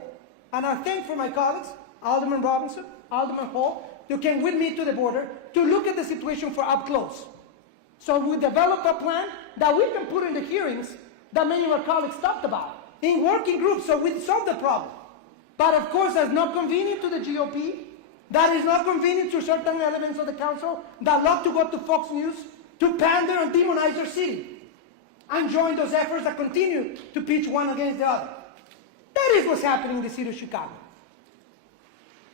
and I thank for my colleagues, Alderman Robinson, Alderman Hall, who came with me to the border to look at the situation for up close. So we developed a plan that we can put in the hearings that many of our colleagues talked about, in working groups, so we solve the problem. But of course, that's not convenient to the GOP. That is not convenient to certain elements of the council that love to go to Fox News to pander and demonize their city and join those efforts that continue to pitch one against the other. That is what's happening in the city of Chicago.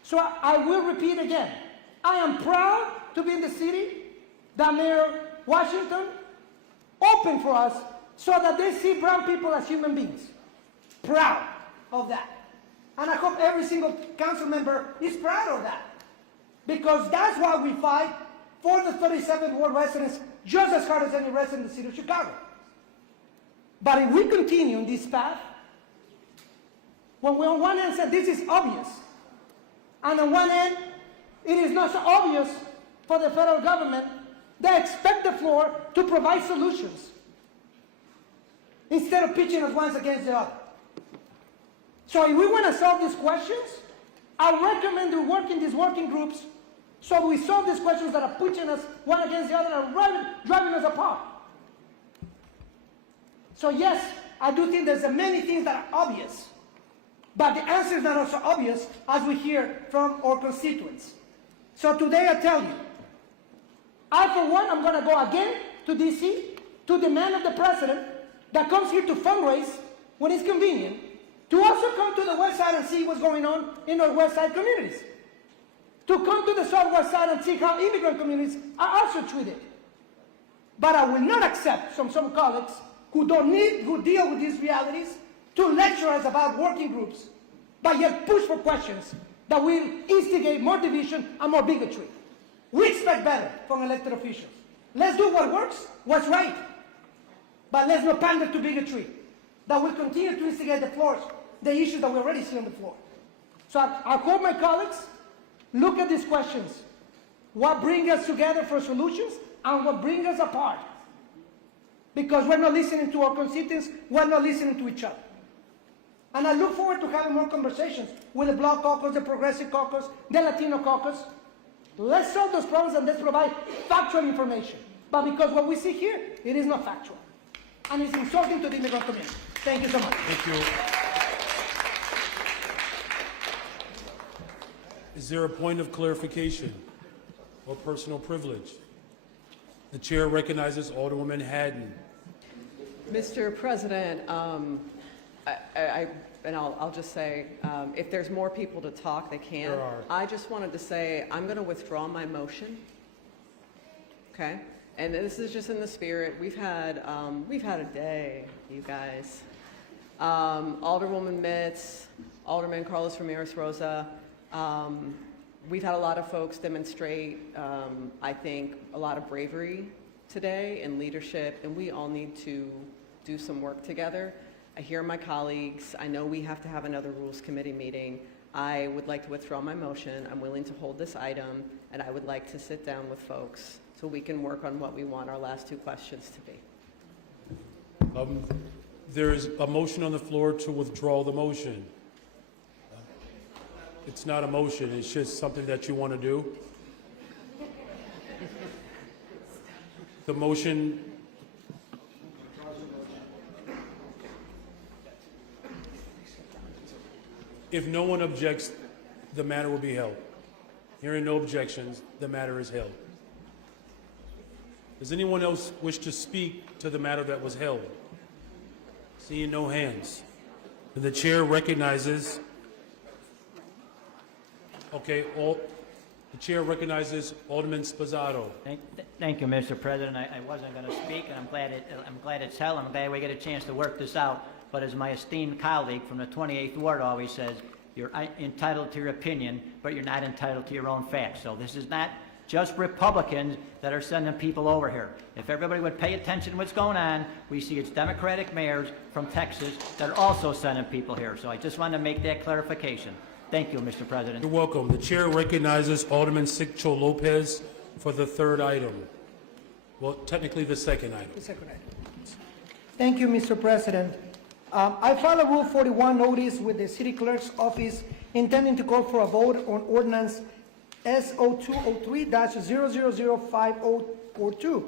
So I will repeat again. I am proud to be in the city that Mayor Washington opened for us so that they see brown people as human beings. Proud of that. And I hope every single council member is proud of that. Because that's why we fight for the 37th Ward residents just as hard as any resident in the city of Chicago. But if we continue in this path, when we on one hand said this is obvious, and on one hand it is not so obvious for the federal government, they expect the floor to provide solutions instead of pitching us once against the other. So if we want to solve these questions, I recommend we work in these working groups so we solve these questions that are pushing us one against the other and driving us apart. So yes, I do think there's many things that are obvious, but the answer is not also obvious as we hear from our constituents. So today I tell you, I for one, I'm going to go again to DC to demand of the president that comes here to fundraise when it's convenient, to also come to the west side and see what's going on in our west side communities. To come to the southwest side and see how immigrant communities are also treated. But I will not accept from some colleagues who deal with these realities to lecture us about working groups, but yet push for questions that will instigate more division and more bigotry. We expect better from elected officials. Let's do what works, what's right. But let's not pander to bigotry that will continue to instigate the issues that we already see on the floor. So I hope my colleagues look at these questions. What brings us together for solutions and what brings us apart. Because we're not listening to our constituents, we're not listening to each other. And I look forward to having more conversations with the Black Caucus, the Progressive Caucus, the Latino Caucus. Let's solve those problems and let's provide factual information. But because what we see here, it is not factual. And it's insulting to the immigrant community. Thank you so much. Thank you. Is there a point of clarification or personal privilege? The chair recognizes Alderwoman Haddon. Mr. President, I'll just say, if there's more people to talk, they can. There are. I just wanted to say, I'm going to withdraw my motion. Okay? And this is just in the spirit. We've had a day, you guys. Alderwoman Mitz, Alderman Carlos Ramirez Rosa. We've had a lot of folks demonstrate, I think, a lot of bravery today and leadership, and we all need to do some work together. I hear my colleagues. I know we have to have another Rules Committee meeting. I would like to withdraw my motion. I'm willing to hold this item, and I would like to sit down with folks so we can work on what we want our last two questions to be. There's a motion on the floor to withdraw the motion. It's not a motion, it's just something that you want to do. The motion, if no one objects, the matter will be held. Hearing no objections, the matter is held. Does anyone else wish to speak to the matter that was held? Seeing no hands. The chair recognizes, the chair recognizes Alderman Sposato. Thank you, Mr. President. I wasn't going to speak, and I'm glad it's held. I'm glad we get a chance to work this out. But as my esteemed colleague from the 28th Ward always says, you're entitled to your opinion, but you're not entitled to your own facts. So this is not just Republicans that are sending people over here. If everybody would pay attention to what's going on, we see it's Democratic mayors from Texas that are also sending people here. So I just wanted to make that clarification. Thank you, Mr. President. You're welcome. The chair recognizes Alderman Siccho Lopez for the third item. Well, technically the second item. The second item. Thank you, Mr. President. I filed a Rule 41 notice with the City Clerk's office intending to call for a vote on Ordinance S0203-0005042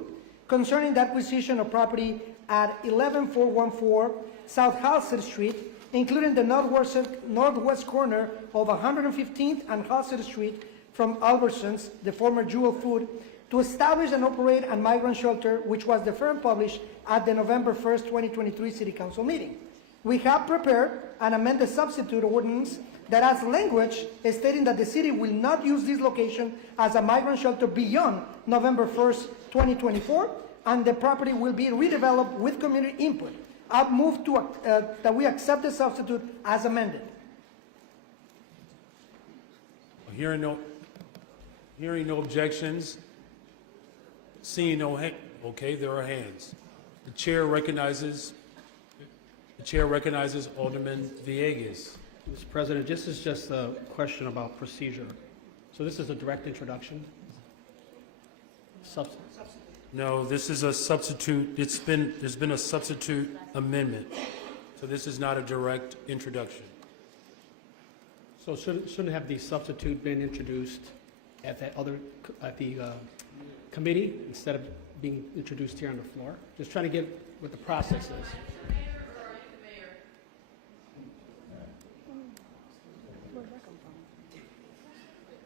concerning the acquisition of property at 11414 South Halsted Street, including the northwest corner of 115th and Halsted Street from Albertsons, the former Jewel Food, to establish and operate a migrant shelter, which was deferred and published at the November 1st, 2023 City Council meeting. We have prepared and amended substitute ordinance that has language stating that the city will not use this location as a migrant shelter beyond November 1st, 2024, and the property will be redeveloped with community input. I've moved to that we accept the substitute as amended. Hearing no objections, seeing no hands. Okay, there are hands. The chair recognizes Alderman Villegas. Mr. President, this is just a question about procedure. So this is a direct introduction? No, this is a substitute. There's been a substitute amendment. So this is not a direct introduction. So shouldn't have the substitute been introduced at the committee instead of being introduced here on the floor? Just trying to get what the process is.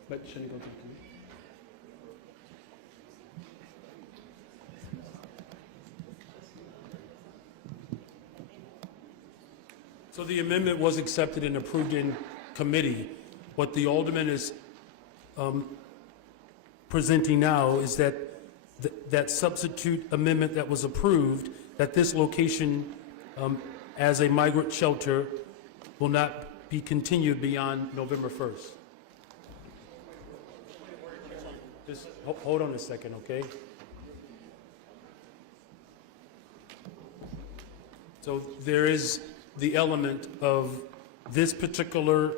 But shouldn't it go to the committee? So the amendment was accepted and approved in committee. What the alderman is presenting now is that that substitute amendment that was approved, that this location as a migrant shelter will not be continued beyond November 1st. Just hold on a second, okay? So there is the element of this particular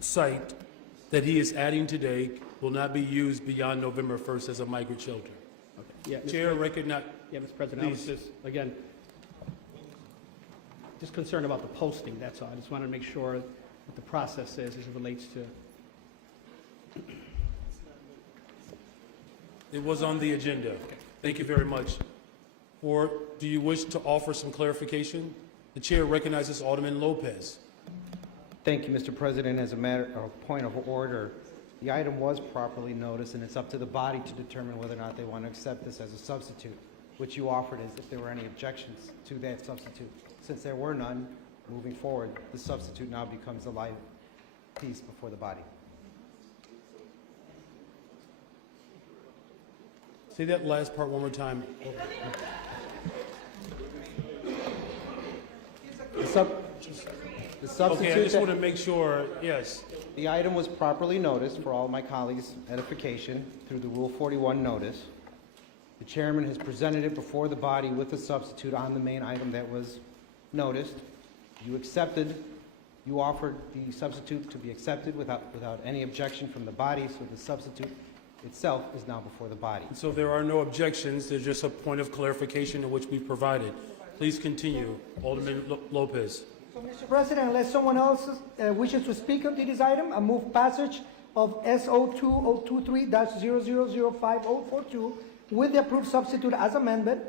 site that he is adding today will not be used beyond November 1st as a migrant shelter. Okay. Yeah, Chair recognize. Yeah, Mr. President, I was just, again, just concerned about the posting, that's all. I just wanted to make sure what the process is as it relates to. It was on the agenda. Thank you very much. Or do you wish to offer some clarification? The chair recognizes Alderman Lopez. Thank you, Mr. President. As a matter of point of order, the item was properly noticed, and it's up to the body to determine whether or not they want to accept this as a substitute, which you offered as if there were any objections to that substitute. Since there were none, moving forward, the substitute now becomes a live piece before the body. Say that last part one more time. The substitute. Okay, I just want to make sure, yes. The item was properly noticed for all my colleagues' edification through the Rule 41 notice. The chairman has presented it before the body with a substitute on the main item that was noticed. You accepted, you offered the substitute to be accepted without any objection from the body, so the substitute itself is now before the body. So there are no objections, there's just a point of clarification in which we provided. Please continue, Alderman Lopez. So, Mr. President, unless someone else wishes to speak on this item, I move passage of S02-023-0005-042 with the approved substitute as amended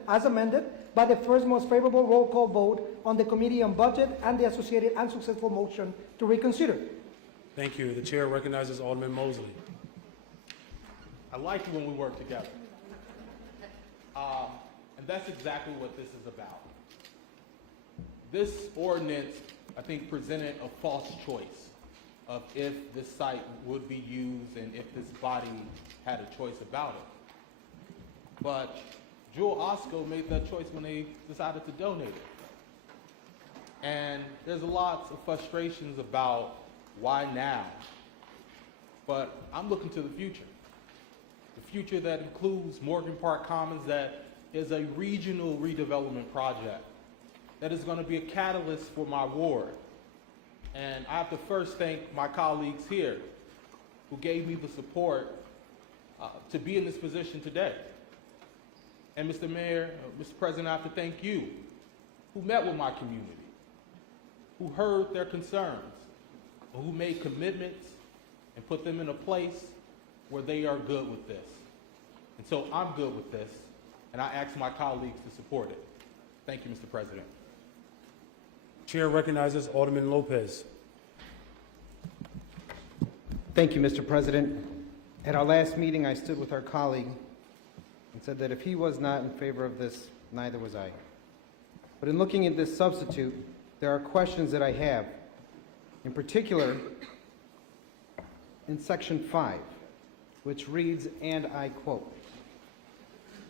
by the first most favorable roll call vote on the Committee on Budget and the associated unsuccessful motion to reconsider. Thank you. The chair recognizes Alderman Mosley. I like it when we work together. And that's exactly what this is about. This ordinance, I think, presented a false choice of if this site would be used and if this body had a choice about it. But Jewel Osco made that choice when they decided to donate it. And there's lots of frustrations about why now. But I'm looking to the future. The future that includes Morgan Park Commons, that is a regional redevelopment project that is going to be a catalyst for my ward. And I have to first thank my colleagues here who gave me the support to be in this position today. And Mr. Mayor, Mr. President, I have to thank you who met with my community, who heard their concerns, who made commitments and put them in a place where they are good with this. And so I'm good with this, and I ask my colleagues to support it. Thank you, Mr. President. Chair recognizes Alderman Lopez. Thank you, Mr. President. At our last meeting, I stood with our colleague and said that if he was not in favor of this, neither was I. But in looking at this substitute, there are questions that I have. In particular, in Section 5, which reads, and I quote,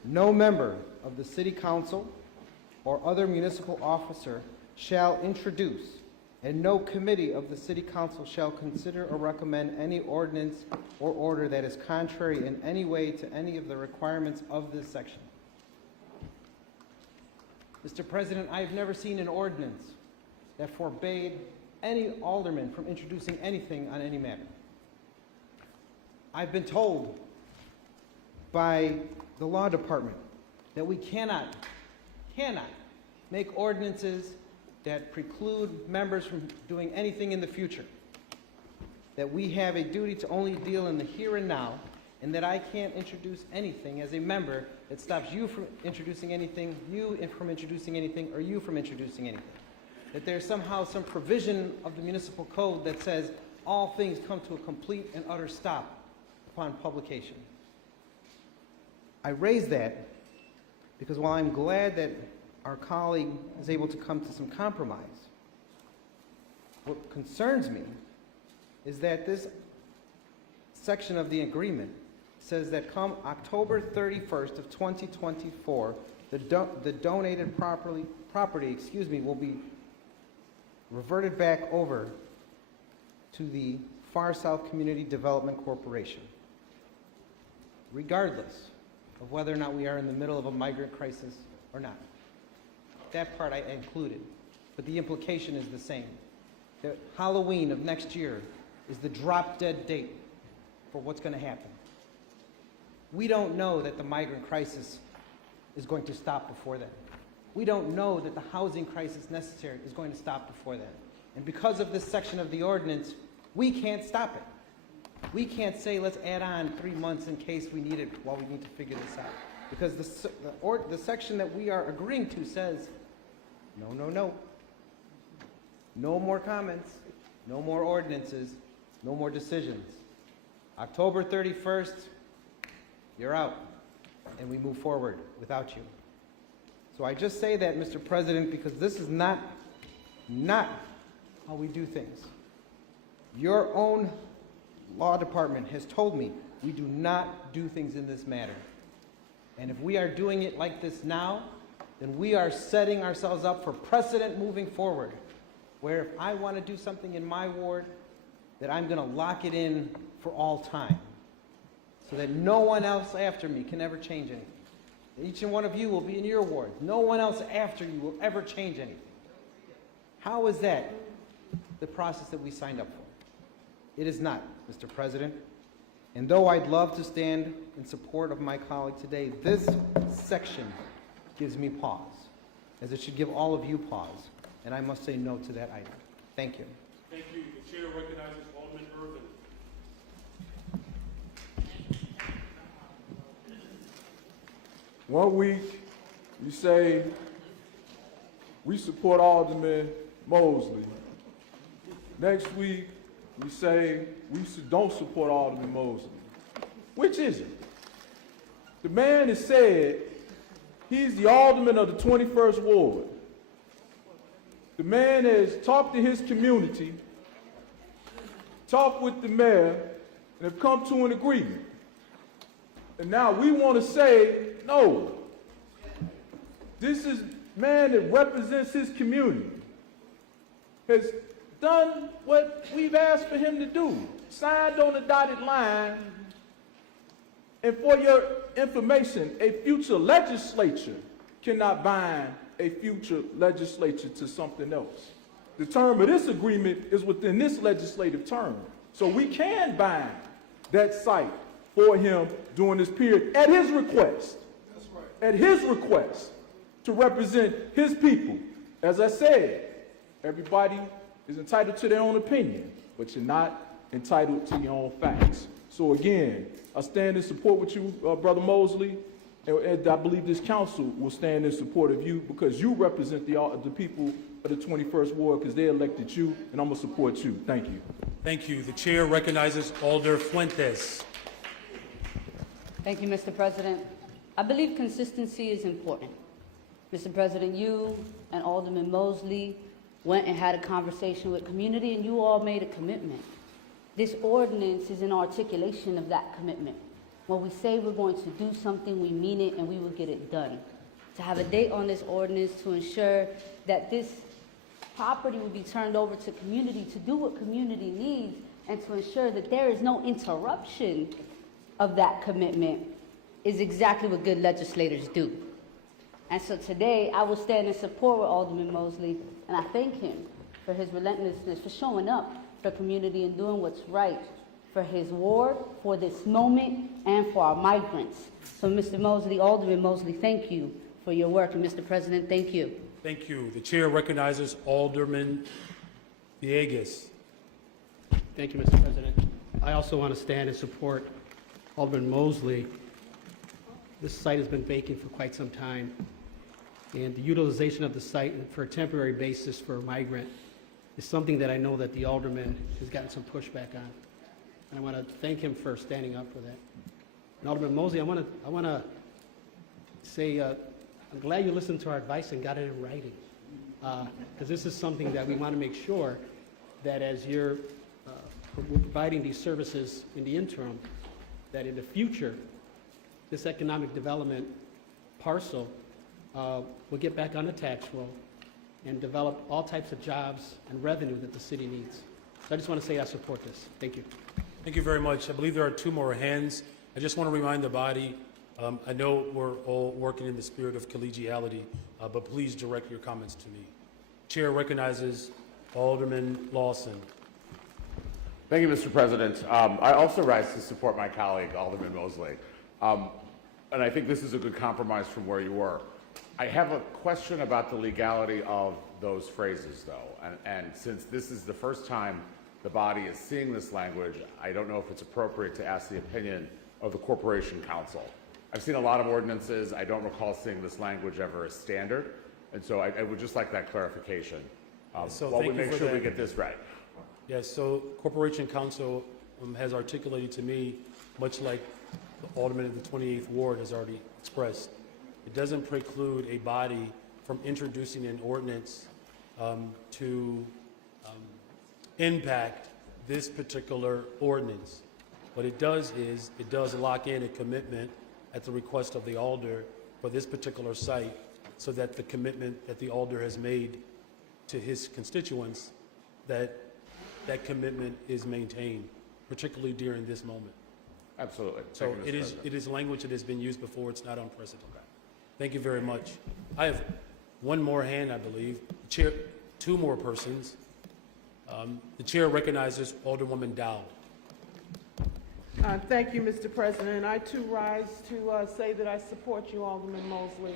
"No member of the City Council or other municipal officer shall introduce, and no committee of the City Council shall consider or recommend any ordinance or order that is contrary in any way to any of the requirements of this section." Mr. President, I have never seen an ordinance that forbade any alderman from introducing anything on any matter. I've been told by the law department that we cannot make ordinances that preclude members from doing anything in the future. That we have a duty to only deal in the here and now, and that I can't introduce anything as a member that stops you from introducing anything, you from introducing anything, or you from introducing anything. That there's somehow some provision of the municipal code that says all things come to a complete and utter stop upon publication. I raise that because while I'm glad that our colleague is able to come to some compromise, what concerns me is that this section of the agreement says that come October 31st of 2024, the donated property will be reverted back over to the Far South Community Development Corporation, regardless of whether or not we are in the middle of a migrant crisis or not. That part I included, but the implication is the same. That Halloween of next year is the drop-dead date for what's going to happen. We don't know that the migrant crisis is going to stop before then. We don't know that the housing crisis necessary is going to stop before then. And because of this section of the ordinance, we can't stop it. We can't say, let's add on 3 months in case we need it while we need to figure this out. Because the section that we are agreeing to says, no. No more comments, no more ordinances, no more decisions. October 31st, you're out, and we move forward without you. So I just say that, Mr. President, because this is not not how we do things. Your own law department has told me we do not do things in this manner. And if we are doing it like this now, then we are setting ourselves up for precedent moving forward, where if I want to do something in my ward, that I'm going to lock it in for all time, so that no one else after me can ever change anything. Each and one of you will be in your ward. No one else after you will ever change anything. How is that the process that we signed up for? It is not, Mr. President. And though I'd love to stand in support of my colleague today, this section gives me pause, as it should give all of you pause. And I must say no to that item. Thank you. Thank you. The chair recognizes Alderman Irvin. 1 week, you say, we support Alderman Mosley. Next week, we say, we don't support Alderman Mosley. Which is it? The man has said he's the alderman of the 21st Ward. The man has talked to his community, talked with the mayor, and have come to an agreement. And now we want to say, no, this is man that represents his community, has done what we've asked for him to do, signed on the dotted line. And for your information, a future legislature cannot bind a future legislature to something else. The term of this agreement is within this legislative term. So we can bind that site for him during this period at his request. That's right. At his request to represent his people. As I said, everybody is entitled to their own opinion, but you're not entitled to your own facts. So again, I stand in support with you, Brother Mosley, and I believe this council will stand in support of you because you represent the people of the 21st Ward because they elected you, and I'm going to support you. Thank you. Thank you. The chair recognizes Alder Fuentes. Thank you, Mr. President. I believe consistency is important. Mr. President, you and Alderman Mosley went and had a conversation with community, and you all made a commitment. This ordinance is an articulation of that commitment. When we say we're going to do something, we mean it, and we will get it done. To have a date on this ordinance to ensure that this property will be turned over to community to do what community needs, and to ensure that there is no interruption of that commitment is exactly what good legislators do. And so today, I will stand in support with Alderman Mosley, and I thank him for his relentlessness, for showing up for community and doing what's right for his ward, for this moment, and for our migrants. So, Mr. Mosley, Alderman Mosley, thank you for your work, and Mr. President, thank you. Thank you. The chair recognizes Alderman Villegas. Thank you, Mr. President. I also want to stand and support Alderman Mosley. This site has been vacant for quite some time, and the utilization of the site for a temporary basis for a migrant is something that I know that the alderman has gotten some pushback on. And I want to thank him for standing up for that. And Alderman Mosley, I want to say I'm glad you listened to our advice and got it in writing, because this is something that we want to make sure that as you're providing these services in the interim, that in the future, this economic development parcel will get back on the tax roll and develop all types of jobs and revenue that the city needs. So I just want to say I support this. Thank you. Thank you very much. I believe there are two more hands. I just want to remind the body, I know we're all working in the spirit of collegiality, but please direct your comments to me. Chair recognizes Alderman Lawson. Thank you, Mr. President. I also rise to support my colleague, Alderman Mosley. And I think this is a good compromise from where you were. I have a question about the legality of those phrases, though. And since this is the first time the body is seeing this language, I don't know if it's appropriate to ask the opinion of the Corporation Council. I've seen a lot of ordinances. I don't recall seeing this language ever as standard. And so I would just like that clarification while we make sure we get this right. Yes, so Corporation Council has articulated to me, much like the Alderman of the 28th Ward has already expressed, it doesn't preclude a body from introducing an ordinance to impact this particular ordinance. What it does is it does lock in a commitment at the request of the alder for this particular site so that the commitment that the alder has made to his constituents, that commitment is maintained, particularly during this moment. Absolutely. So Thank you, Mr. President. it is language that has been used before. It's not unprecedented. Thank you very much. I have one more hand, I believe. Chair, two more persons. The chair recognizes Alderwoman Dowell. Thank you, Mr. President. I too rise to say that I support you, Alderman Mosley.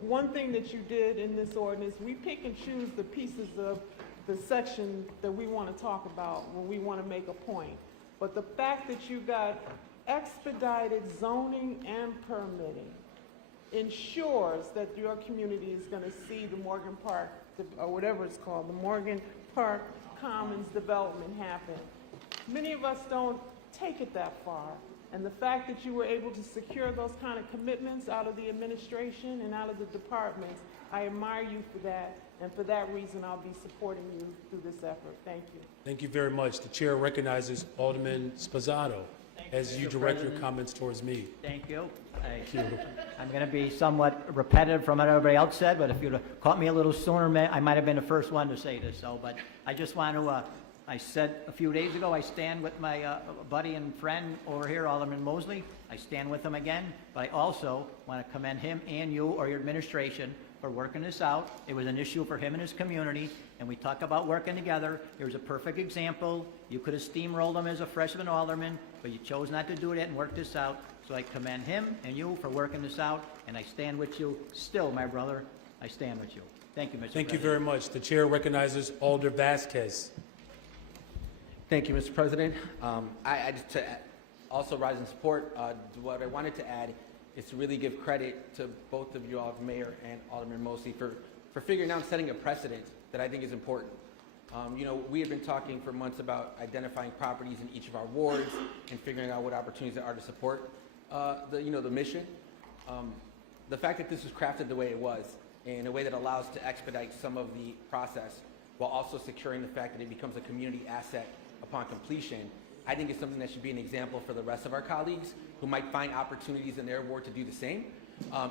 One thing that you did in this ordinance, we pick and choose the pieces of the section that we want to talk about when we want to make a point. But the fact that you got expedited zoning and permitting ensures that your community is going to see the Morgan Park, or whatever it's called, the Morgan Park Commons development happen. Many of us don't take it that far. And the fact that you were able to secure those kind of commitments out of the administration and out of the departments, I admire you for that. And for that reason, I'll be supporting you through this effort. Thank you. Thank you very much. The chair recognizes Alderman Sposato as you direct your comments towards me. Thank you. I'm going to be somewhat repetitive from what everybody else said, but if you'd have caught me a little sooner, I might have been the first one to say this. But I just want to, I said a few days ago, I stand with my buddy and friend over here, Alderman Mosley. I stand with him again, but I also want to commend him and you or your administration for working this out. It was an issue for him and his community, and we talk about working together. Here's a perfect example. You could have steamrolled him as a freshman alderman, but you chose not to do that and work this out. So I commend him and you for working this out, and I stand with you still, my brother. I stand with you. Thank you, Mr. President. Thank you very much. The chair recognizes Alder Vasquez. Thank you, Mr. President. I just to also rise in support. What I wanted to add is to really give credit to both of you all, Mayor and Alderman Mosley, for figuring out and setting a precedent that I think is important. You know, we have been talking for months about identifying properties in each of our wards and figuring out what opportunities there are to support the mission. The fact that this was crafted the way it was, in a way that allows to expedite some of the process, while also securing the fact that it becomes a community asset upon completion, I think is something that should be an example for the rest of our colleagues who might find opportunities in their ward to do the same,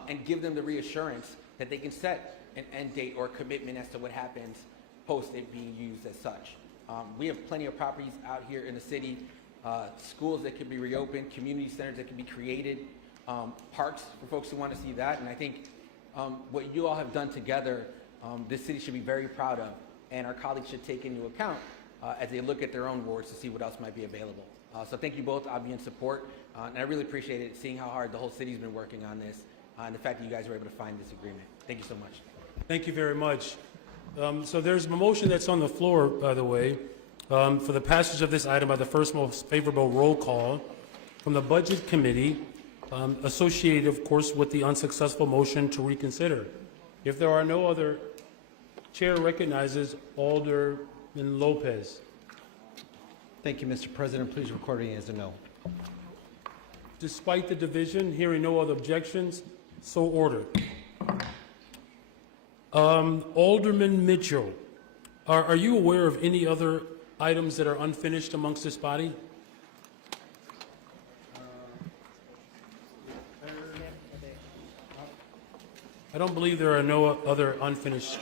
and give them the reassurance that they can set an end date or commitment as to what happens post it being used as such. We have plenty of properties out here in the city, schools that could be reopened, community centers that could be created, parks for folks who want to see that, and I think what you all have done together, this city should be very proud of, and our colleagues should take into account as they look at their own wards to see what else might be available. So thank you both. I'll be in support, and I really appreciate it, seeing how hard the whole city's been working on this, and the fact that you guys were able to find this agreement. Thank you so much. Thank you very much. So there's a motion that's on the floor, by the way, for the passage of this item by the first most favorable roll call from the Budget Committee, associated, of course, with the unsuccessful motion to reconsider. If there are no other, Chair recognizes Alderman Lopez. Thank you, Mr. President. Please record it as a no. Despite the division, hearing no other objections, so ordered. Alderman Mitchell, are you aware of any other items that are unfinished amongst this body? I don't believe there are no other unfinished.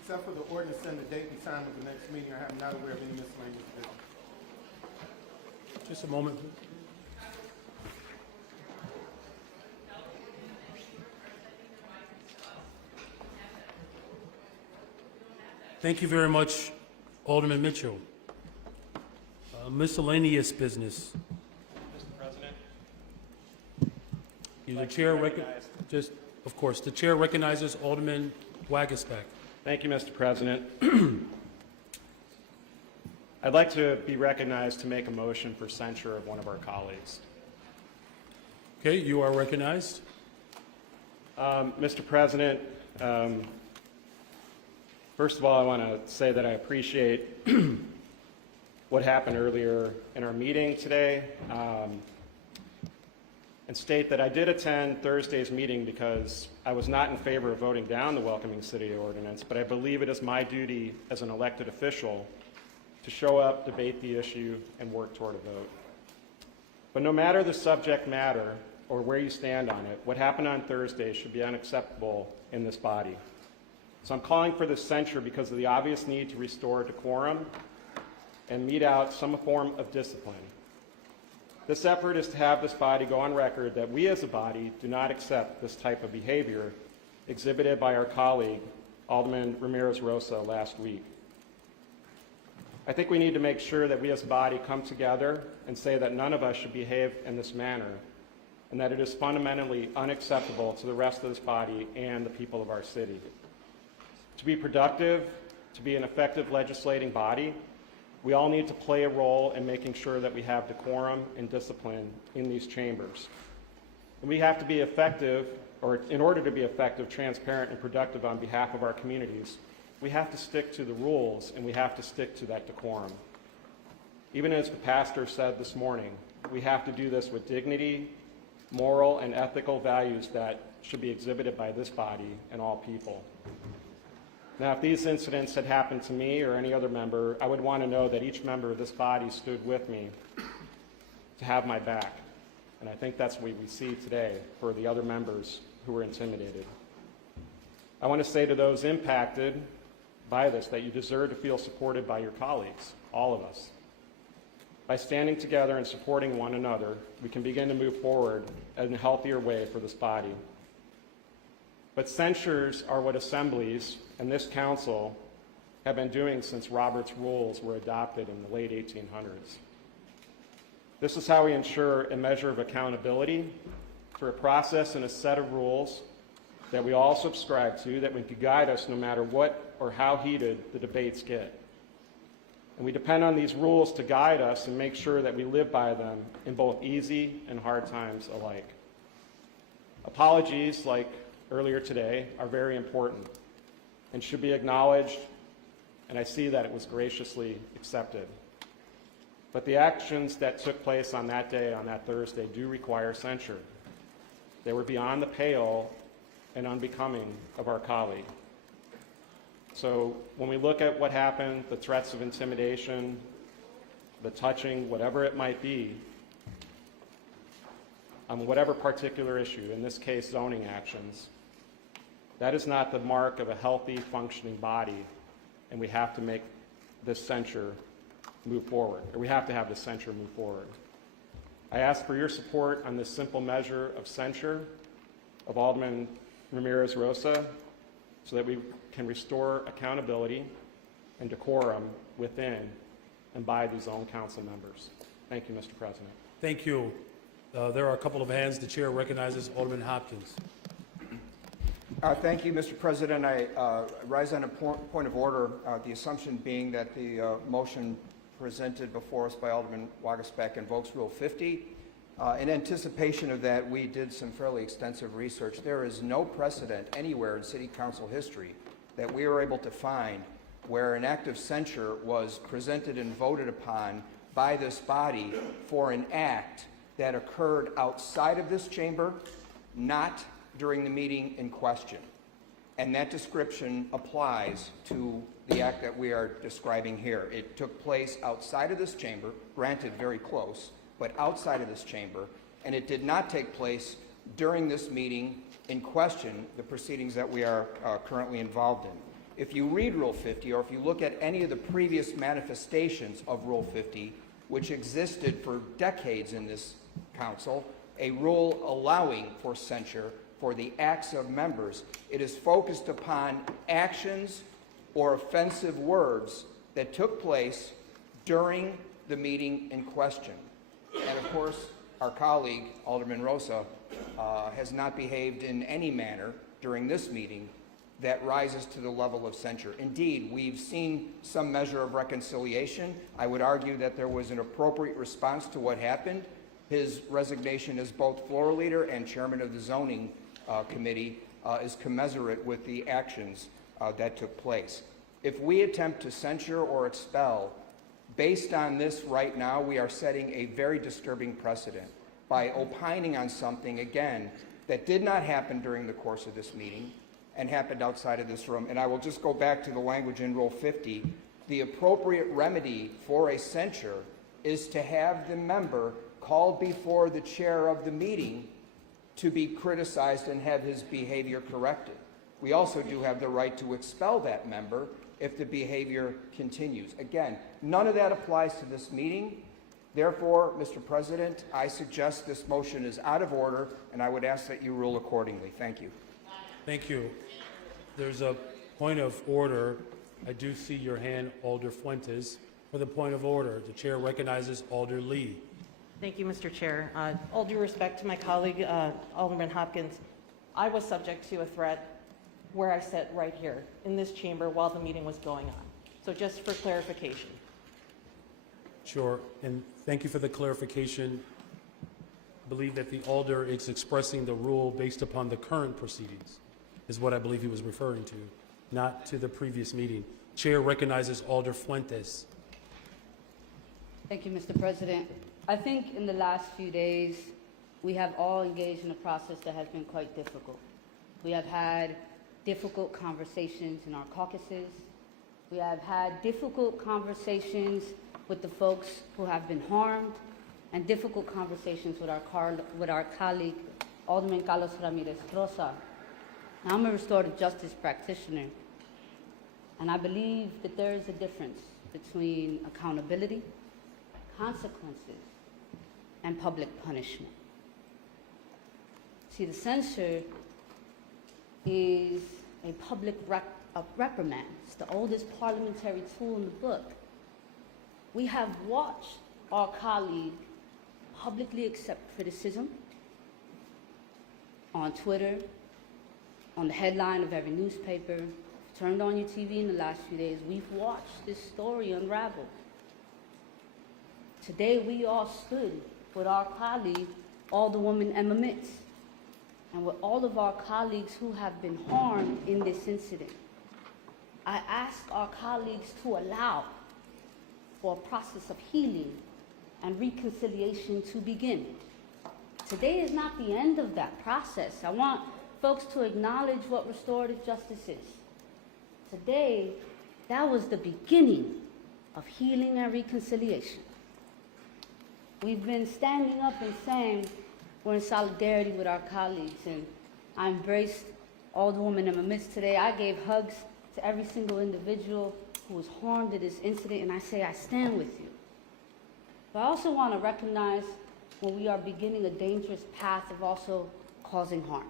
Except for the ordinance and the date and time of the next meeting, I am not aware of any miscellaneous business. Just a moment. Thank you very much, Alderman Mitchell. Miscellaneous business. Mr. President. The chair of course, the chair recognizes Alderman Wagasback. Thank you, Mr. President. I'd like to be recognized to make a motion for censure of one of our colleagues. Okay, you are recognized. Mr. President, first of all, I want to say that I appreciate what happened earlier in our meeting today. and state that I did attend Thursday's meeting because I was not in favor of voting down the Welcoming City ordinance, but I believe it is my duty as an elected official to show up, debate the issue, and work toward a vote. But no matter the subject matter or where you stand on it, what happened on Thursday should be unacceptable in this body. So I'm calling for this censure because of the obvious need to restore decorum and mete out some form of discipline. This effort is to have this body go on record that we as a body do not accept this type of behavior exhibited by our colleague, Alderman Ramirez-Rosa, last week. I think we need to make sure that we as a body come together and say that none of us should behave in this manner and that it is fundamentally unacceptable to the rest of this body and the people of our city. To be productive, to be an effective legislating body, we all need to play a role in making sure that we have decorum and discipline in these chambers. And we have to be effective, or in order to be effective, transparent, and productive on behalf of our communities, we have to stick to the rules and we have to stick to that decorum. Even as the pastor said this morning, we have to do this with dignity, moral and ethical values that should be exhibited by this body and all people. Now, if these incidents had happened to me or any other member, I would want to know that each member of this body stood with me to have my back. And I think that's what we see today for the other members who were intimidated. I want to say to those impacted by this that you deserve to feel supported by your colleagues, all of us. By standing together and supporting one another, we can begin to move forward in a healthier way for this body. But censures are what assemblies and this council have been doing since Robert's rules were adopted in the late 1800s. This is how we ensure a measure of accountability through a process and a set of rules that we all subscribe to that can guide us no matter what or how heated the debates get. And we depend on these rules to guide us and make sure that we live by them in both easy and hard times alike. Apologies, like earlier today, are very important and should be acknowledged, and I see that it was graciously accepted. But the actions that took place on that day, on that Thursday, do require censure. They were beyond the pale and unbecoming of our colleague. So when we look at what happened, the threats of intimidation, the touching, whatever it might be, on whatever particular issue, in this case zoning actions, that is not the mark of a healthy, functioning body, and we have to make this censure move forward, or we have to have this censure move forward. I ask for your support on this simple measure of censure of Alderman Ramirez-Rosa so that we can restore accountability and decorum within and by these own council members. Thank you, Mr. President. Thank you. There are a couple of hands. The chair recognizes Alderman Hopkins. Thank you, Mr. President. I rise on a point of order, the assumption being that the motion presented before us by Alderman Wagasback invokes Rule 50. In anticipation of that, we did some fairly extensive research. There is no precedent anywhere in City Council history that we were able to find where an act of censure was presented and voted upon by this body for an act that occurred outside of this chamber, not during the meeting in question. And that description applies to the act that we are describing here. It took place outside of this chamber, granted very close, but outside of this chamber, and it did not take place during this meeting in question, the proceedings that we are currently involved in. If you read Rule 50, or if you look at any of the previous manifestations of Rule 50, which existed for decades in this council, a rule allowing for censure for the acts of members, it is focused upon actions or offensive words that took place during the meeting in question. And of course, our colleague, Alderman Rosa, has not behaved in any manner during this meeting that rises to the level of censure. Indeed, we've seen some measure of reconciliation. I would argue that there was an appropriate response to what happened. His resignation as both floor leader and chairman of the zoning committee is commensurate with the actions that took place. If we attempt to censure or expel based on this right now, we are setting a very disturbing precedent. by opining on something, again, that did not happen during the course of this meeting and happened outside of this room. And I will just go back to the language in Rule 50. The appropriate remedy for a censure is to have the member called before the chair of the meeting to be criticized and have his behavior corrected. We also do have the right to expel that member if the behavior continues. Again, none of that applies to this meeting. Therefore, Mr. President, I suggest this motion is out of order, and I would ask that you rule accordingly. Thank you. Thank you. There's a point of order. I do see your hand, Alder Fuentes. For the point of order, the chair recognizes Alder Lee. Thank you, Mr. Chair. All due respect to my colleague, Alderman Hopkins, I was subject to a threat where I sat right here in this chamber while the meeting was going on. So just for clarification. Sure, and thank you for the clarification. I believe that the Alder is expressing the rule based upon the current proceedings, is what I believe he was referring to, not to the previous meeting. Chair recognizes Alder Fuentes. Thank you, Mr. President. I think in the last few days, we have all engaged in a process that has been quite difficult. We have had difficult conversations in our caucuses. We have had difficult conversations with the folks who have been harmed, and difficult conversations with our colleague, Alderman Carlos Ramirez Rosa. Now, I'm a restorative justice practitioner, and I believe that there is a difference between accountability, consequences, and public punishment. See, the censure is a public reprimand. It's the oldest parliamentary tool in the book. We have watched our colleague publicly accept criticism on Twitter, on the headline of every newspaper, turned on your TV in the last few days. We've watched this story unravel. Today, we all stood with our colleague, Alderwoman Emma Mitz, and with all of our colleagues who have been harmed in this incident. I asked our colleagues to allow for a process of healing and reconciliation to begin. Today is not the end of that process. I want folks to acknowledge what restorative justice is. Today, that was the beginning of healing and reconciliation. We've been standing up and saying we're in solidarity with our colleagues, and I embraced Alderwoman Emma Mitz today. I gave hugs to every single individual who was harmed in this incident, and I say I stand with you. But I also want to recognize when we are beginning a dangerous path of also causing harm.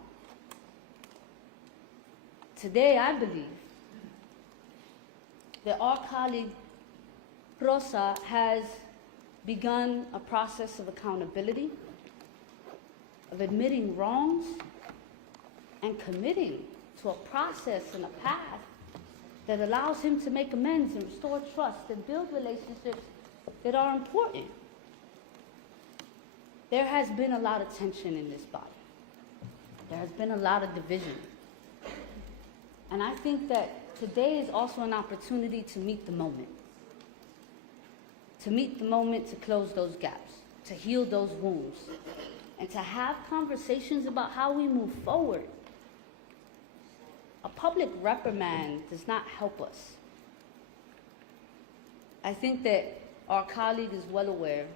Today, I believe that our colleague Rosa has begun a process of accountability, of admitting wrongs, and committing to a process and a path that allows him to make amends and restore trust and build relationships that are important. There has been a lot of tension in this body. There has been a lot of division. And I think that today is also an opportunity to meet the moment. To meet the moment to close those gaps, to heal those wounds, and to have conversations about how we move forward. A public reprimand does not help us. I think that our colleague is well aware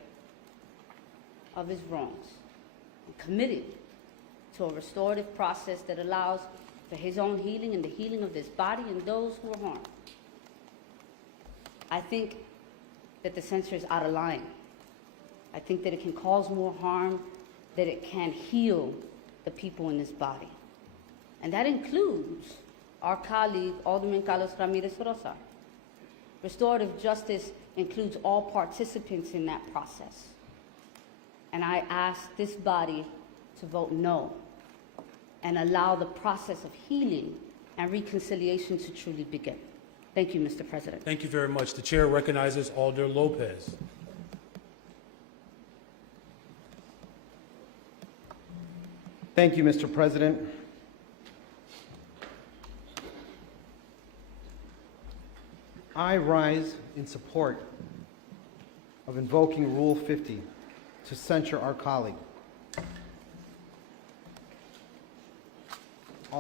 of his wrongs and committed to a restorative process that allows for his own healing and the healing of this body and those who are harmed. I think that the censure is out of line. I think that it can cause more harm than it can heal the people in this body. And that includes our colleague, Alderman Carlos Ramirez Rosa. Restorative justice includes all participants in that process. And I ask this body to vote no and allow the process of healing and reconciliation to truly begin. Thank you, Mr. President. Thank you very much. The chair recognizes Alder Lopez. Thank you, Mr. President. I rise in support of invoking Rule 50 to censure our colleague. the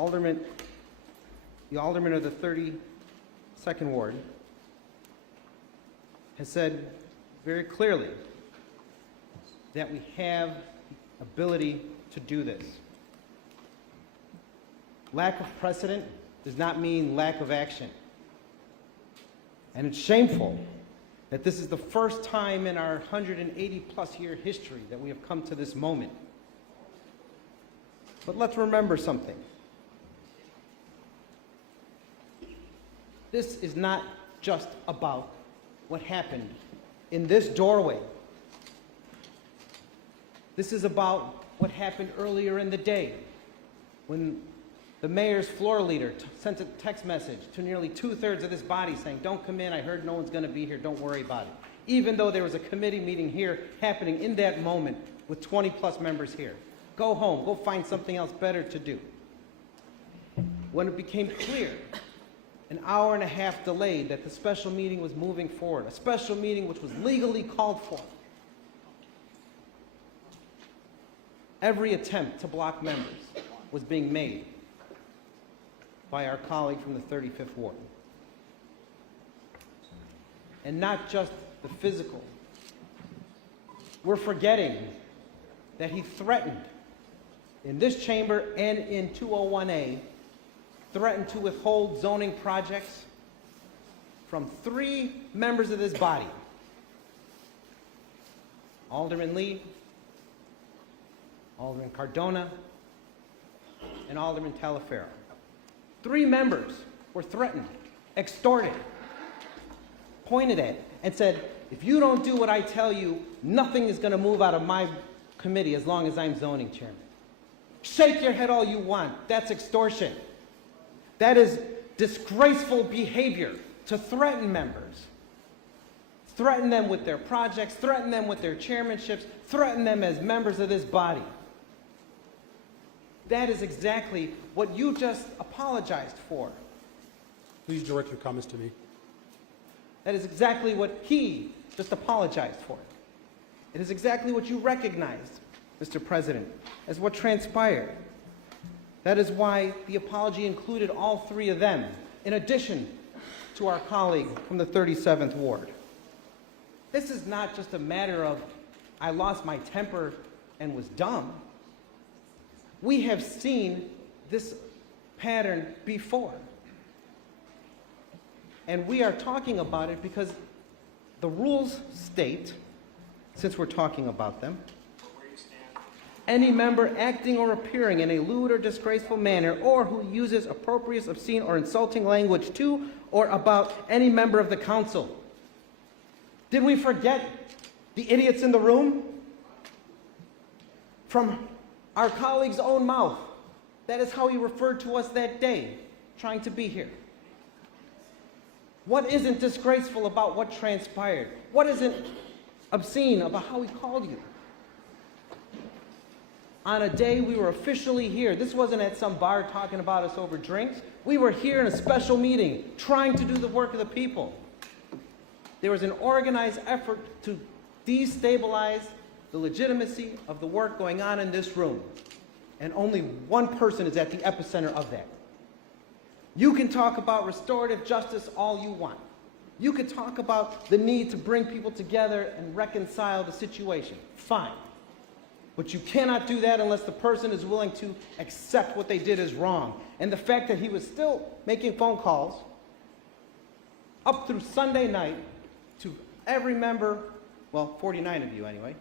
alderman of the 32nd Ward has said very clearly that we have the ability to do this. Lack of precedent does not mean lack of action. And it's shameful that this is the first time in our 180-plus year history that we have come to this moment. But let's remember something. This is not just about what happened in this doorway. This is about what happened earlier in the day when the mayor's floor leader sent a text message to nearly 2/3 of this body saying, don't come in, I heard no one's going to be here, don't worry about it. Even though there was a committee meeting here happening in that moment with 20+ members here. Go home, go find something else better to do. When it became clear, an hour and a half delayed, that the special meeting was moving forward, a special meeting which was legally called for, every attempt to block members was being made by our colleague from the 35th Ward. And not just the physical. We're forgetting that he threatened in this chamber and in 201A, threatened to withhold zoning projects from 3 members of this body. Alderman Lee, Alderman Cardona, and Alderman Talaferro. 3 members were threatened, extorted, pointed at, and said, if you don't do what I tell you, nothing is going to move out of my committee as long as I'm zoning chairman. Shake your head all you want. That's extortion. That is disgraceful behavior to threaten members. Threaten them with their projects, threaten them with their chairmanships, threaten them as members of this body. That is exactly what you just apologized for. Please direct your comments to me. That is exactly what he just apologized for. It is exactly what you recognized, Mr. President, as what transpired. That is why the apology included all 3 of them, in addition to our colleague from the 37th Ward. This is not just a matter of, I lost my temper and was dumb. We have seen this pattern before. And we are talking about it because the rules state, since we're talking about them, any member acting or appearing in a lewd or disgraceful manner, or who uses opprobrious, obscene, or insulting language to or about any member of the council. Did we forget the idiots in the room? From our colleague's own mouth. That is how he referred to us that day, trying to be here. What isn't disgraceful about what transpired? What isn't obscene about how he called you? On a day we were officially here. This wasn't at some bar talking about us over drinks. We were here in a special meeting, trying to do the work of the people. There was an organized effort to destabilize the legitimacy of the work going on in this room. And only one person is at the epicenter of that. You can talk about restorative justice all you want. You can talk about the need to bring people together and reconcile the situation. Fine. But you cannot do that unless the person is willing to accept what they did is wrong. And the fact that he was still making phone calls up through Sunday night to every member, well, 49 of you anyway,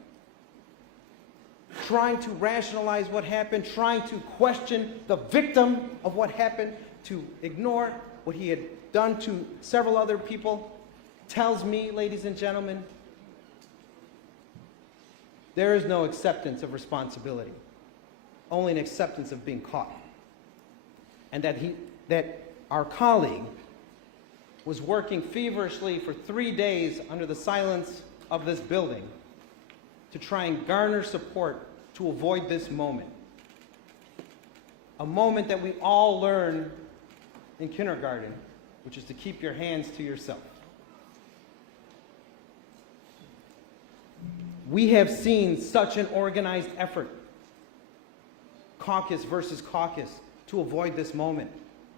trying to rationalize what happened, trying to question the victim of what happened, to ignore what he had done to several other people, tells me, ladies and gentlemen, there is no acceptance of responsibility, only an acceptance of being caught. And that our colleague was working feverishly for 3 days under the silence of this building to try and garner support to avoid this moment. A moment that we all learn in kindergarten, which is to keep your hands to yourself. We have seen such an organized effort, caucus versus caucus, to avoid this moment.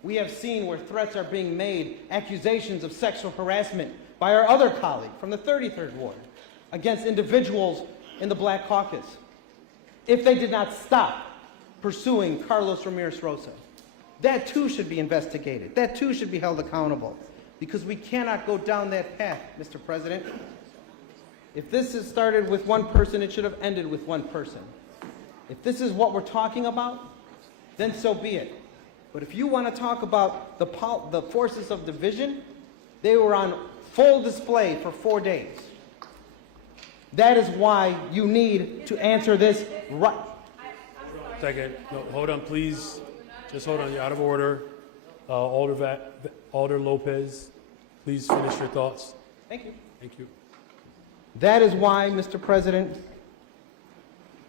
We have seen where threats are being made, accusations of sexual harassment by our other colleague from the 33rd Ward against individuals in the Black Caucus. If they did not stop pursuing Carlos Ramirez Rosa, that too should be investigated. That too should be held accountable, because we cannot go down that path, Mr. President. If this has started with one person, it should have ended with one person. If this is what we're talking about, then so be it. But if you want to talk about the forces of division, they were on full display for 4 days. That is why you need to answer this right. Second, no, hold on, please. Just hold on, you're out of order. Alder Lopez, please finish your thoughts. Thank you. Thank you. That is why, Mr. President,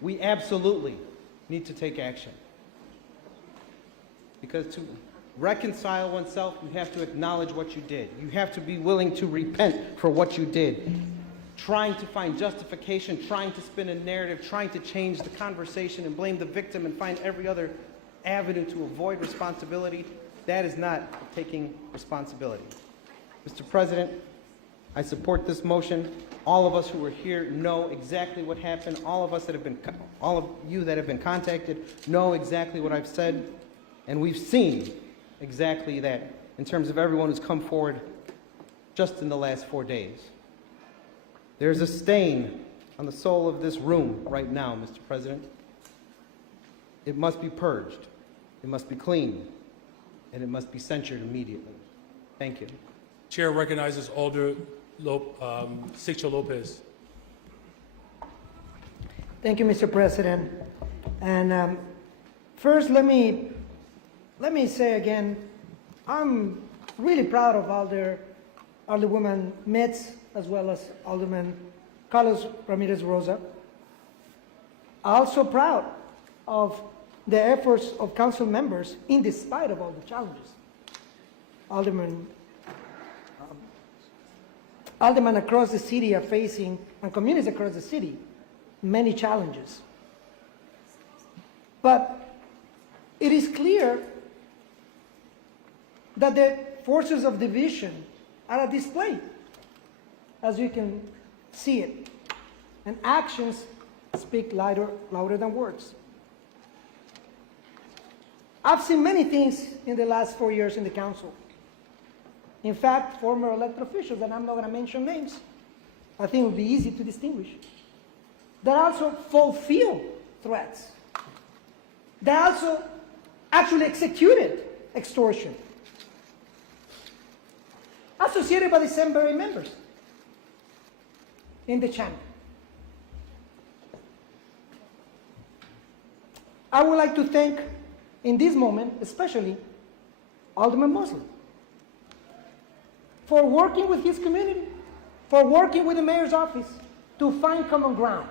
we absolutely need to take action. Because to reconcile oneself, you have to acknowledge what you did. You have to be willing to repent for what you did. Trying to find justification, trying to spin a narrative, trying to change the conversation and blame the victim and find every other avenue to avoid responsibility, that is not taking responsibility. Mr. President, I support this motion. All of us who were here know exactly what happened. All of you that have been contacted know exactly what I've said. And we've seen exactly that in terms of everyone who's come forward just in the last 4 days. There's a stain on the soul of this room right now, Mr. President. It must be purged. It must be cleaned. And it must be censured immediately. Thank you. Chair recognizes Alder Sixto Lopez. Thank you, Mr. President. And first, let me say again, I'm really proud of Alderwoman Mitz, as well as Alderman Carlos Ramirez Rosa. Also proud of the efforts of council members in despite of all the challenges. Aldermen across the city are facing, and communities across the city, many challenges. But it is clear that the forces of division are at display, as you can see it. And actions speak louder than words. I've seen many things in the last 4 years in the council. In fact, former elected officials, and I'm not going to mention names, I think it would be easy to distinguish, that also fulfill threats, that also actually executed extortion, associated by the same very members in the chamber. I would like to thank, in this moment, especially Alderman Mosley, for working with his community, for working with the mayor's office to find common ground.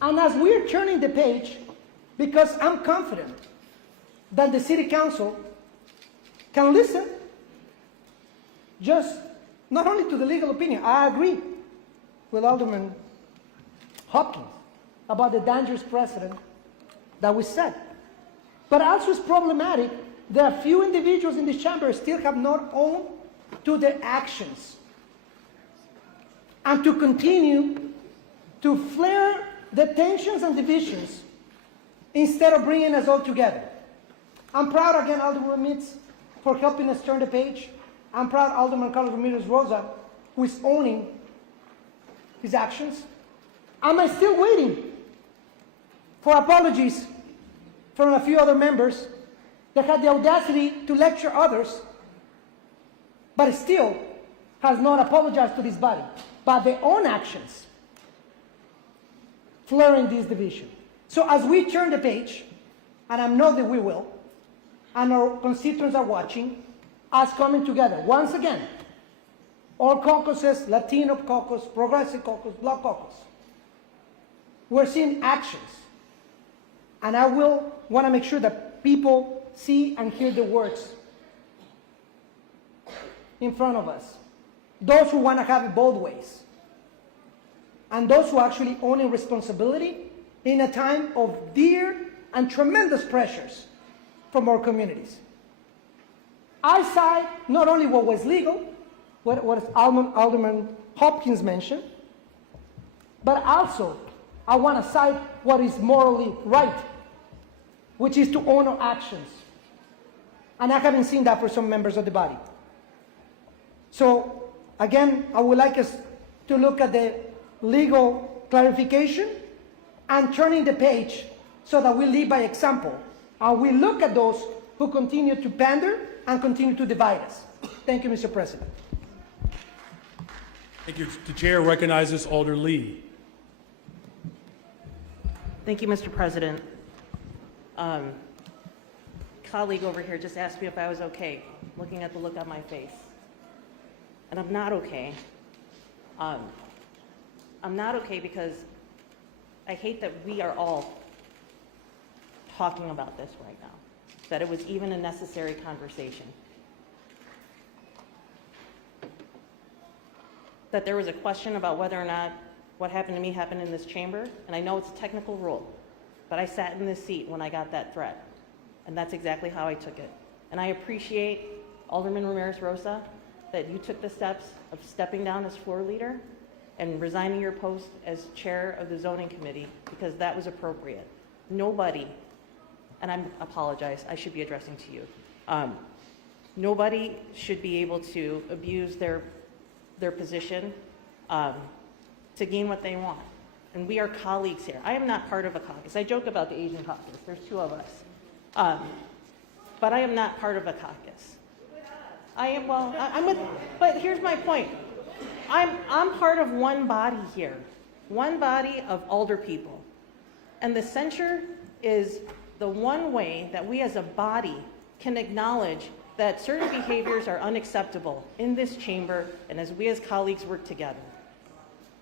And as we're turning the page, because I'm confident that the city council can listen just not only to the legal opinion. I agree with Alderman Hopkins about the dangerous precedent that we set. But also it's problematic that a few individuals in this chamber still have not owned to their actions and to continue to flare the tensions and divisions instead of bringing us all together. I'm proud again, Alderman Mitz, for helping us turn the page. I'm proud Alderman Carlos Ramirez Rosa, who is owning his actions. I'm still waiting for apologies from a few other members that had the audacity to lecture others, but still has not apologized to this body by their own actions, flaring this division. So as we turn the page, and I know that we will, and our constituents are watching, us coming together once again, all caucuses, Latino caucus, Progressive caucus, Black caucus, we're seeing actions. And I will want to make sure that people see and hear the words in front of us. Those who want to have it both ways. And those who actually own responsibility in a time of dear and tremendous pressures from our communities. I cite not only what was legal, what Alderman Hopkins mentioned, but also I want to cite what is morally right, which is to honor actions. And I haven't seen that for some members of the body. So, again, I would like us to look at the legal clarification and turning the page so that we lead by example. And we look at those who continue to pander and continue to divide us. Thank you, Mr. President. Thank you. The chair recognizes Alder Lee. Thank you, Mr. President. Colleague over here just asked me if I was okay, looking at the look on my face. And I'm not okay. I'm not okay because I hate that we are all talking about this right now, that it was even a necessary conversation. That there was a question about whether or not what happened to me happened in this chamber, and I know it's a technical rule, but I sat in this seat when I got that threat, and that's exactly how I took it. And I appreciate, Alderman Ramirez-Rosa, that you took the steps of stepping down as floor leader and resigning your post as chair of the zoning committee, because that was appropriate. Nobody, and I apologize, I should be addressing to you, nobody should be able to abuse their position to gain what they want. And we are colleagues here. I am not part of a caucus. I joke about the Asian caucus. There's two of us. But I am not part of a caucus. I am, well, I'm with, but here's my point. I'm part of one body here, one body of older people. And the censure is the one way that we as a body can acknowledge that certain behaviors are unacceptable in this chamber and as we as colleagues work together.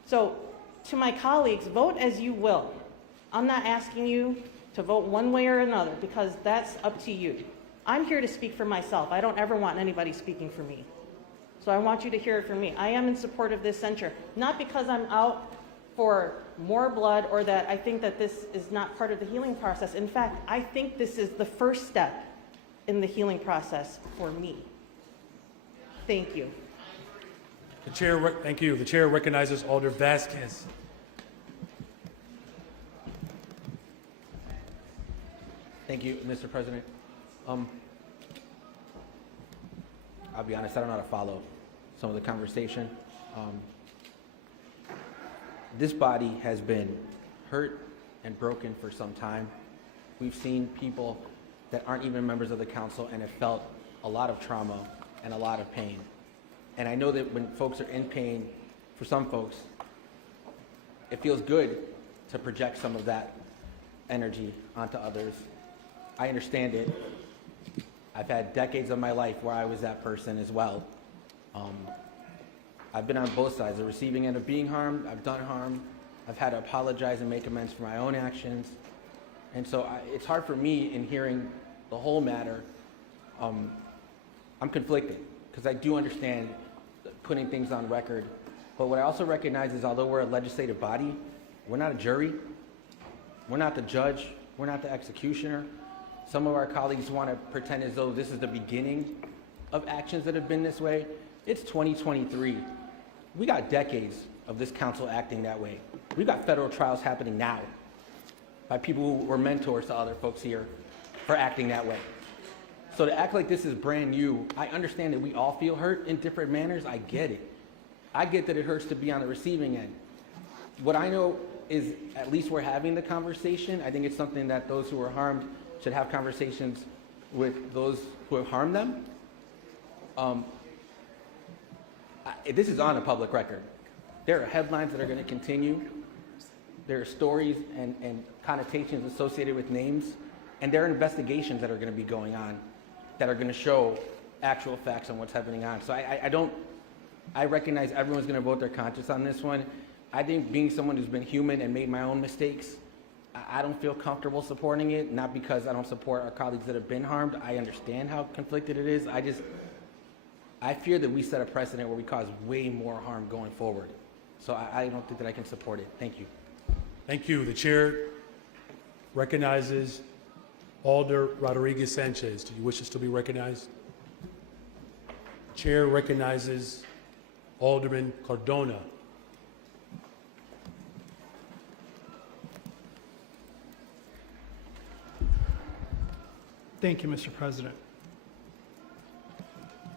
So to my colleagues, vote as you will. I'm not asking you to vote one way or another because that's up to you. I'm here to speak for myself. I don't ever want anybody speaking for me. So I want you to hear it from me. I am in support of this censure, not because I'm out for more blood or that I think that this is not part of the healing process. In fact, I think this is the first step in the healing process for me. Thank you. The chair, thank you. The chair recognizes Alder Vasquez. Thank you, Mr. President. I'll be honest, I don't know how to follow some of the conversation. This body has been hurt and broken for some time. We've seen people that aren't even members of the council and have felt a lot of trauma and a lot of pain. And I know that when folks are in pain, for some folks, it feels good to project some of that energy onto others. I understand it. I've had decades of my life where I was that person as well. I've been on both sides, the receiving end of being harmed. I've done harm. I've had to apologize and make amends for my own actions. And so it's hard for me in hearing the whole matter. I'm conflicted because I do understand putting things on record. But what I also recognize is although we're a legislative body, we're not a jury. We're not the judge. We're not the executioner. Some of our colleagues want to pretend as though this is the beginning of actions that have been this way. It's 2023. We got decades of this council acting that way. We've got federal trials happening now by people who were mentors to other folks here for acting that way. So to act like this is brand new, I understand that we all feel hurt in different manners. I get it. I get that it hurts to be on the receiving end. What I know is at least we're having the conversation. I think it's something that those who are harmed should have conversations with those who have harmed them. This is on a public record. There are headlines that are going to continue. There are stories and connotations associated with names. And there are investigations that are going to be going on that are going to show actual facts on what's happening on. So I recognize everyone's going to vote their conscience on this one. I think being someone who's been human and made my own mistakes, I don't feel comfortable supporting it, not because I don't support our colleagues that have been harmed. I understand how conflicted it is. I fear that we set a precedent where we cause way more harm going forward. So I don't think that I can support it. Thank you. Thank you. The chair recognizes Alder Rodriguez Sanchez, do you wish to be recognized? Chair recognizes Alderman Cardona. Thank you, Mr. President.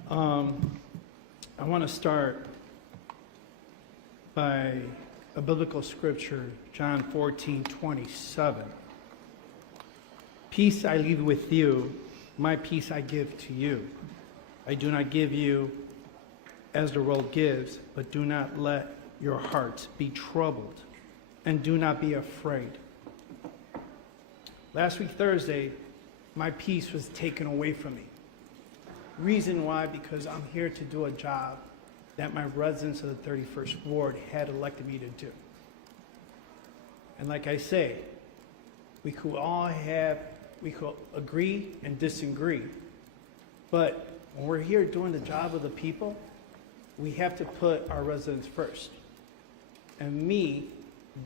I want to start by a biblical scripture, John 14:27. Peace I leave with you, my peace I give to you. I do not give you as the world gives, but do not let your hearts be troubled, and do not be afraid. Last week, Thursday, my peace was taken away from me. Reason why? Because I'm here to do a job that my residents of the 31st Ward had elected me to do. And like I say, we could agree and disagree, but when we're here doing the job of the people, we have to put our residents first. And me,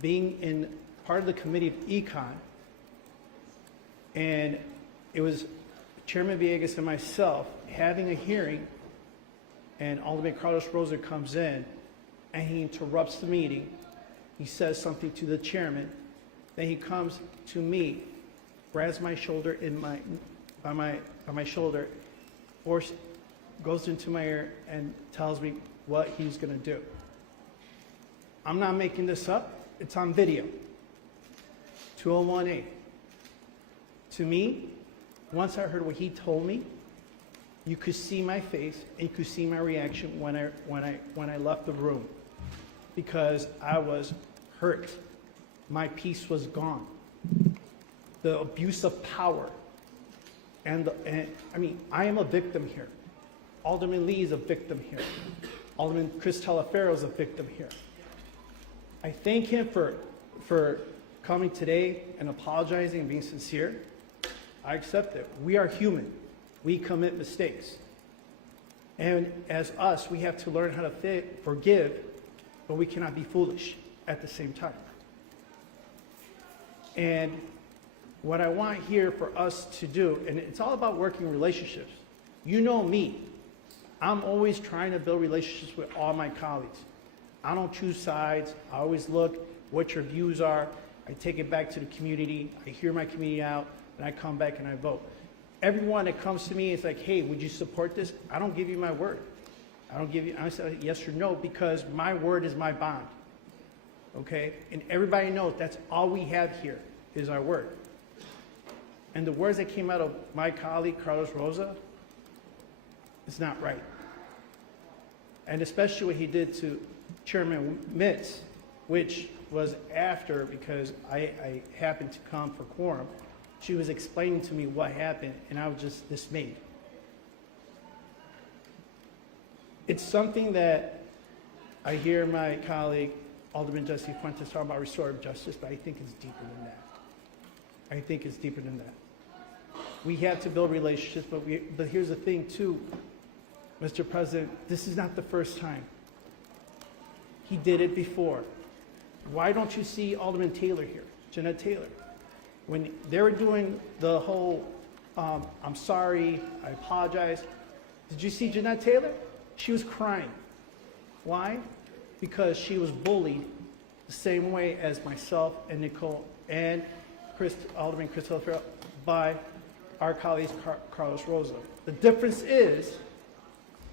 being in part of the Committee of Econ, and it was Chairman Villegas and myself having a hearing, and Alderman Carlos Rosa comes in, and he interrupts the meeting. He says something to the chairman. Then he comes to me, grabs my shoulder by my shoulder, goes into my ear and tells me what he's going to do. I'm not making this up. It's on video. 201A. To me, once I heard what he told me, you could see my face and you could see my reaction when I left the room, because I was hurt. My peace was gone. The abuse of power, and I am a victim here. Alderman Lee is a victim here. Alderman Chris Talaferro is a victim here. I thank him for coming today and apologizing and being sincere. I accept it. We are human. We commit mistakes. And as us, we have to learn how to forgive, but we cannot be foolish at the same time. And what I want here for us to do, and it's all about working relationships. You know me. I'm always trying to build relationships with all my colleagues. I don't choose sides. I always look what your views are. I take it back to the community. I hear my community out, and I come back and I vote. Everyone that comes to me is like, hey, would you support this? I don't give you my word. I say yes or no, because my word is my bond. Okay? And everybody knows that's all we have here is our word. And the words that came out of my colleague, Carlos Rosa, it's not right. And especially what he did to Chairman Mitz, which was after, because I happened to come for quorum. She was explaining to me what happened, and I was just dismayed. It's something that I hear my colleague, Alderman Jesse Fuentes, talk about restorative justice, but I think it's deeper than that. We have to build relationships, but here's the thing too, Mr. President, this is not the first time. He did it before. Why don't you see Alderman Taylor here, Jeanette Taylor? When they were doing the whole, I'm sorry, I apologize, did you see Jeanette Taylor? She was crying. Why? Because she was bullied the same way as myself and Nicole and Alderman Chris Talaferro by our colleague Carlos Rosa. The difference is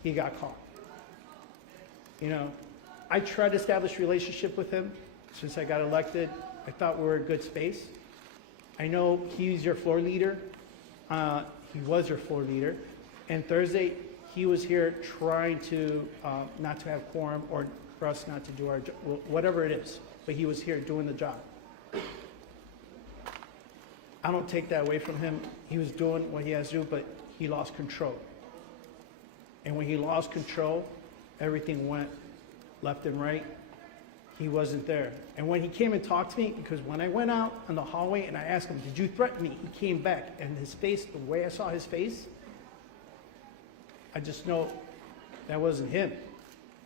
he got caught. You know, I tried to establish a relationship with him since I got elected. I thought we were a good space. I know he's your floor leader. He was your floor leader. And Thursday, he was here trying to not to have quorum or for us not to do our job, whatever it is. But he was here doing the job. I don't take that away from him. He was doing what he has to do, but he lost control. And when he lost control, everything went left and right. He wasn't there. And when he came and talked to me, because when I went out in the hallway and I asked him, did you threaten me? He came back, and his face, the way I saw his face, I just know that wasn't him.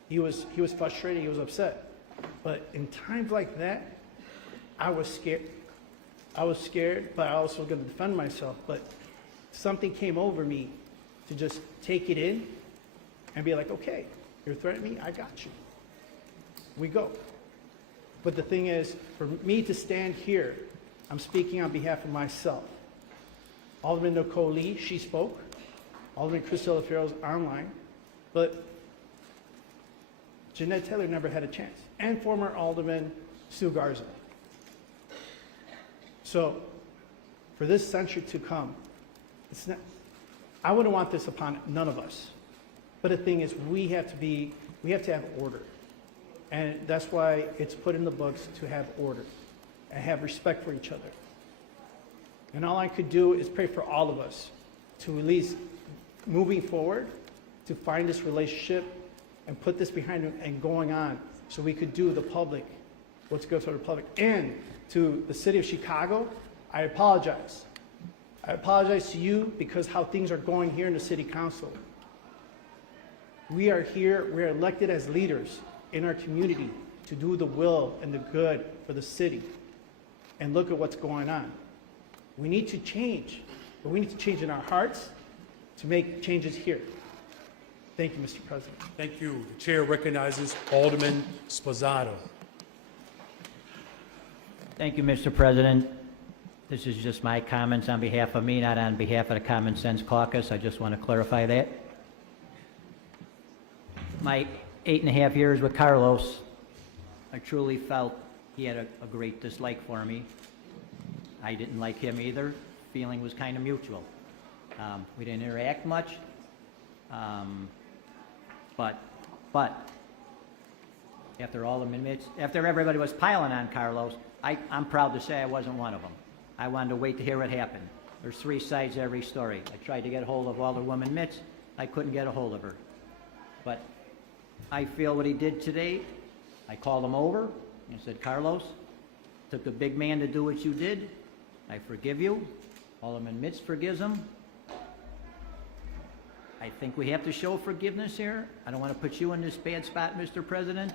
He was frustrated, he was upset. But in times like that, I was scared. I was scared, but I also was going to defend myself. But something came over me to just take it in and be like, okay, you're threatening me, I got you. We go. But the thing is, for me to stand here, I'm speaking on behalf of myself. Alderman Nicole Lee, she spoke. Alderman Cristela Ferro's online. But Jeanette Taylor never had a chance. And former Alderman Stu Garza. So, for this censure to come, it's not, I wouldn't want this upon none of us. But the thing is, we have to have order. And that's why it's put in the books to have order and have respect for each other. And all I could do is pray for all of us to at least moving forward, to find this relationship and put this behind it and going on so we could do the public what's good for the public. And to the city of Chicago, I apologize. I apologize to you because how things are going here in the city council. We are here, we're elected as leaders in our community to do the will and the good for the city. And look at what's going on. We need to change, but we need to change in our hearts to make changes here. Thank you, Mr. President. Thank you. The chair recognizes Alderman Sposato. Thank you, Mr. President. This is just my comments on behalf of me, not on behalf of the Common Sense Caucus. I just want to clarify that. My 8.5 years with Carlos, I truly felt he had a great dislike for me. I didn't like him either. Feeling was kind of mutual. We didn't interact much, but after all the minutes, after everybody was piling on Carlos, I'm proud to say I wasn't one of them. I wanted to wait to hear what happened. There's 3 sides to every story. I tried to get a hold of Alderwoman Mitz. I couldn't get a hold of her. But I feel what he did today, I called him over and said, Carlos, took a big man to do what you did. I forgive you. Alderman Mitz forgives him. I think we have to show forgiveness here. I don't want to put you in this bad spot, Mr. President.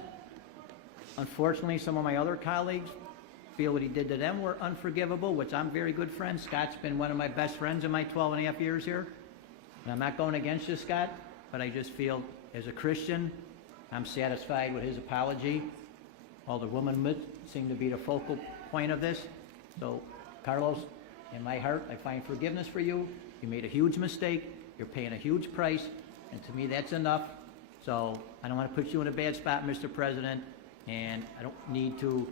Unfortunately, some of my other colleagues feel what he did to them were unforgivable, which I'm very good friends. Scott's been one of my best friends in my 12.5 years here. And I'm not going against you, Scott, but I just feel as a Christian, I'm satisfied with his apology. Alderwoman Mitz seemed to be the focal point of this. So, Carlos, in my heart, I find forgiveness for you. You made a huge mistake. You're paying a huge price, and to me, that's enough. So I don't want to put you in a bad spot, Mr. President, and I don't need to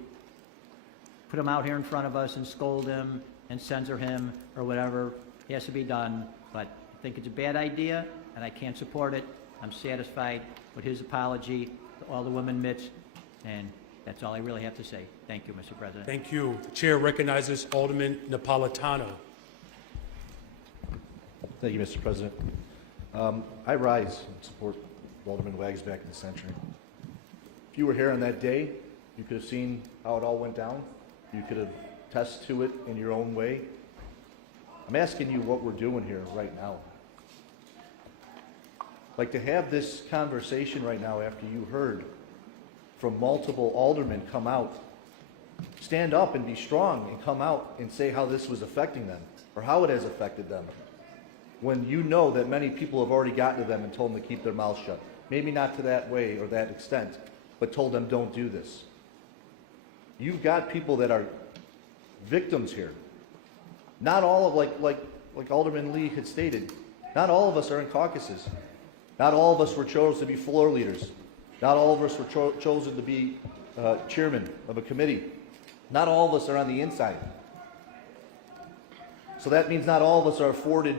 put him out here in front of us and scold him and censor him or whatever has to be done. But I think it's a bad idea, and I can't support it. I'm satisfied with his apology to Alderwoman Mitz, and that's all I really have to say. Thank you, Mr. President. Thank you. The chair recognizes Alderman Napolitano. Thank you, Mr. President. I rise in support of Alderman Wagsback and the Censure. If you were here on that day, you could have seen how it all went down. You could have attested to it in your own way. I'm asking you what we're doing here right now. Like to have this conversation right now after you heard from multiple aldermen come out, stand up and be strong and come out and say how this was affecting them or how it has affected them. When you know that many people have already gotten to them and told them to keep their mouths shut. Maybe not to that way or that extent, but told them don't do this. You've got people that are victims here. Not all of, like Alderman Lee had stated, not all of us are in caucuses. Not all of us were chosen to be floor leaders. Not all of us were chosen to be chairman of a committee. Not all of us are on the inside. So that means not all of us are afforded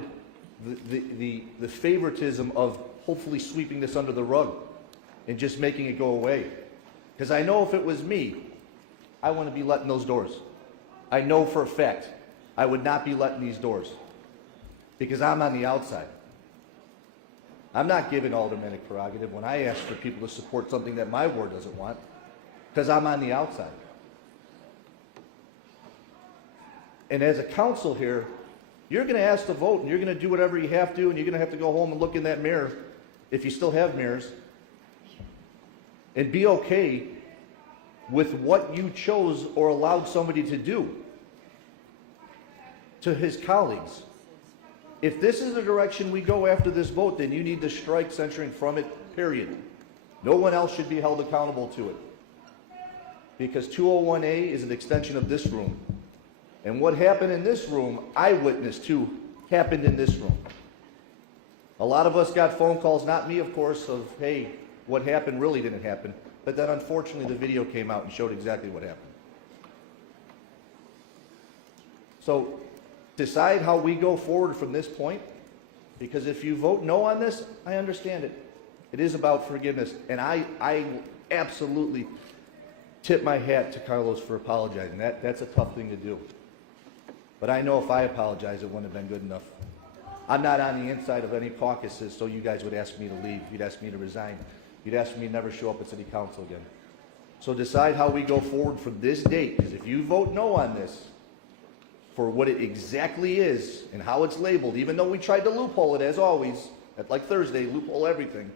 the favoritism of hopefully sweeping this under the rug and just making it go away. Because I know if it was me, I wouldn't be letting those doors. I know for a fact I would not be letting these doors because I'm on the outside. I'm not giving aldermanic prerogative when I ask for people to support something that my ward doesn't want because I'm on the outside. And as a council here, you're going to ask to vote, and you're going to do whatever you have to, and you're going to have to go home and look in that mirror, if you still have mirrors, and be okay with what you chose or allowed somebody to do. to his colleagues. If this is the direction we go after this vote, then you need to strike censuring from it, period. No one else should be held accountable to it. Because 201A is an extension of this room. And what happened in this room, I witnessed too, happened in this room. A lot of us got phone calls, not me of course, of, hey, what happened really didn't happen. But then unfortunately the video came out and showed exactly what happened. So decide how we go forward from this point, because if you vote no on this, I understand it. It is about forgiveness, and I absolutely tip my hat to Carlos for apologizing. That's a tough thing to do. But I know if I apologize, it wouldn't have been good enough. I'm not on the inside of any caucuses, so you guys would ask me to leave. You'd ask me to resign. You'd ask me to never show up at city council again. So decide how we go forward from this date, because if you vote no on this, for what it exactly is and how it's labeled, even though we tried to loophole it as always, like Thursday, loophole everything,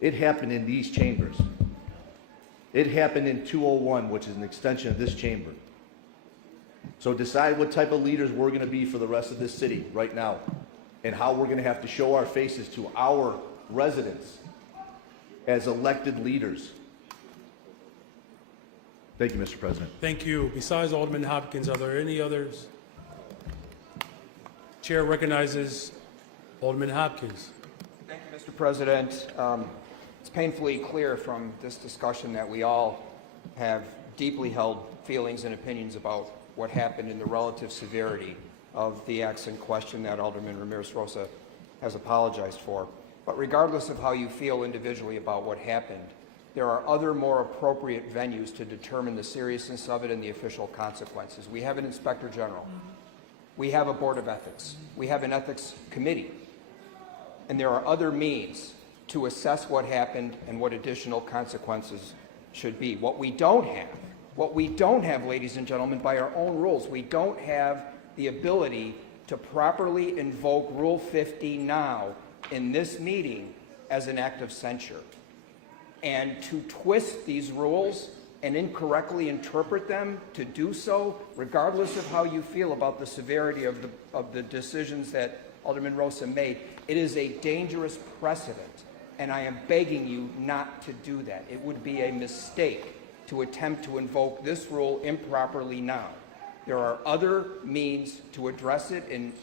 it happened in these chambers. It happened in 201, which is an extension of this chamber. So decide what type of leaders we're going to be for the rest of this city right now, and how we're going to have to show our faces to our residents as elected leaders. Thank you, Mr. President. Thank you. Besides Alderman Hopkins, are there any others? Chair recognizes Alderman Hopkins. Thank you, Mr. President. It's painfully clear from this discussion that we all have deeply held feelings and opinions about what happened in the relative severity of the acts in question that Alderman Ramirez-Rosa has apologized for. But regardless of how you feel individually about what happened, there are other more appropriate venues to determine the seriousness of it and the official consequences. We have an Inspector General. We have a Board of Ethics. We have an Ethics Committee. And there are other means to assess what happened and what additional consequences should be. What we don't have, ladies and gentlemen, by our own rules, we don't have the ability to properly invoke Rule 50 now in this meeting as an act of censure. And to twist these rules and incorrectly interpret them, to do so, regardless of how you feel about the severity of the decisions that Alderman Rosa made, it is a dangerous precedent. And I am begging you not to do that. It would be a mistake to attempt to invoke this rule improperly now. There are other means to address it, and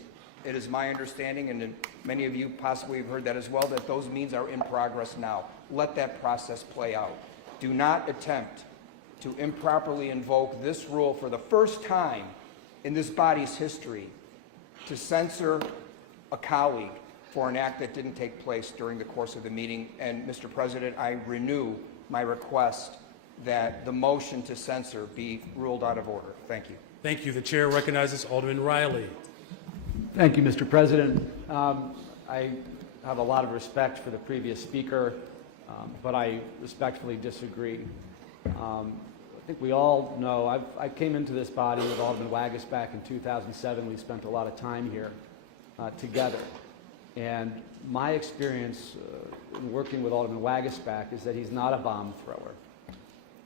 it is my understanding, and many of you possibly have heard that as well, that those means are in progress now. Let that process play out. Do not attempt to improperly invoke this rule for the first time in this body's history to censor a colleague for an act that didn't take place during the course of the meeting. And Mr. President, I renew my request that the motion to censor be ruled out of order. Thank you. Thank you. The chair recognizes Alderman Riley. Thank you, Mr. President. I have a lot of respect for the previous speaker, but I respectfully disagree. I think we all know, I came into this body with Alderman Waggis back in 2007. We spent a lot of time here together. And my experience in working with Alderman Waggis back is that he's not a bomb thrower.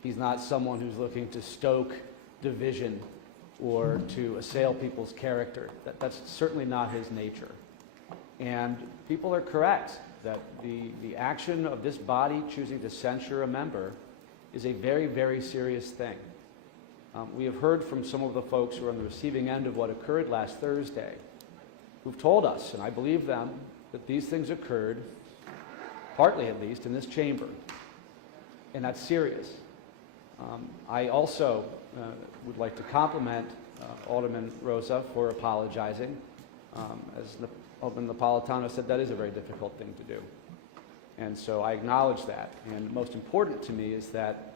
He's not someone who's looking to stoke division or to assail people's character. That's certainly not his nature. And people are correct that the action of this body choosing to censure a member is a very, very serious thing. We have heard from some of the folks who are on the receiving end of what occurred last Thursday, who've told us, and I believe them, that these things occurred, partly at least, in this chamber. And that's serious. I also would like to compliment Alderman Rosa for apologizing. As Alderman Napolitano said, that is a very difficult thing to do. And so I acknowledge that. And most important to me is that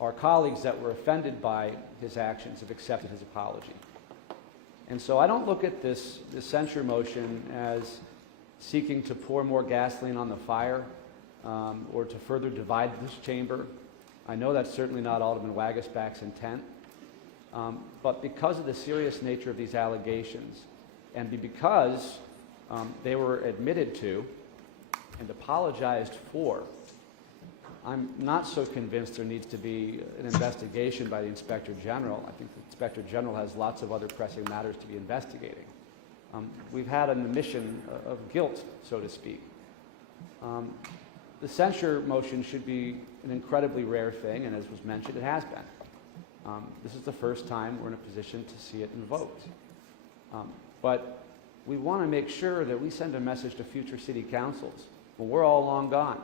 our colleagues that were offended by his actions have accepted his apology. And so I don't look at this censure motion as seeking to pour more gasoline on the fire or to further divide this chamber. I know that's certainly not Alderman Waggis-Back's intent. But because of the serious nature of these allegations, and because they were admitted to and apologized for I'm not so convinced there needs to be an investigation by the Inspector General. I think the Inspector General has lots of other pressing matters to be investigating. We've had an admission of guilt, so to speak. The censure motion should be an incredibly rare thing, and as was mentioned, it has been. This is the first time we're in a position to see it invoked. But we want to make sure that we send a message to future city councils, when we're all long gone,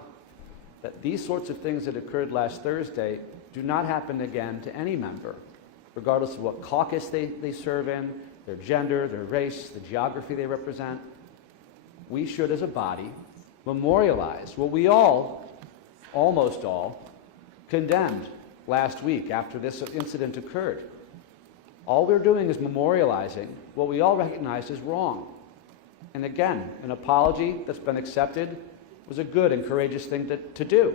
that these sorts of things that occurred last Thursday do not happen again to any member, regardless of what caucus they serve in, their gender, their race, the geography they represent. We should, as a body, memorialize what we all, almost all, condemned last week after this incident occurred. All we're doing is memorializing what we all recognize is wrong. And again, an apology that's been accepted was a good and courageous thing to do.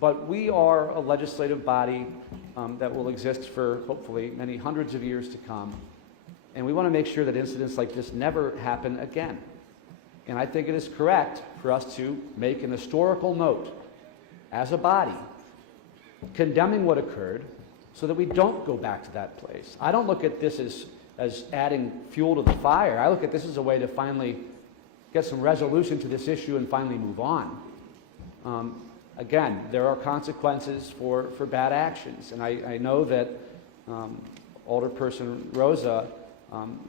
But we are a legislative body that will exist for hopefully many hundreds of years to come. And we want to make sure that incidents like this never happen again. And I think it is correct for us to make an historical note as a body condemning what occurred so that we don't go back to that place. I don't look at this as adding fuel to the fire. I look at this as a way to finally get some resolution to this issue and finally move on. Again, there are consequences for bad actions, and I know that Alderperson Rosa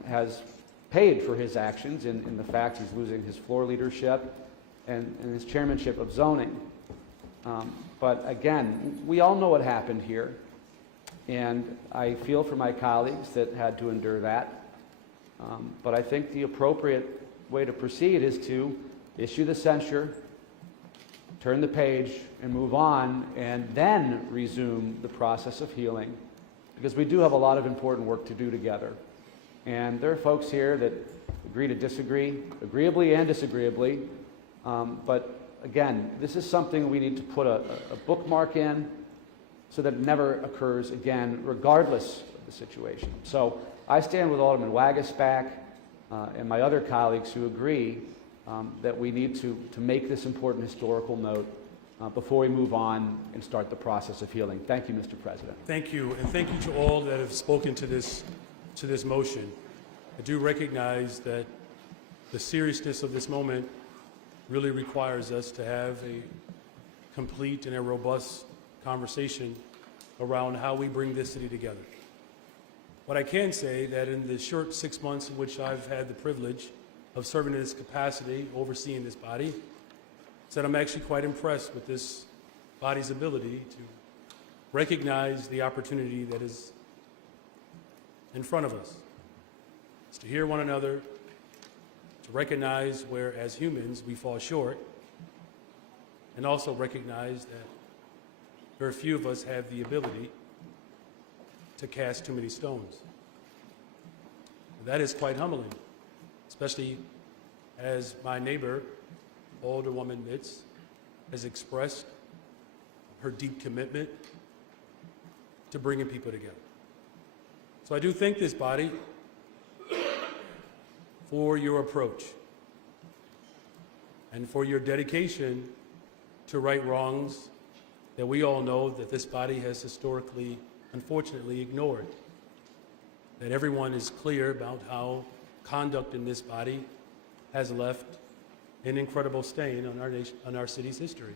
has paid for his actions in the fact he's losing his floor leadership and his chairmanship of zoning. But again, we all know what happened here, and I feel for my colleagues that had to endure that. But I think the appropriate way to proceed is to issue the censure, turn the page, and move on, and then resume the process of healing, because we do have a lot of important work to do together. And there are folks here that agree to disagree, agreeably and disagreeably. But again, this is something we need to put a bookmark in so that it never occurs again, regardless of the situation. So I stand with Alderman Wagasback and my other colleagues who agree that we need to make this important historical note before we move on and start the process of healing. Thank you, Mr. President. Thank you, and thank you to all that have spoken to this motion. I do recognize that the seriousness of this moment really requires us to have a complete and a robust conversation around how we bring this city together. What I can say that in the short 6 months in which I've had the privilege of serving in this capacity, overseeing this body, is that I'm actually quite impressed with this body's ability to recognize the opportunity that is in front of us. It's to hear one another, to recognize where, as humans, we fall short, and also recognize that very few of us have the ability to cast too many stones. That is quite humbling, especially as my neighbor, Alderwoman Mitz, has expressed her deep commitment to bringing people together. So I do thank this body for your approach and for your dedication to right wrongs that we all know that this body has historically, unfortunately, ignored. That everyone is clear about how conduct in this body has left an incredible stain on our city's history.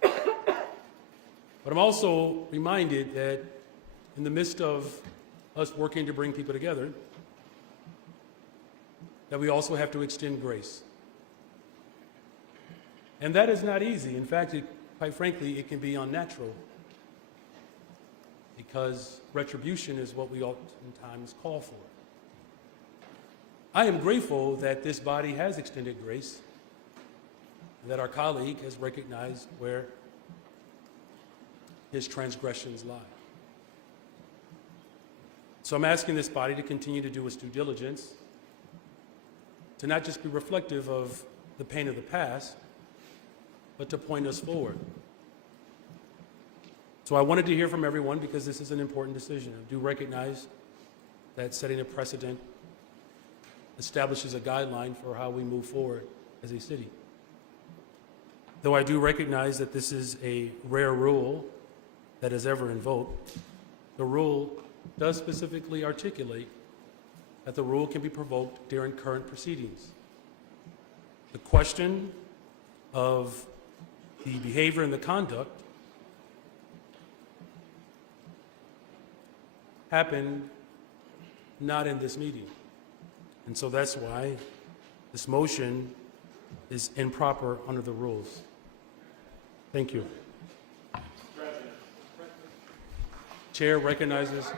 But I'm also reminded that in the midst of us working to bring people together, that we also have to extend grace. And that is not easy. In fact, quite frankly, it can be unnatural, because retribution is what we oftentimes call for. I am grateful that this body has extended grace, and that our colleague has recognized where his transgressions lie. So I'm asking this body to continue to do its due diligence, to not just be reflective of the pain of the past, but to point us forward. So I wanted to hear from everyone because this is an important decision. I do recognize that setting a precedent establishes a guideline for how we move forward as a city. though I do recognize that this is a rare rule that is ever invoked, the rule does specifically articulate that the rule can be provoked during current proceedings. The question of the behavior and the conduct happened not in this meeting. And so that's why this motion is improper under the rules. Thank you. Chair recognizes.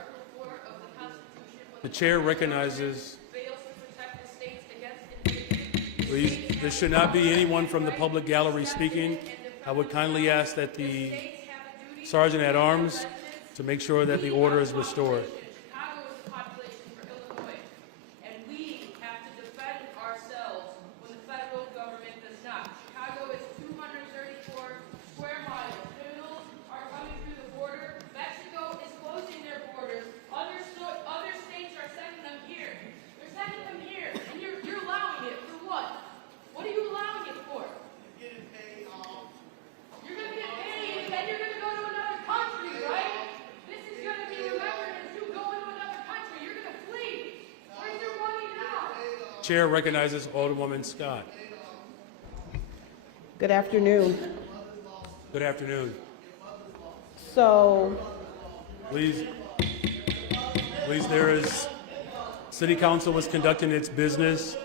The chair recognizes. Please, there should not be anyone from the public gallery speaking. I would kindly ask that the Sergeant at Arms to make sure that the order is restored. Chair recognizes Alderwoman Scott. Good afternoon. Good afternoon. So, Please, there is, City Council was conducting its business.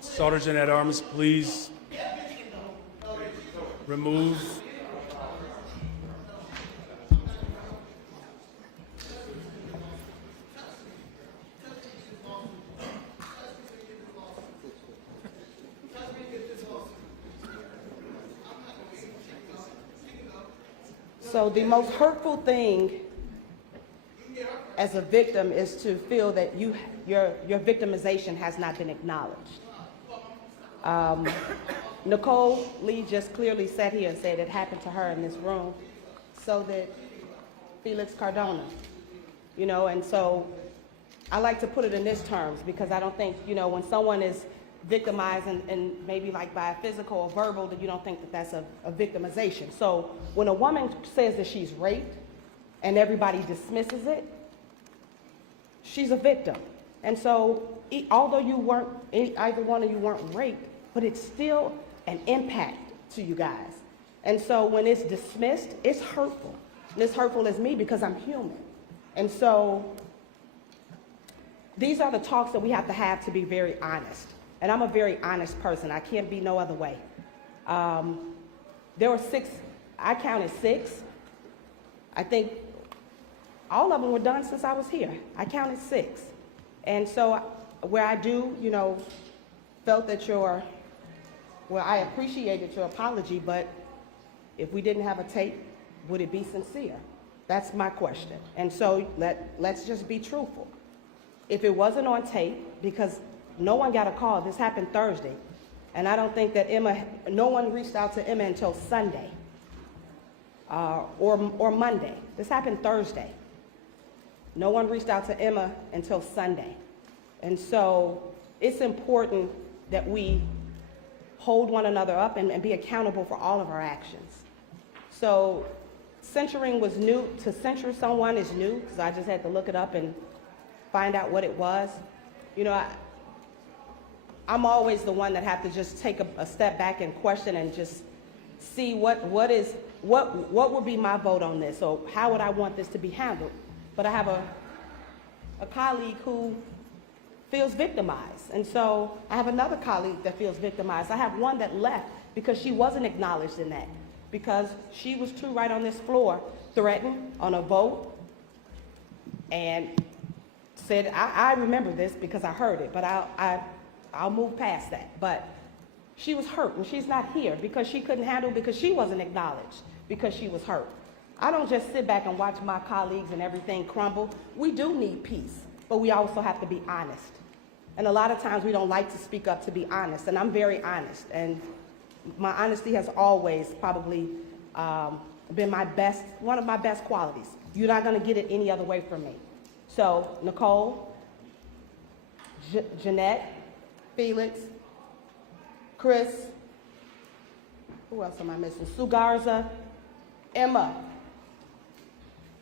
Sergeant at Arms, please remove. So the most hurtful thing as a victim is to feel that your victimization has not been acknowledged. Nicole Lee just clearly sat here and said it happened to her in this room. So did Felix Cardona, and so I like to put it in this terms because I don't think, when someone is victimized and maybe like by a physical or verbal, that you don't think that that's a victimization. So when a woman says that she's raped and everybody dismisses it, she's a victim. And so although either one of you weren't raped, but it's still an impact to you guys. And so when it's dismissed, it's hurtful. And it's hurtful as me because I'm human. And so these are the talks that we have to be very honest. And I'm a very honest person. I can't be no other way. There were 6, I counted 6. I think all of them were done since I was here. I counted 6. And so where I do, felt that I appreciated your apology, but if we didn't have a tape, would it be sincere? That's my question. And so let's just be truthful. If it wasn't on tape, because no one got a call. This happened Thursday. And I don't think that no one reached out to Emma until Sunday or Monday. This happened Thursday. No one reached out to Emma until Sunday. And so it's important that we hold one another up and be accountable for all of our actions. So censuring was new. To censure someone is new, because I just had to look it up and find out what it was. I'm always the one that have to just take a step back and question and just see what would be my vote on this, or how would I want this to be handled. But I have a colleague who feels victimized, and so I have another colleague that feels victimized. I have one that left because she wasn't acknowledged in that, because she was too right on this floor, threatened on a vote, and said, I remember this because I heard it, but I'll move past that. But she was hurt, and she's not here because she couldn't handle, because she wasn't acknowledged, because she was hurt. I don't just sit back and watch my colleagues and everything crumble. We do need peace, but we also have to be honest. And a lot of times we don't like to speak up to be honest, and I'm very honest. And my honesty has always probably been one of my best qualities. You're not gonna get it any other way from me. So Nicole, Jeanette, Felix, Chris, who else am I missing? Sue Garza, Emma.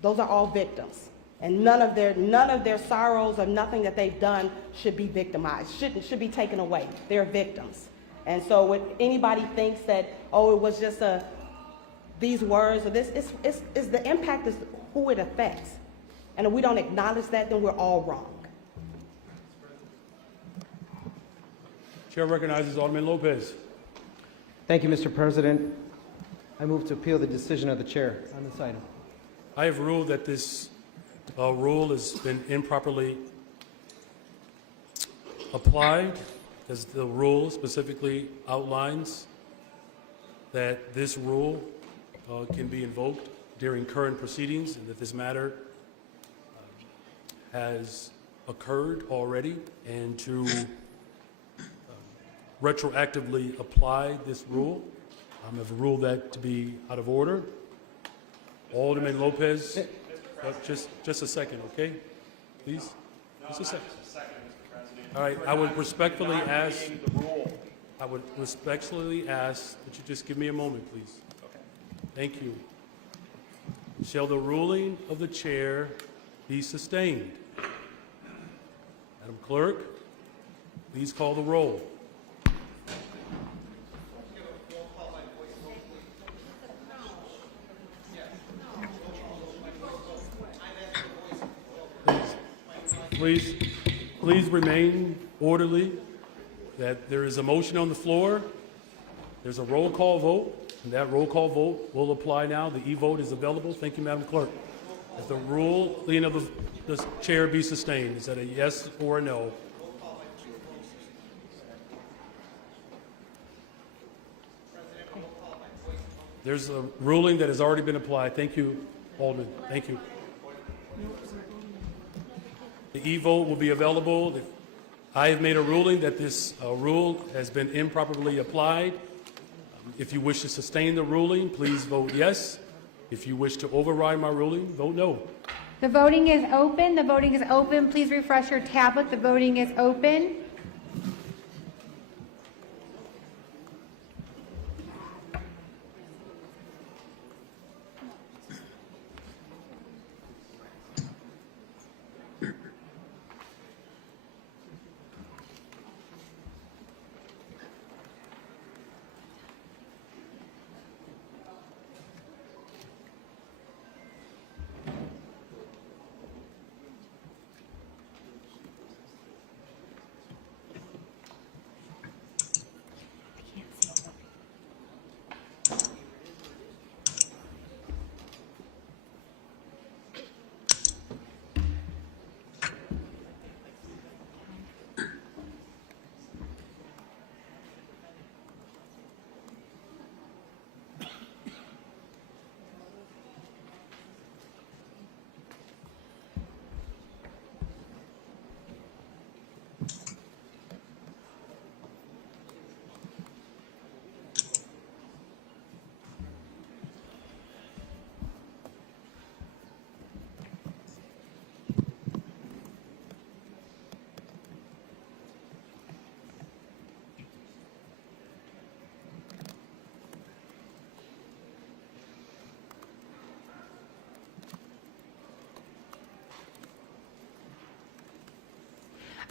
Those are all victims. And none of their sorrows or nothing that they've done should be victimized, should be taken away. They're victims. And so when anybody thinks that, oh, it was just these words or this, it's the impact is who it affects. And if we don't acknowledge that, then we're all wrong. Chair recognizes Alderman Lopez. Thank you, Mr. President. I move to appeal the decision of the chair on this item. I have ruled that this rule has been improperly applied, as the rule specifically outlines that this rule can be invoked during current proceedings, and that this matter has occurred already, and to retroactively apply this rule. I've ruled that to be out of order. Alderman Lopez, just a second, okay? Please, just a second. All right, I would respectfully ask that you just give me a moment, please. Thank you. Shall the ruling of the chair be sustained? Madam Clerk, please call the roll. Please remain orderly. That there is a motion on the floor. There's a roll call vote, and that roll call vote will apply now. The e-vote is available. Thank you, Madam Clerk. If the ruling of the chair be sustained, is that a yes or a no? There's a ruling that has already been applied. Thank you, Alderman. Thank you. The e-vote will be available. I have made a ruling that this rule has been improperly applied. If you wish to sustain the ruling, please vote yes. If you wish to override my ruling, vote no. The voting is open. The voting is open. Please refresh your tablet. The voting is open.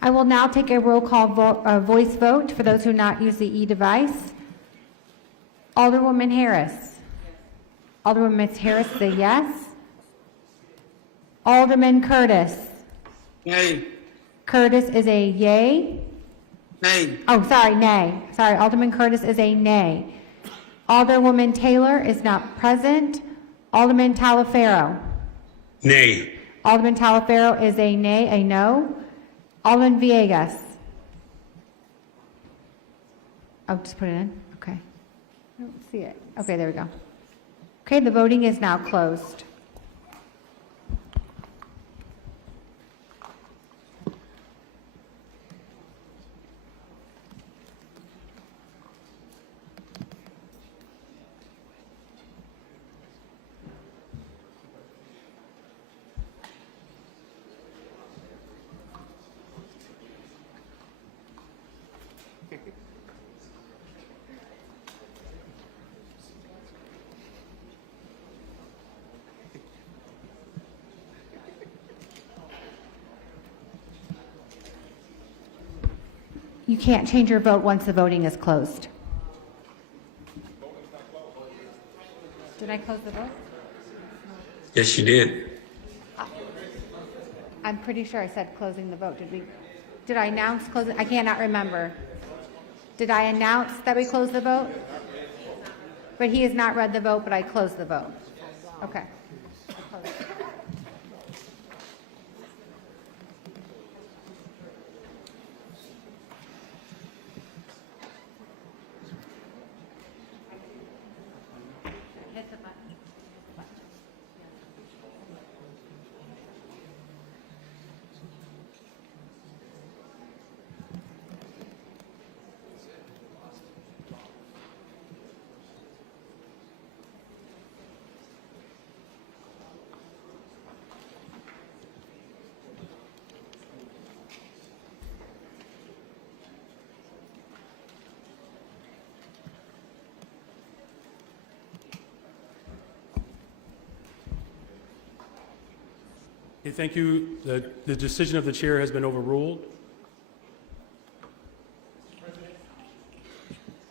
I will now take a roll call voice vote for those who not use the e-device. Alderwoman Harris. Alderwoman Ms. Harris is a yes. Alderman Curtis. Nay. Curtis is a yay. Nay. Oh, sorry, nay. Sorry, Alderman Curtis is a nay. Alderwoman Taylor is not present. Alderman Talifero. Nay. Alderman Talifero is a nay, a no. Alderman Villegas. Oh, just put it in? Okay. I don't see it. Okay, there we go. Okay, the voting is now closed. You can't change your vote once the voting is closed. Did I close the vote? Yes, you did. I'm pretty sure I said closing the vote. Did I announce closing? I cannot remember. Did I announce that we closed the vote? But he has not read the vote, but I closed the vote. Okay. Hit the button. Okay, thank you. The decision of the chair has been overruled.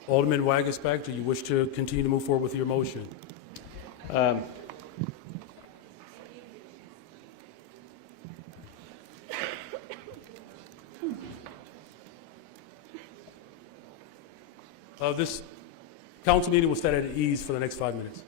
Alderman Wagasback, do you wish to continue to move forward with your motion? This council meeting will stand at ease for the next 5 minutes.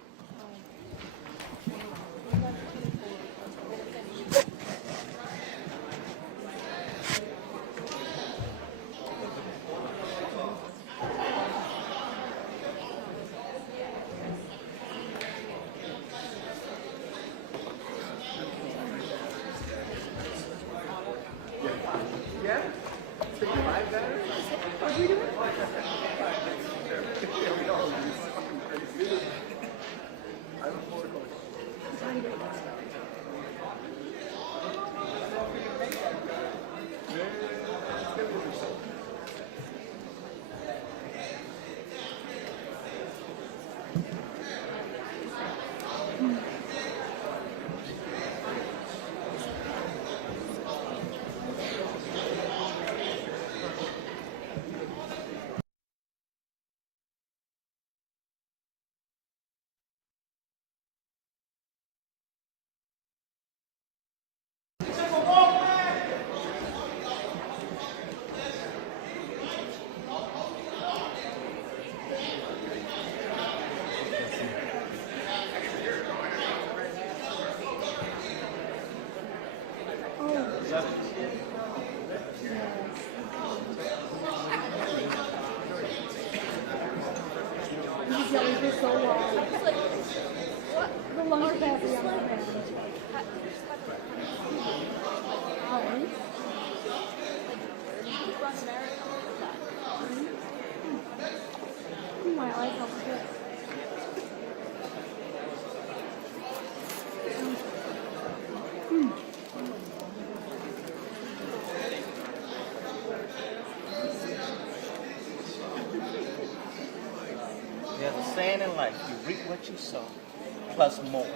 There's a saying in life, you reap what you sow, plus more.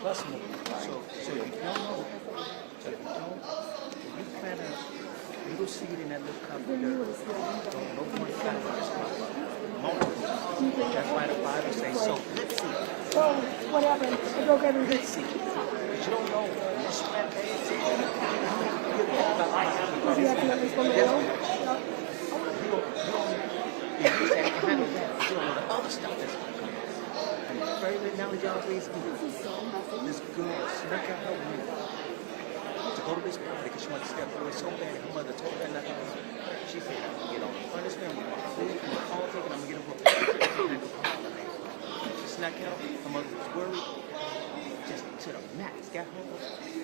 Plus more. So if you don't know, if you plant a little seed in that little cup of dirt, no one flowers, multiple. That's why the Bible says, so good seed. So, what happened? I broke everything. Good seed. But you don't know, you spread bad seed. Is he accidentally supposed to go? You used to have to handle that. You don't know the other stuff that's going to come. And the further knowledge y'all raise this girl snuck out her room to go to this party because she wanted to step away so bad. Her mother told her nothing. She said, I'm going to get on the front of this family. I'm going to call taken. I'm going to get a book. She snuck out. Her mother was worried. Just to the max. Got home,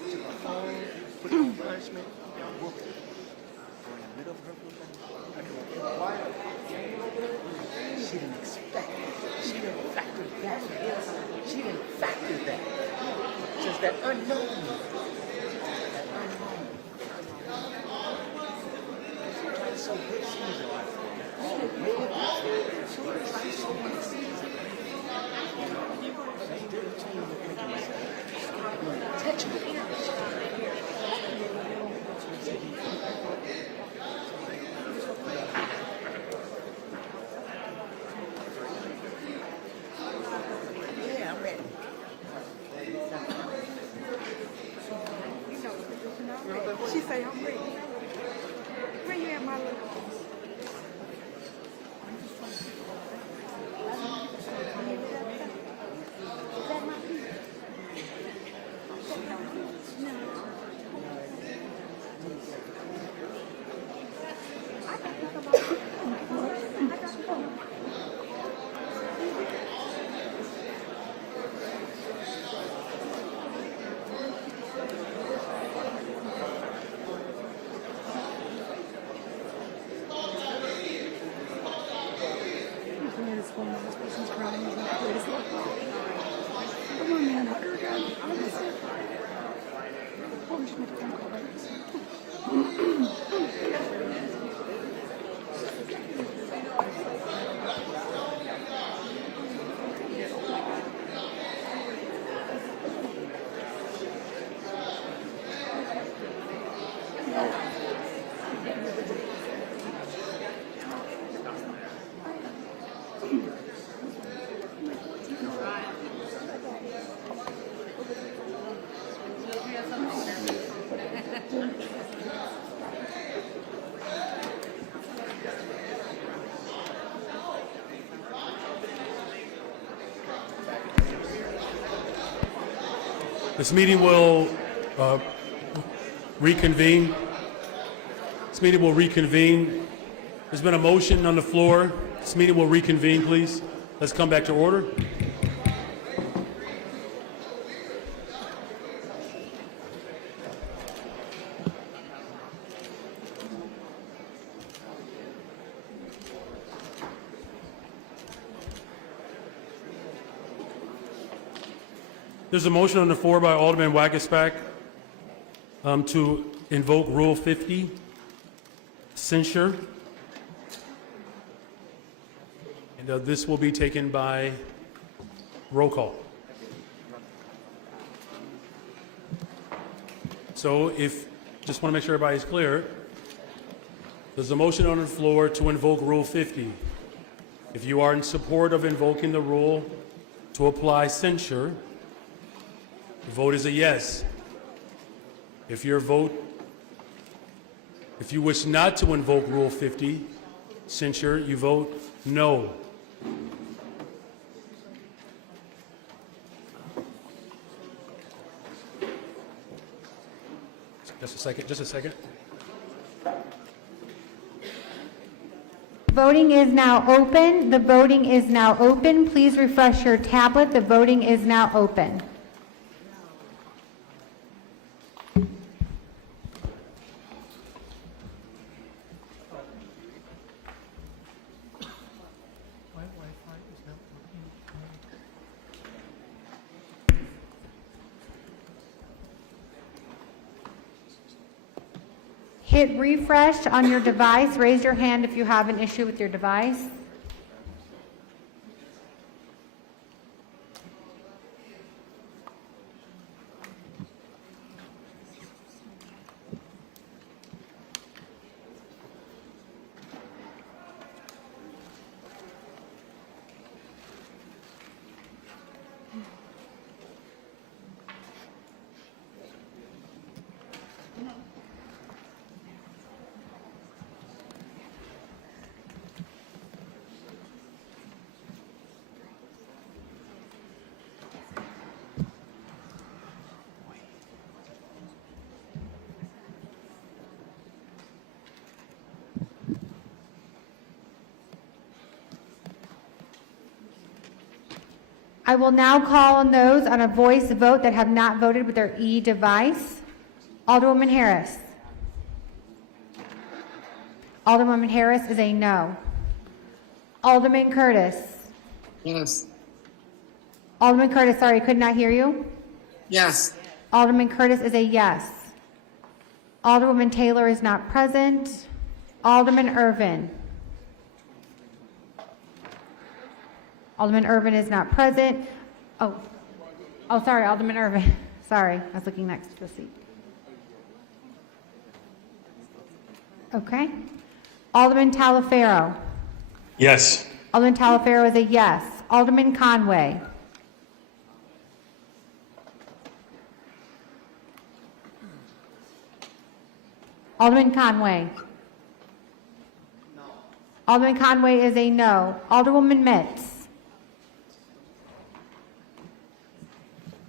took her phone, put her on punishment, and whooped her. Or in the middle of her room. She didn't expect it. She didn't factor that. She didn't factor that. Just that unknown. That unknown. She tried to sow good seeds in life. She tried to sow good seeds in life. That's different between making mistakes. Intentional. say I'm ready. Where you at, my love? Come on, man, hug her again. This meeting will reconvene. This meeting will reconvene. There's been a motion on the floor. This meeting will reconvene, please. Let's come back to order. There's a motion on the floor by Alderman Wagasback to invoke Rule 50, censure. And this will be taken by roll call. So just want to make sure everybody's clear. There's a motion on the floor to invoke Rule 50. If you are in support of invoking the rule to apply censure, the vote is a yes. If you wish not to invoke Rule 50, censure, you vote no. Just a second. Voting is now open. The voting is now open. Please refresh your tablet. The voting is now open. Hit refresh on your device. Raise your hand if you have an issue with your device. I will now call on those on a voice vote that have not voted with their e-device. Alderwoman Harris. Alderwoman Harris is a no. Alderman Curtis. Yes. Alderman Curtis, sorry, could not hear you. Yes. Alderman Curtis is a yes. Alderwoman Taylor is not present. Alderman Irvin. Alderman Irvin is not present. Oh, sorry, Alderman Irvin. Sorry, I was looking next to the seat. Okay. Alderman Talaferro. Yes. Alderman Talaferro is a yes. Alderman Conway. Alderman Conway. No. Alderman Conway is a no. Alderwoman Mitz.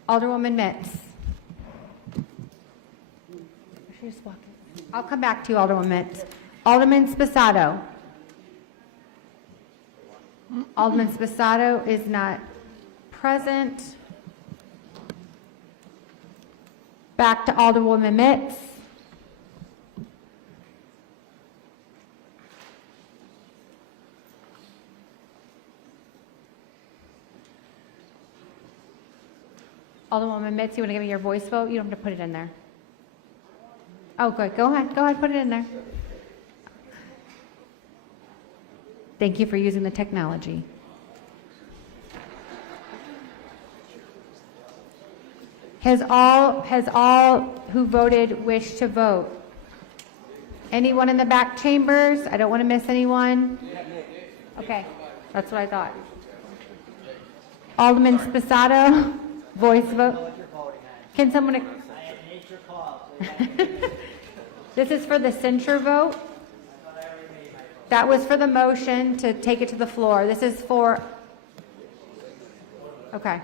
Alderwoman Mitz. She's walking. I'll come back to you, Alderwoman Mitz. Alderman Sposato. Alderman Sposato is not present. Back to Alderwoman Mitz. Alderwoman Mitz, you want to give me your voice vote? You don't have to put it in there. Oh, good. Go ahead, put it in there. Thank you for using the technology. Has all who voted wished to vote? Anyone in the back chambers? I don't want to miss anyone. Okay, that's what I thought. Alderman Sposato, voice vote. Can someone? This is for the censure vote. That was for the motion to take it to the floor. This is for, okay.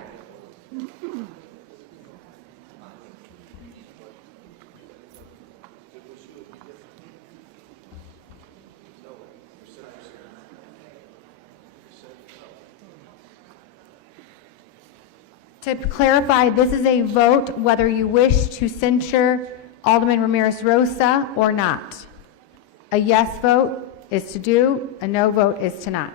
To clarify, this is a vote whether you wish to censure Alderman Ramirez Rosa or not. A yes vote is to do, a no vote is to not.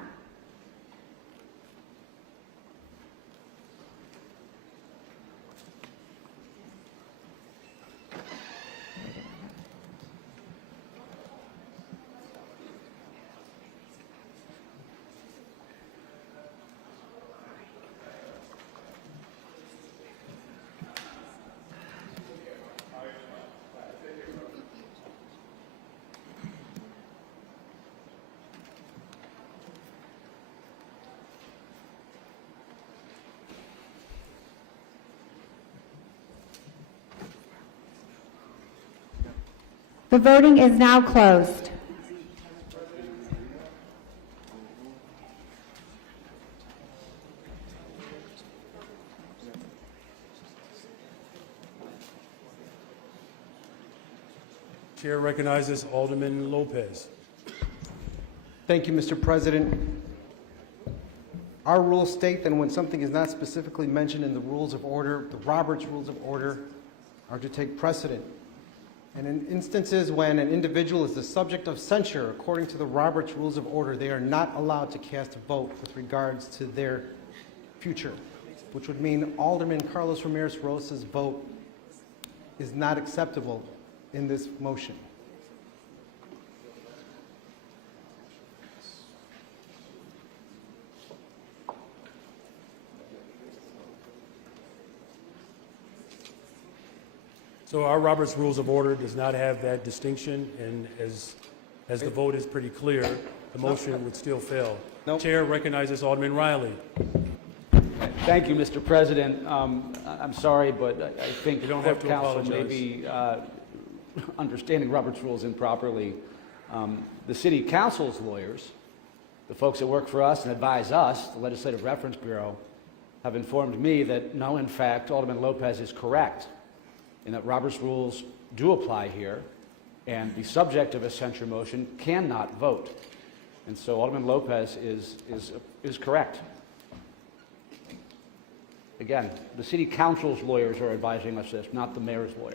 The voting is now closed. Chair recognizes Alderman Lopez. Thank you, Mr. President. Our rules state that when something is not specifically mentioned in the rules of order, the Roberts Rules of Order are to take precedent. And in instances when an individual is the subject of censure, according to the Roberts Rules of Order, they are not allowed to cast a vote with regards to their future, which would mean Alderman Carlos Ramirez Rosa's vote is not acceptable in this motion. So our Robert's Rules of Order does not have that distinction, and as the vote is pretty clear, the motion would still fail. Chair recognizes Alderman Riley. Thank you, Mr. President. I'm sorry, but I think You don't have to council may apologize. be understanding Robert's rules improperly. The city council's lawyers, the folks that work for us and advise us, the Legislative Reference Bureau, have informed me that no, in fact, Alderman Lopez is correct in that Robert's rules do apply here, and the subject of a censure motion cannot vote. And so Alderman Lopez is correct. Again, the city council's lawyers are advising us this, not the mayor's lawyer.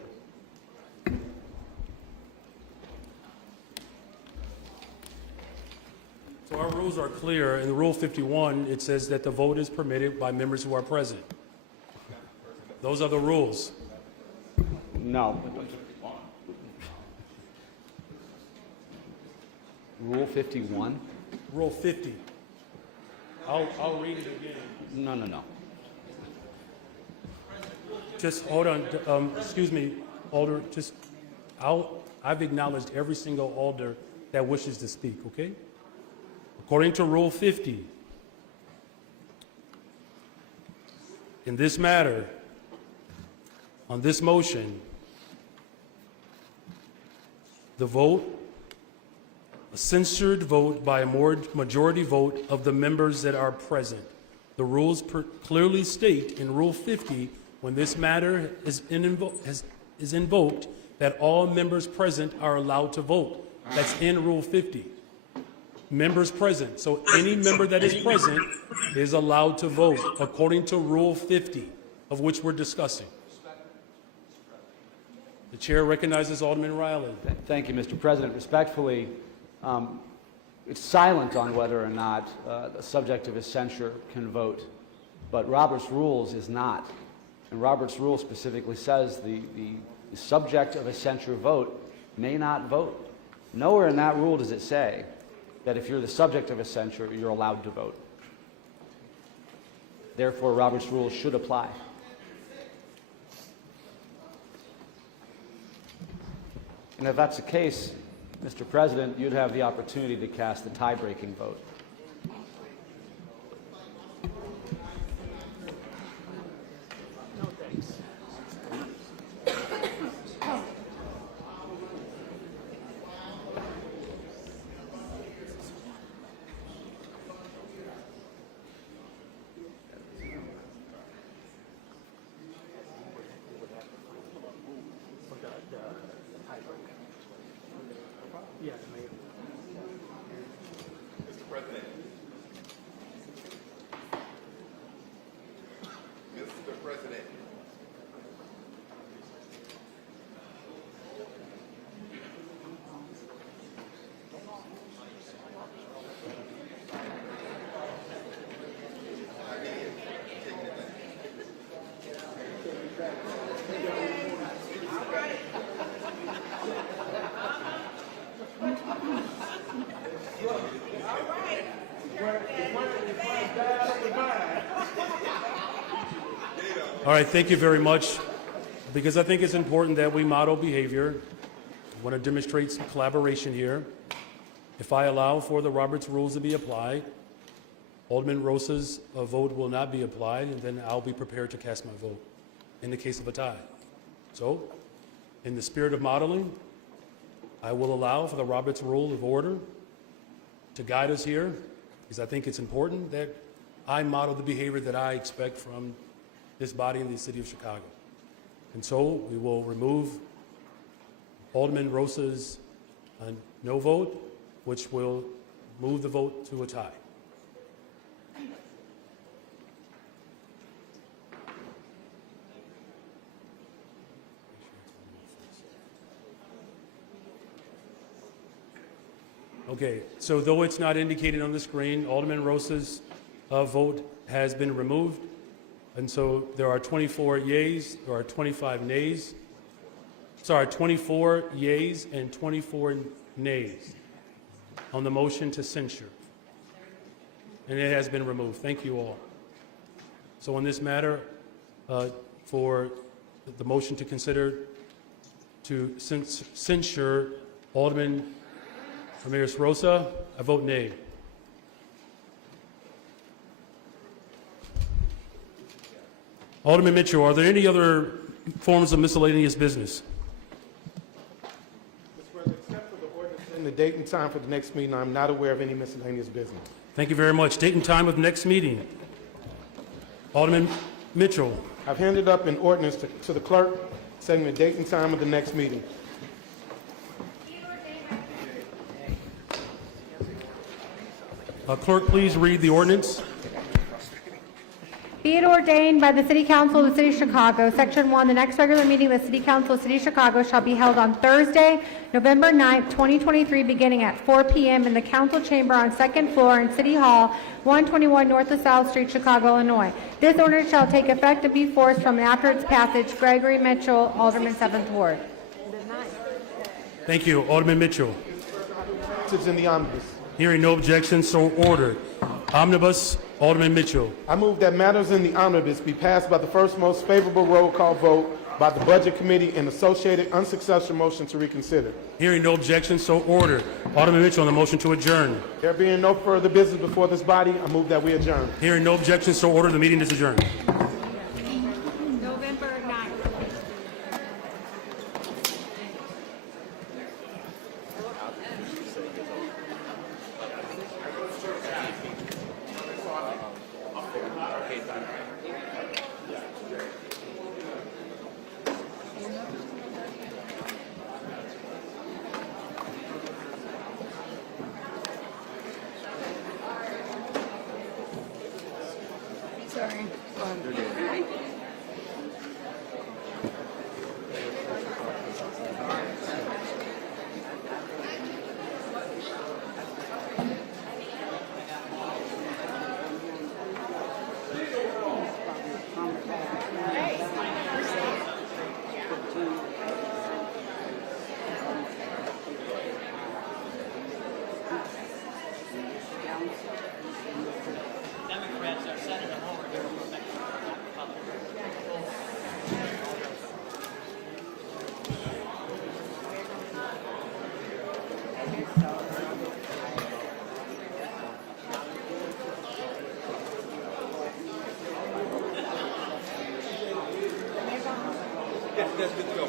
So our rules are clear. In Rule 51, it says that the vote is permitted by members who are present. Those are the rules. No. Rule 51? Rule 50. I'll read it again. No. Just hold on. Excuse me, Alder. I've acknowledged every single alder that wishes to speak, okay? According to Rule 50, in this matter, on this motion, the vote, a censured vote by a majority vote of the members that are present. The rules clearly state in Rule 50, when this matter is invoked, that all members present are allowed to vote. That's in Rule 50. Members present. So any member that is present is allowed to vote according to Rule 50, of which we're discussing. The chair recognizes Alderman Riley. Thank you, Mr. President. Respectfully, it's silent on whether or not the subject of a censure can vote, but Robert's Rules is not. And Robert's Rule specifically says the subject of a censure vote may not vote. Nowhere in that rule does it say that if you're the subject of a censure, you're allowed to vote. Therefore, Robert's Rules should apply. And if that's the case, Mr. President, you'd have the opportunity to cast the tie-breaking vote. All right, thank you very much, because I think it's important that we model behavior. I want to demonstrate some collaboration here. If I allow for the Roberts Rules to be applied, Alderman Rosa's vote will not be applied, and then I'll be prepared to cast my vote in the case of a tie. So, in the spirit of modeling, I will allow for the Roberts Rule of Order to guide us here, because I think it's important that I model the behavior that I expect from this body in the city of Chicago. And so we will remove Alderman Rosa's no vote, which will move the vote to a tie. Okay, so though it's not indicated on the screen, Alderman Rosa's vote has been removed. And so there are 24 yeas, there are 25 nays. Sorry, 24 yeas and 24 nays on the motion to censure. And it has been removed. Thank you all. So on this matter, for the motion to consider to censure Alderman Ramirez Rosa, I vote nay. Alderman Mitchell, are there any other forms of miscellaneous business? Mr. President, except for the ordinance and the date and time for the next meeting, I'm not aware of any miscellaneous business. Thank you very much. Date and time of next meeting. Alderman Mitchell. I've handed up an ordinance to the clerk setting the date and time of the next meeting. Clerk, please read the ordinance. Be it ordained by the City Council of the City of Chicago, Section 1, the next regular meeting of the City Council of the City of Chicago shall be held on Thursday, November 9th, 2023, beginning at 4 p.m. in the Council Chamber on 2nd floor in City Hall, 121 North of South Street, Chicago, Illinois. This ordinance shall take effect and be forced from after its passage. Gregory Mitchell, Alderman 7th Ward. Thank you. Alderman Mitchell. It's in the omnibus. Hearing no objections, so ordered. Omnibus, Alderman Mitchell. I move that matters in the omnibus be passed by the first most favorable roll call vote by the Budget Committee and associated unsuccessful motion to reconsider. Hearing no objections, so ordered. Alderman Mitchell on the motion to adjourn. There being no further business before this body, I move that we adjourn. Hearing no objections, so ordered. The meeting is adjourned. November 9th. That's good to go.